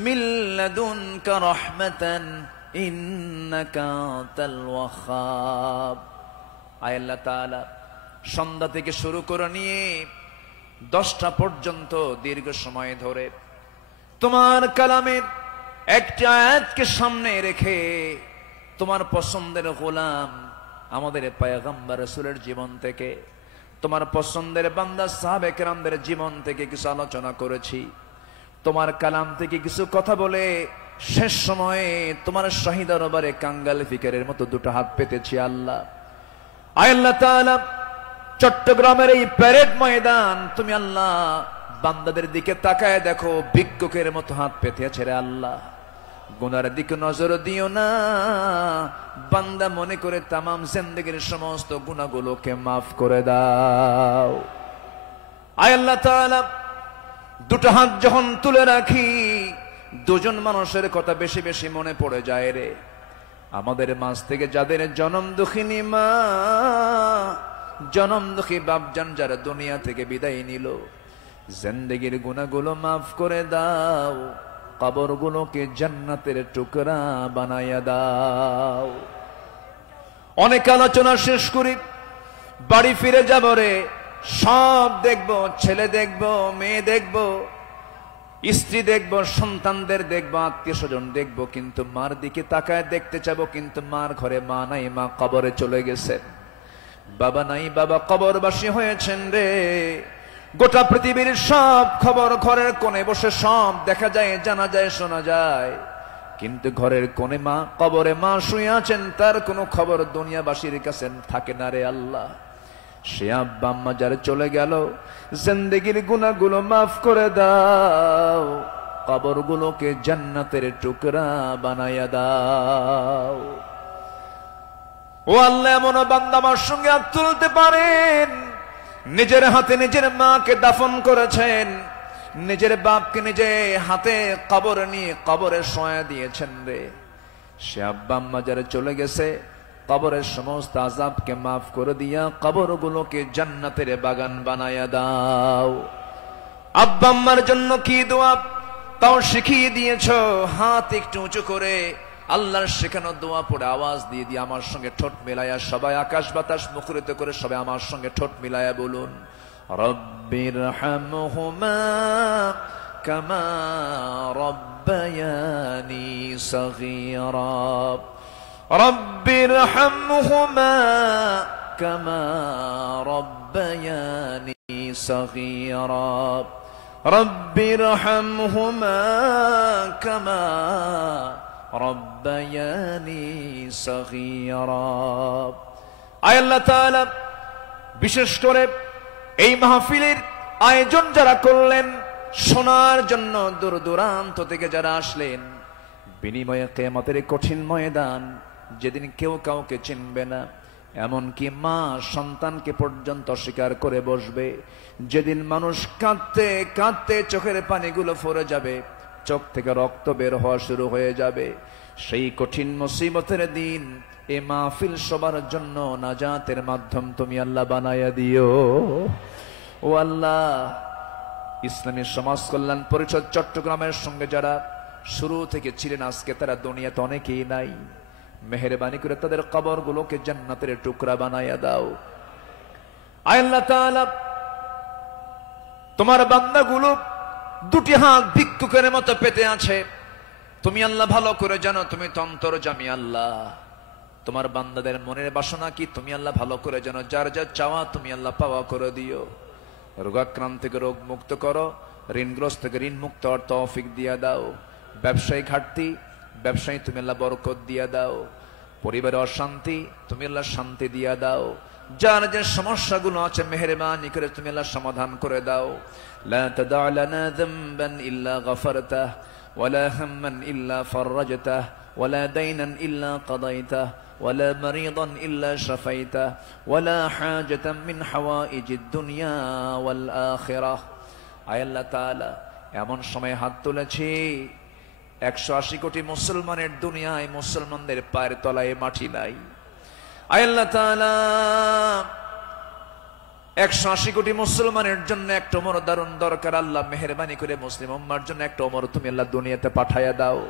من لدنك رحمة إنك أنت الوهاب। আয় আল্লাহ তাআলা, সন্ধ্যা থেকে শুরু করে নিয়ে 10টা পর্যন্ত দীর্ঘ সময় ধরে তোমার কালামের একটি আয়াতকে সামনে রেখে তোমার পছন্দের গোলাম আমাদের পয়গম্বর রাসূলের জীবন থেকে, তোমার পছন্দের বান্দা সাহাবে কেরামদের জীবন থেকে কিছু আলোচনা করেছি। তোমার কালাম থেকে কিছু কথা বলে শেষ সময়ে তোমার শাহী দরবারে কাঙ্গাল ফিকিরের মতো দুটো হাত পেতেছি আল্লাহ। আয় আল্লাহ তাআলা, চট্টগ্রামের এই প্যারেড ময়দান তুমি আল্লাহ বান্দাদের দিকে তাকায় দেখো, ভিক্ষুকের মতো হাত পেতে আছে রে আল্লাহ। গুনার দিকে নজর দিও না, বান্দা মনে করে তামাম জিন্দেগীর সমস্ত গুনাহগুলোকে মাফ করে দাও। আয় আল্লাহ তাআলা, দুটো হাত যখন তুলে রাখি, দুজন মানুষের কথা বেশি বেশি মনে পড়ে যায় রে। আমাদের মাঝ থেকে যাদের জনম দুঃখিনী মা, জনম দুঃখী বাপজান যারা দুনিয়া থেকে বিদায় নিল, জিন্দেগীর গুনাহগুলো মাফ করে দাও, কবরগুলোকে জান্নাতের টুকরা বানায়া দাও। অনেক আলোচনা শেষ করি, বাড়ি ফিরে যাব রে। সব দেখবো, ছেলে দেখবো, মেয়ে দেখবো, স্ত্রী দেখবো, সন্তানদের দেখবো, আত্মীয় স্বজন দেখবো, কিন্তু মার দিকে তাকায় দেখতে চাবো, কিন্তু মার ঘরে মা নাই, মা কবরে চলে গেছেন। বাবা নাই, বাবা কবরবাসী হয়েছেন রে। গোটা পৃথিবীর সব খবর ঘরের কোণে বসে সব দেখা যায়, জানা যায়, শোনা যায়, কিন্তু ঘরের কোণে মা, কবরে মা শুয়ে আছেন, তার কোনো খবর দুনিয়াবাসীর কাছে থাকে না রে আল্লাহ। সে আব্বা আম্মা যারা চলে গেল, জিন্দেগীর গুনাহগুলো মাফ করে দাও, কবরগুলোকে জান্নাতের টুকরা বানায়া দাও। ও আল্লাহ, এমন বান্দা আমার সঙ্গে হাত তুলতে পারেন, নিজের হাতে নিজের মাকে দাফন করেছেন, নিজের বাপকে নিজে হাতে কবর নিয়ে কবরে শোয়া দিয়েছেন রে। সে আব্বা আম্মা যারা চলে গেছে, কবরের সমস্ত আযাবকে মাফ করে দিয়া কবরগুলোকে জান্নাতের বাগান বানায়া দাও। আব্বা আম্মার জন্য কি দোয়া তাও শিখিয়ে দিয়েছো, হাত একটু উঁচু করে আল্লাহর শেখানো দোয়া পড়ে আওয়াজ দিয়ে দিয়ে আমার সঙ্গে ঠোঁট মিলায়া সবাই আকাশ বাতাস মুখরিত করে সবাই আমার সঙ্গে ঠোঁট মিলায়া বলুন, রব্বিরহামহুমা কামা রব্বায়ানি সগীরা, রব্বিরহামহুমা কামা রব্বায়ানি সগীরা, রব্বিরহামহুমা কামা রব্বায়ানি সগীরা। আয় আল্লাহ তাআলা, বিশেষ করে এই মাহফিলের আয়োজন যারা করলেন, শোনার জন্য দূর দূরান্ত থেকে যারা আসলেন, বিনিময়ে কিয়ামতের কঠিন ময়দান যেদিন কেউ কাউকে চিনবে না, এমনকি মা সন্তানকে পর্যন্ত স্বীকার করে বসবে, যেদিন মানুষ কাঁদতে কাঁদতে চোখের পানিগুলো ফরে যাবে, চোখ থেকে রক্ত বের হওয়া শুরু হয়ে যাবে, সেই কঠিন মুসিবতের দিন এ মাহফিল সবার জন্য নাজাতের মাধ্যম তুমি আল্লাহ বানায়া দিও। ও আল্লাহ, ইসলামী সমাজ কল্যাণ পরিষদ চট্টগ্রামের সঙ্গে যারা শুরু থেকে ছিলেন, আজকে তারা দুনিয়াতে অনেকেই নাই, মেহেরবানি করে তাদের কবরগুলোকে জান্নাতের টুকরা বানায়া দাও। আয় আল্লাহ তাআলা, তোমার বান্দাগুলো দুটি হাত ভিক্ষুকের মতো পেতে আছে, তুমি আল্লাহ ভালো করে জানো, তুমি তো অন্তর্যামী আল্লাহ, তোমার বান্দাদের মনের বাসনা কি তুমি আল্লাহ ভালো করে জানো, যার যা চাওয়া তুমি আল্লাহ পাওয়া করে দিও। রোগাক্রান্ত থেকে রোগ মুক্ত করো, ঋণগ্রস্ত থেকে ঋণ মুক্ত হওয়ার তৌফিক দিয়া দাও, ব্যবসায়ী ঘাটতি ব্যবসায়ী তুমি আল্লাহ বরকত দিয়া দাও, পরিবারে অশান্তি তুমি আল্লাহ শান্তি দিয়া দাও, যার যে সমস্যাগুলো আছে মেহেরবানি করে তুমি আল্লাহ সমাধান করে দাও। লা তাদা লানা যামবান ইল্লা গফরতাহ ওয়ালা হাম্মান ইল্লা ফাররাজতাহ ওয়ালা দাইনান ইল্লা কাদাইতাহ ওয়ালা মারিদান ইল্লা শাফাইতাহ ওয়ালা হাজাতাম মিন হাওয়াইজিদ দুনিয়া ওয়াল আখিরাহ। আয় আল্লাহ তাআলা, এমন সময় হাত তুলেছি 180 কোটি মুসলমানের দুনিয়ায় মুসলমানদের পায়ের তলায় মাটি নাই। আয় আল্লাহ তাআলা, 180 কোটি মুসলমানের জন্য একটা ওমর দারুন দরকার, আল্লাহ মেহেরবানি করে মুসলিম উম্মার জন্য একটা ওমর তুমি আল্লাহ দুনিয়াতে পাঠায়া দাও।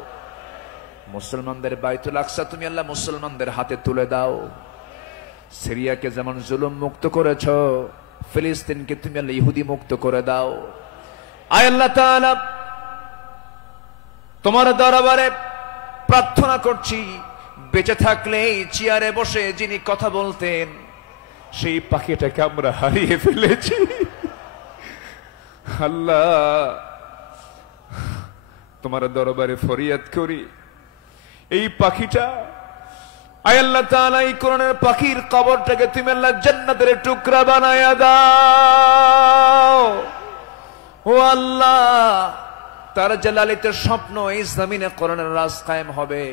মুসলমানদের বাইতুল আকসা তুমি আল্লাহ মুসলমানদের হাতে তুলে দাও। সিরিয়াকে যেমন জুলুম মুক্ত করেছ, ফিলিস্তিনকে তুমি আল্লাহ ইহুদি মুক্ত করে দাও। আয় আল্লাহ তাআলা, তোমার দরবারে প্রার্থনা করছি, বেঁচে থাকলে এই চেয়ারে বসে যিনি কথা বলতেন, সেই পাখিটাকে আমরা হারিয়ে ফেলেছি। আল্লাহ, তোমার দরবারে ফরিয়াদ করি, এই পাখিটা, আয় আল্লাহ তাআলা, এই কোরআনের পাখির কবরটাকে তুমি আল্লাহ জান্নাতের টুকরা বানায়া দাও। ও আল্লাহ, তার জালালিত স্বপ্ন এই জমিনে কোরআনের রাজ কায়েম হবে,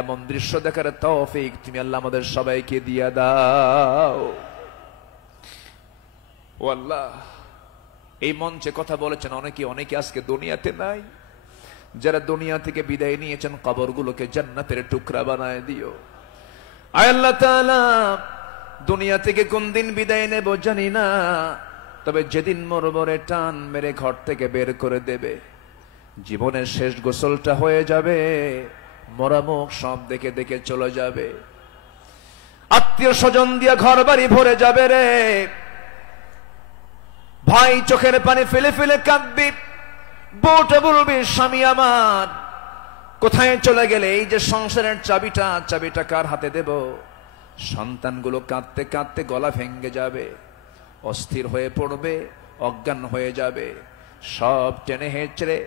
এমন দৃশ্য দেখার তৌফিক তুমি আল্লাহ আমাদের সবাইকে দিয়া দাও। ও আল্লাহ, এই মঞ্চে কথা বলেছেন অনেকে আজকে দুনিয়াতে নাই, যারা দুনিয়া থেকে বিদায় নিয়েছেন কবরগুলোকে জান্নাতের টুকরা বানায় দিও। আয় আল্লাহ তাআলা, দুনিয়া থেকে কোন দিন বিদায় নেব জানি না, তবে যেদিন মরবরে টান মেরে ঘর থেকে বের করে দেবে, জীবনের শেষ গোসলটা হয়ে যাবে, মরামুখ সব দেখে দেখে চলে যাবে, আত্মীয় স্বজন দিয়া ঘর বাড়ি ভরে যাবে রে ভাই, চোখের পানি ফেলে ফেলে কাঁদবি, বউটা বলবি স্বামী আমার কোথায় চলে গেলে, এই যে সংসারের চাবিটা কার হাতে দেব। সন্তানগুলো কাঁদতে কাঁদতে গলা ভেঙে যাবে, অস্থির হয়ে পড়বে, অজ্ঞান হয়ে যাবে, সব টেনে হেঁচড়ে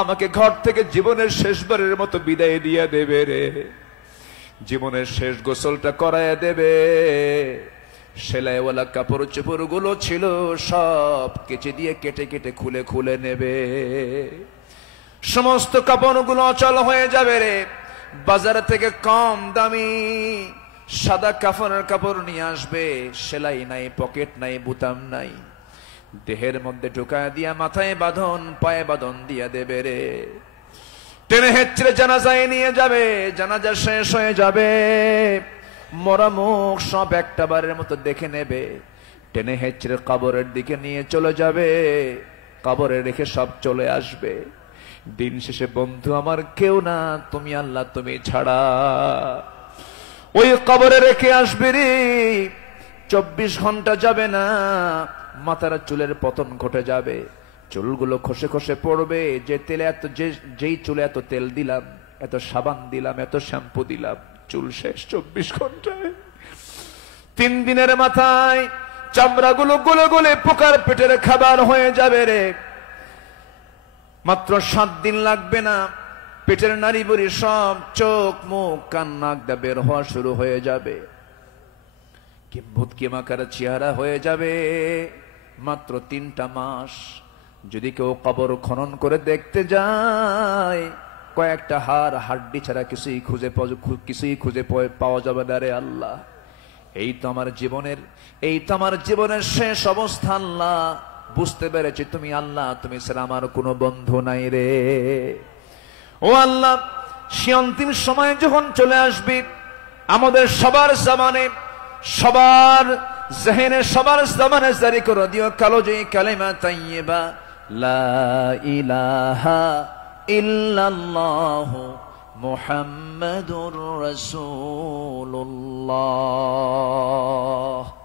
আমাকে ঘর থেকে জীবনের শেষবারের মতো বিদায় দিয়ে দেবে রে, জীবনের শেষ গোসলটা করায় দেবে। সেলাইওয়ালা কাপড় চোপড় গুলো ছিল সব কেচে দিয়ে কেটে কেটে খুলে খুলে নেবে, সমস্ত কাপড়গুলো অচল হয়ে যাবে রে। বাজার থেকে কম দামি সাদা কাফনের কাপড় নিয়ে আসবে, সেলাই নাই, পকেট নাই, বুতাম নাই, দেহের মধ্যে ঢুকায় দিয়া মাথায় বাঁধন, পায়ে বাঁধন দিয়া দেবে রে। টেনে হেঁচড়ে জানাজায় নিয়ে যাবে, জানাজা শেষ হয়ে যাবে, মরা মুখ সব একটা বারের মতো দেখে নেবে, টেনে হেঁচড়ে কবরের দিকে নিয়ে চলে যাবে, কবরে রেখে সব চলে আসবে। দিন শেষে বন্ধু আমার কেউ না, তুমি আল্লাহ, তুমি ছাড়া। ওই কবরে রেখে আসবে রে, 24 ঘন্টা যাবে না, মাথার চুলের পতন ঘটে যাবে, চুলগুলো খসে খসে পড়বে। যে তেলে যেই চুলে এত তেল দিলাম, এত সাবান দিলাম, এত শ্যাম্পু দিলাম, চুল শেষ 24 ঘন্টায়। 3 দিনের মাথায় চামড়াগুলো গলে গলে পোকার পেটের খাবার হয়ে যাবে রে। মাত্র 7 দিন লাগবে না, পেটের নাড়ি বুড়ি সব, চোখ মুখ কান নাক দিয়ে বের হওয়া শুরু হয়ে যাবে, কিম্ভূত কিমাকার চেহারা হয়ে যাবে। মাত্র 3টা মাস। যদি কেউ কবর খনন করে দেখতে যায়, কয়েকটা হাড্ডি ছাড়া কিছুই খুঁজে পাওয়া যাবে না রে আল্লাহ। এই তো আমার জীবনের শেষ অবস্থা আল্লাহ। বুঝতে পেরেছি তুমি আল্লাহ, তুমি ছাড়া আমার কোনো বন্ধু নাই রে। ও আল্লাহ, সে অন্তিম সময় যখন চলে আসবি, আমাদের সবার জামানে, সবার জেহেনে, সবার জামানে জারি করে দিও কালোজয়ী কালিমা তাইয়্যিবা লা ইলাহা ইল্লাল্লাহু মুহাম্মাদুর রাসূলুল্লাহ।